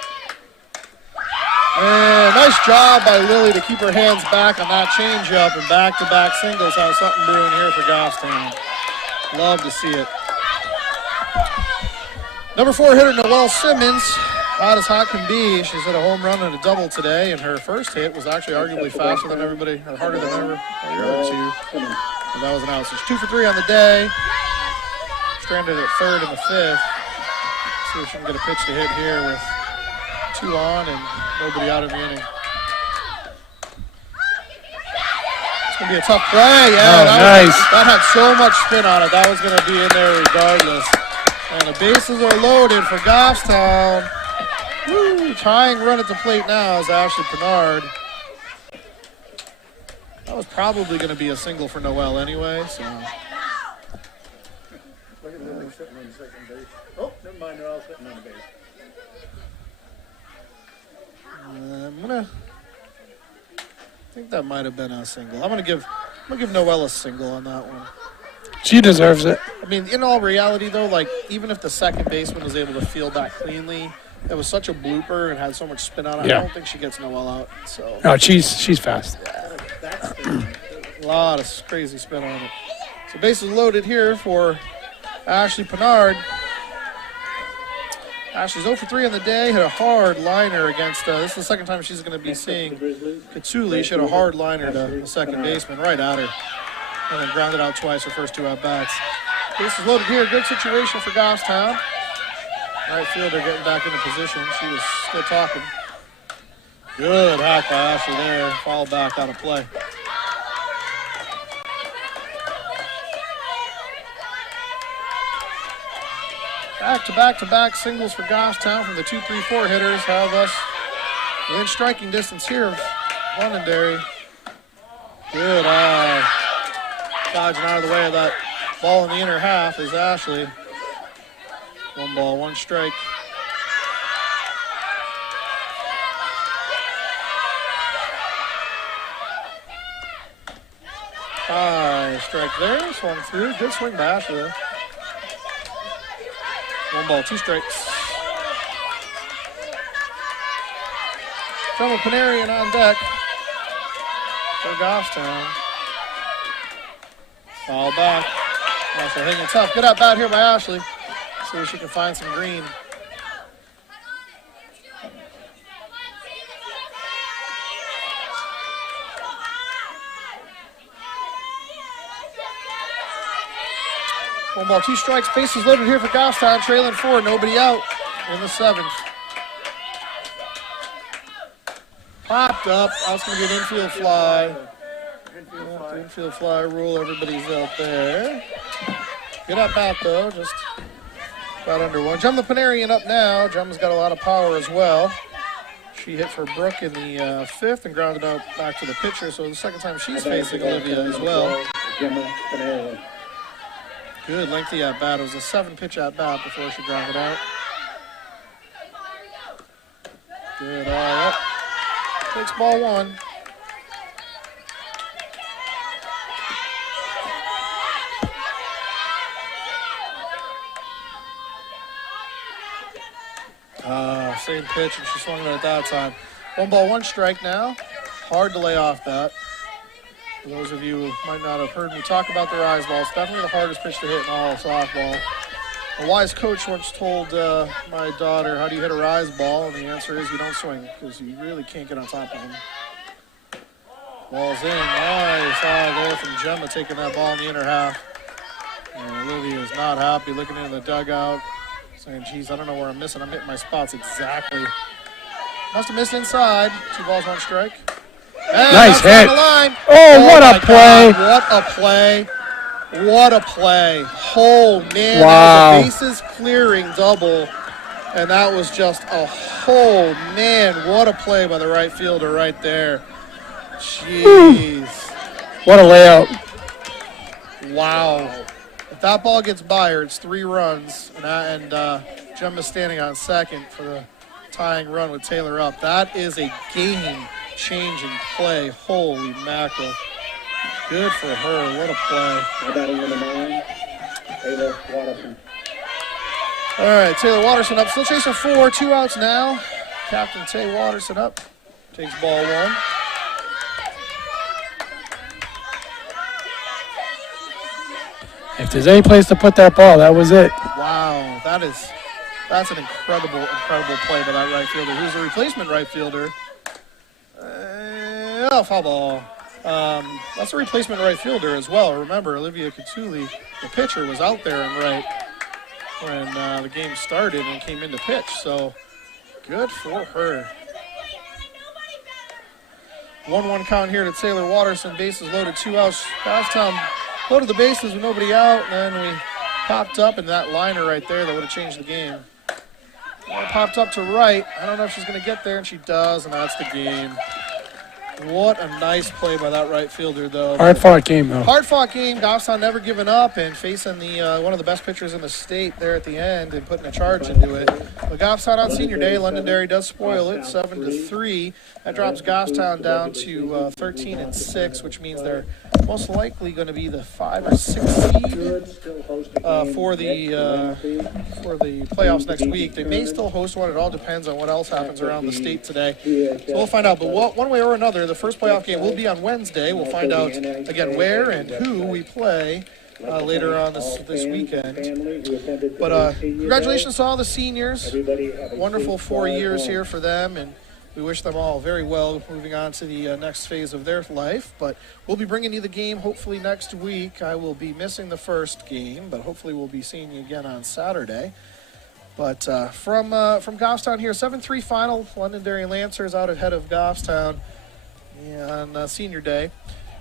And nice job by Lily to keep her hands back on that changeup, and back-to-back singles have something brewing here for Goffstown. Love to see it. Number 4 hitter, Noelle Simmons. Hot as hot can be. She's hit a home run and a double today, and her first hit was actually arguably faster than everybody, or harder than ever. And that was an out. So she's 2 for 3 on the day. Stranded at third in the 5th. See if she can get a pitch to hit here with 2 on and nobody out of the inning. It's going to be a tough play. Yeah, nice. That had so much spin on it. That was going to be in there regardless. And the bases are loaded for Goffstown. Woo, tying run at the plate now is Ashley Pinard. That was probably going to be a single for Noelle anyway, so. Look at Lily sitting on second base. Oh, never mind, they're all sitting on the base. I think that might have been a single. I'm gonna give Noelle a single on that one. She deserves it. I mean, in all reality though, like even if the second baseman was able to field that cleanly, it was such a blooper and had so much spin on it. Yeah. I don't think she gets Noelle out. So No, she's fast. a lot of crazy spin on it. So bases loaded here for Ashley Pinard. Ashley's 0 for 3 on the day, hit a hard liner against, this is the second time she's going to be seeing Catullo. She hit a hard liner to the second baseman, right at her, and then grounded out twice her first 2 at-bats. Base is loaded here, good situation for Goffstown. Right fielder getting back into position. She was still talking. Good hack by Ashley there, foul back out of play. Back-to-back-to-back singles for Goffstown from the 2-3-4 hitters have us within striking distance here of Londonderry. Good eye. Dodging out of the way of that ball in the inner half is Ashley. 1 ball, 1 strike. High strike there, swung through. Good swing by Ashley though. 1 ball, 2 strikes. From Panarian on deck for Goffstown. Foul back. Ashley hanging tough. Good at bat here by Ashley. See if she can find some green. One ball, 2 strikes. Bases loaded here for Goffstown. Trailing 4, nobody out in the 7th. Popped up. That's going to be an infield fly. Infield fly rule. Everybody's out there. Good at bat though. Just about under 1. Jem the Panarian up now. Jem's got a lot of power as well. She hit for Brooke in the 5th and grounded out back to the pitcher. So the second time she's facing Olivia as well. Good lengthy at bat. It was a 7-pitch at bat before she grounded out. Good eye up. Takes ball 1. Same pitch, and she swung it at that time. 1 ball, 1 strike now. Hard to lay off that. For those of you who might not have heard me talk about the rise ball, it's definitely the hardest pitch to hit in all of softball. A wise coach once told my daughter, how do you hit a rise ball? And the answer is you don't swing, because you really can't get on top of them. Ball's in. Nice eye there from Gemma taking that ball in the inner half. And Olivia is not happy, looking into the dugout, saying, geez, I don't know where I'm missing. I'm hitting my spots exactly. Must have missed inside. 2 balls, 1 strike. And nice hit. The line. Oh, what a play. God, what a play. What a play. Oh, man. Wow. That was a bases clearing double. And that was just a whole, man, what a play by the right fielder right there. Jeez. What a layout. Wow. If that ball gets by her, it's 3 runs. And Gemma's standing on second for the tying run with Taylor up. That is a game-changing play. Holy mackerel. Good for her. What a play. Batting number 9, Taylor Watterson. All right, Taylor Watterson up. Still chasing 4. 2 outs now. Captain Tay Watterson up. Takes ball 1. If there's any place to put that ball, that was it. Wow, that's an incredible play by that right fielder. Who's a replacement right fielder? Foul ball. That's a replacement right fielder as well. Remember, Olivia Catullo, the pitcher, was out there in right when the game started and came in to pitch. So good for her. 1-1 count here to Taylor Watterson. Bases loaded, 2 outs. Goffstown loaded the bases with nobody out, and then we popped up in that liner right there that would have changed the game. Popped up to right. I don't know if she's going to get there, and she does, and that's the game. What a nice play by that right fielder, though. Hard-fought game, though. Hard-fought game. Goffstown never giving up and facing the one of the best pitchers in the state there at the end and putting a charge into it. But Goffstown on senior day, Londonderry does spoil it, 7-3. That drops Goffstown down to 13-6, which means they're most likely going to be the 5 or 6 seed for the playoffs next week. They may still host one. It all depends on what else happens around the state today. So we'll find out. But one way or another, the first playoff game will be on Wednesday. We'll find out, again, where and who we play later on this weekend. But congratulations to all the seniors. Wonderful 4 years here for them, and we wish them all very well moving on to the next phase of their life. But we'll be bringing you the game hopefully next week. I will be missing the first game, but hopefully we'll be seeing you again on Saturday. But from Goffstown here, 7-3 final. Londonderry Lancers out ahead of Goffstown on senior day.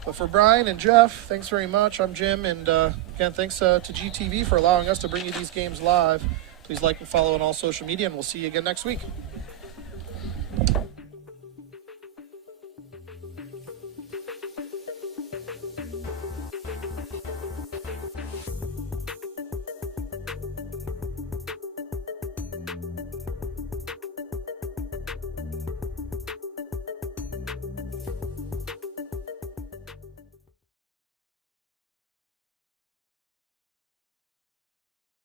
But for Brian and Jeff, thanks very much. I'm Jim, and again, thanks to GTV for allowing us to bring you these games live. Please like and follow on all social media, and we'll see you again next week.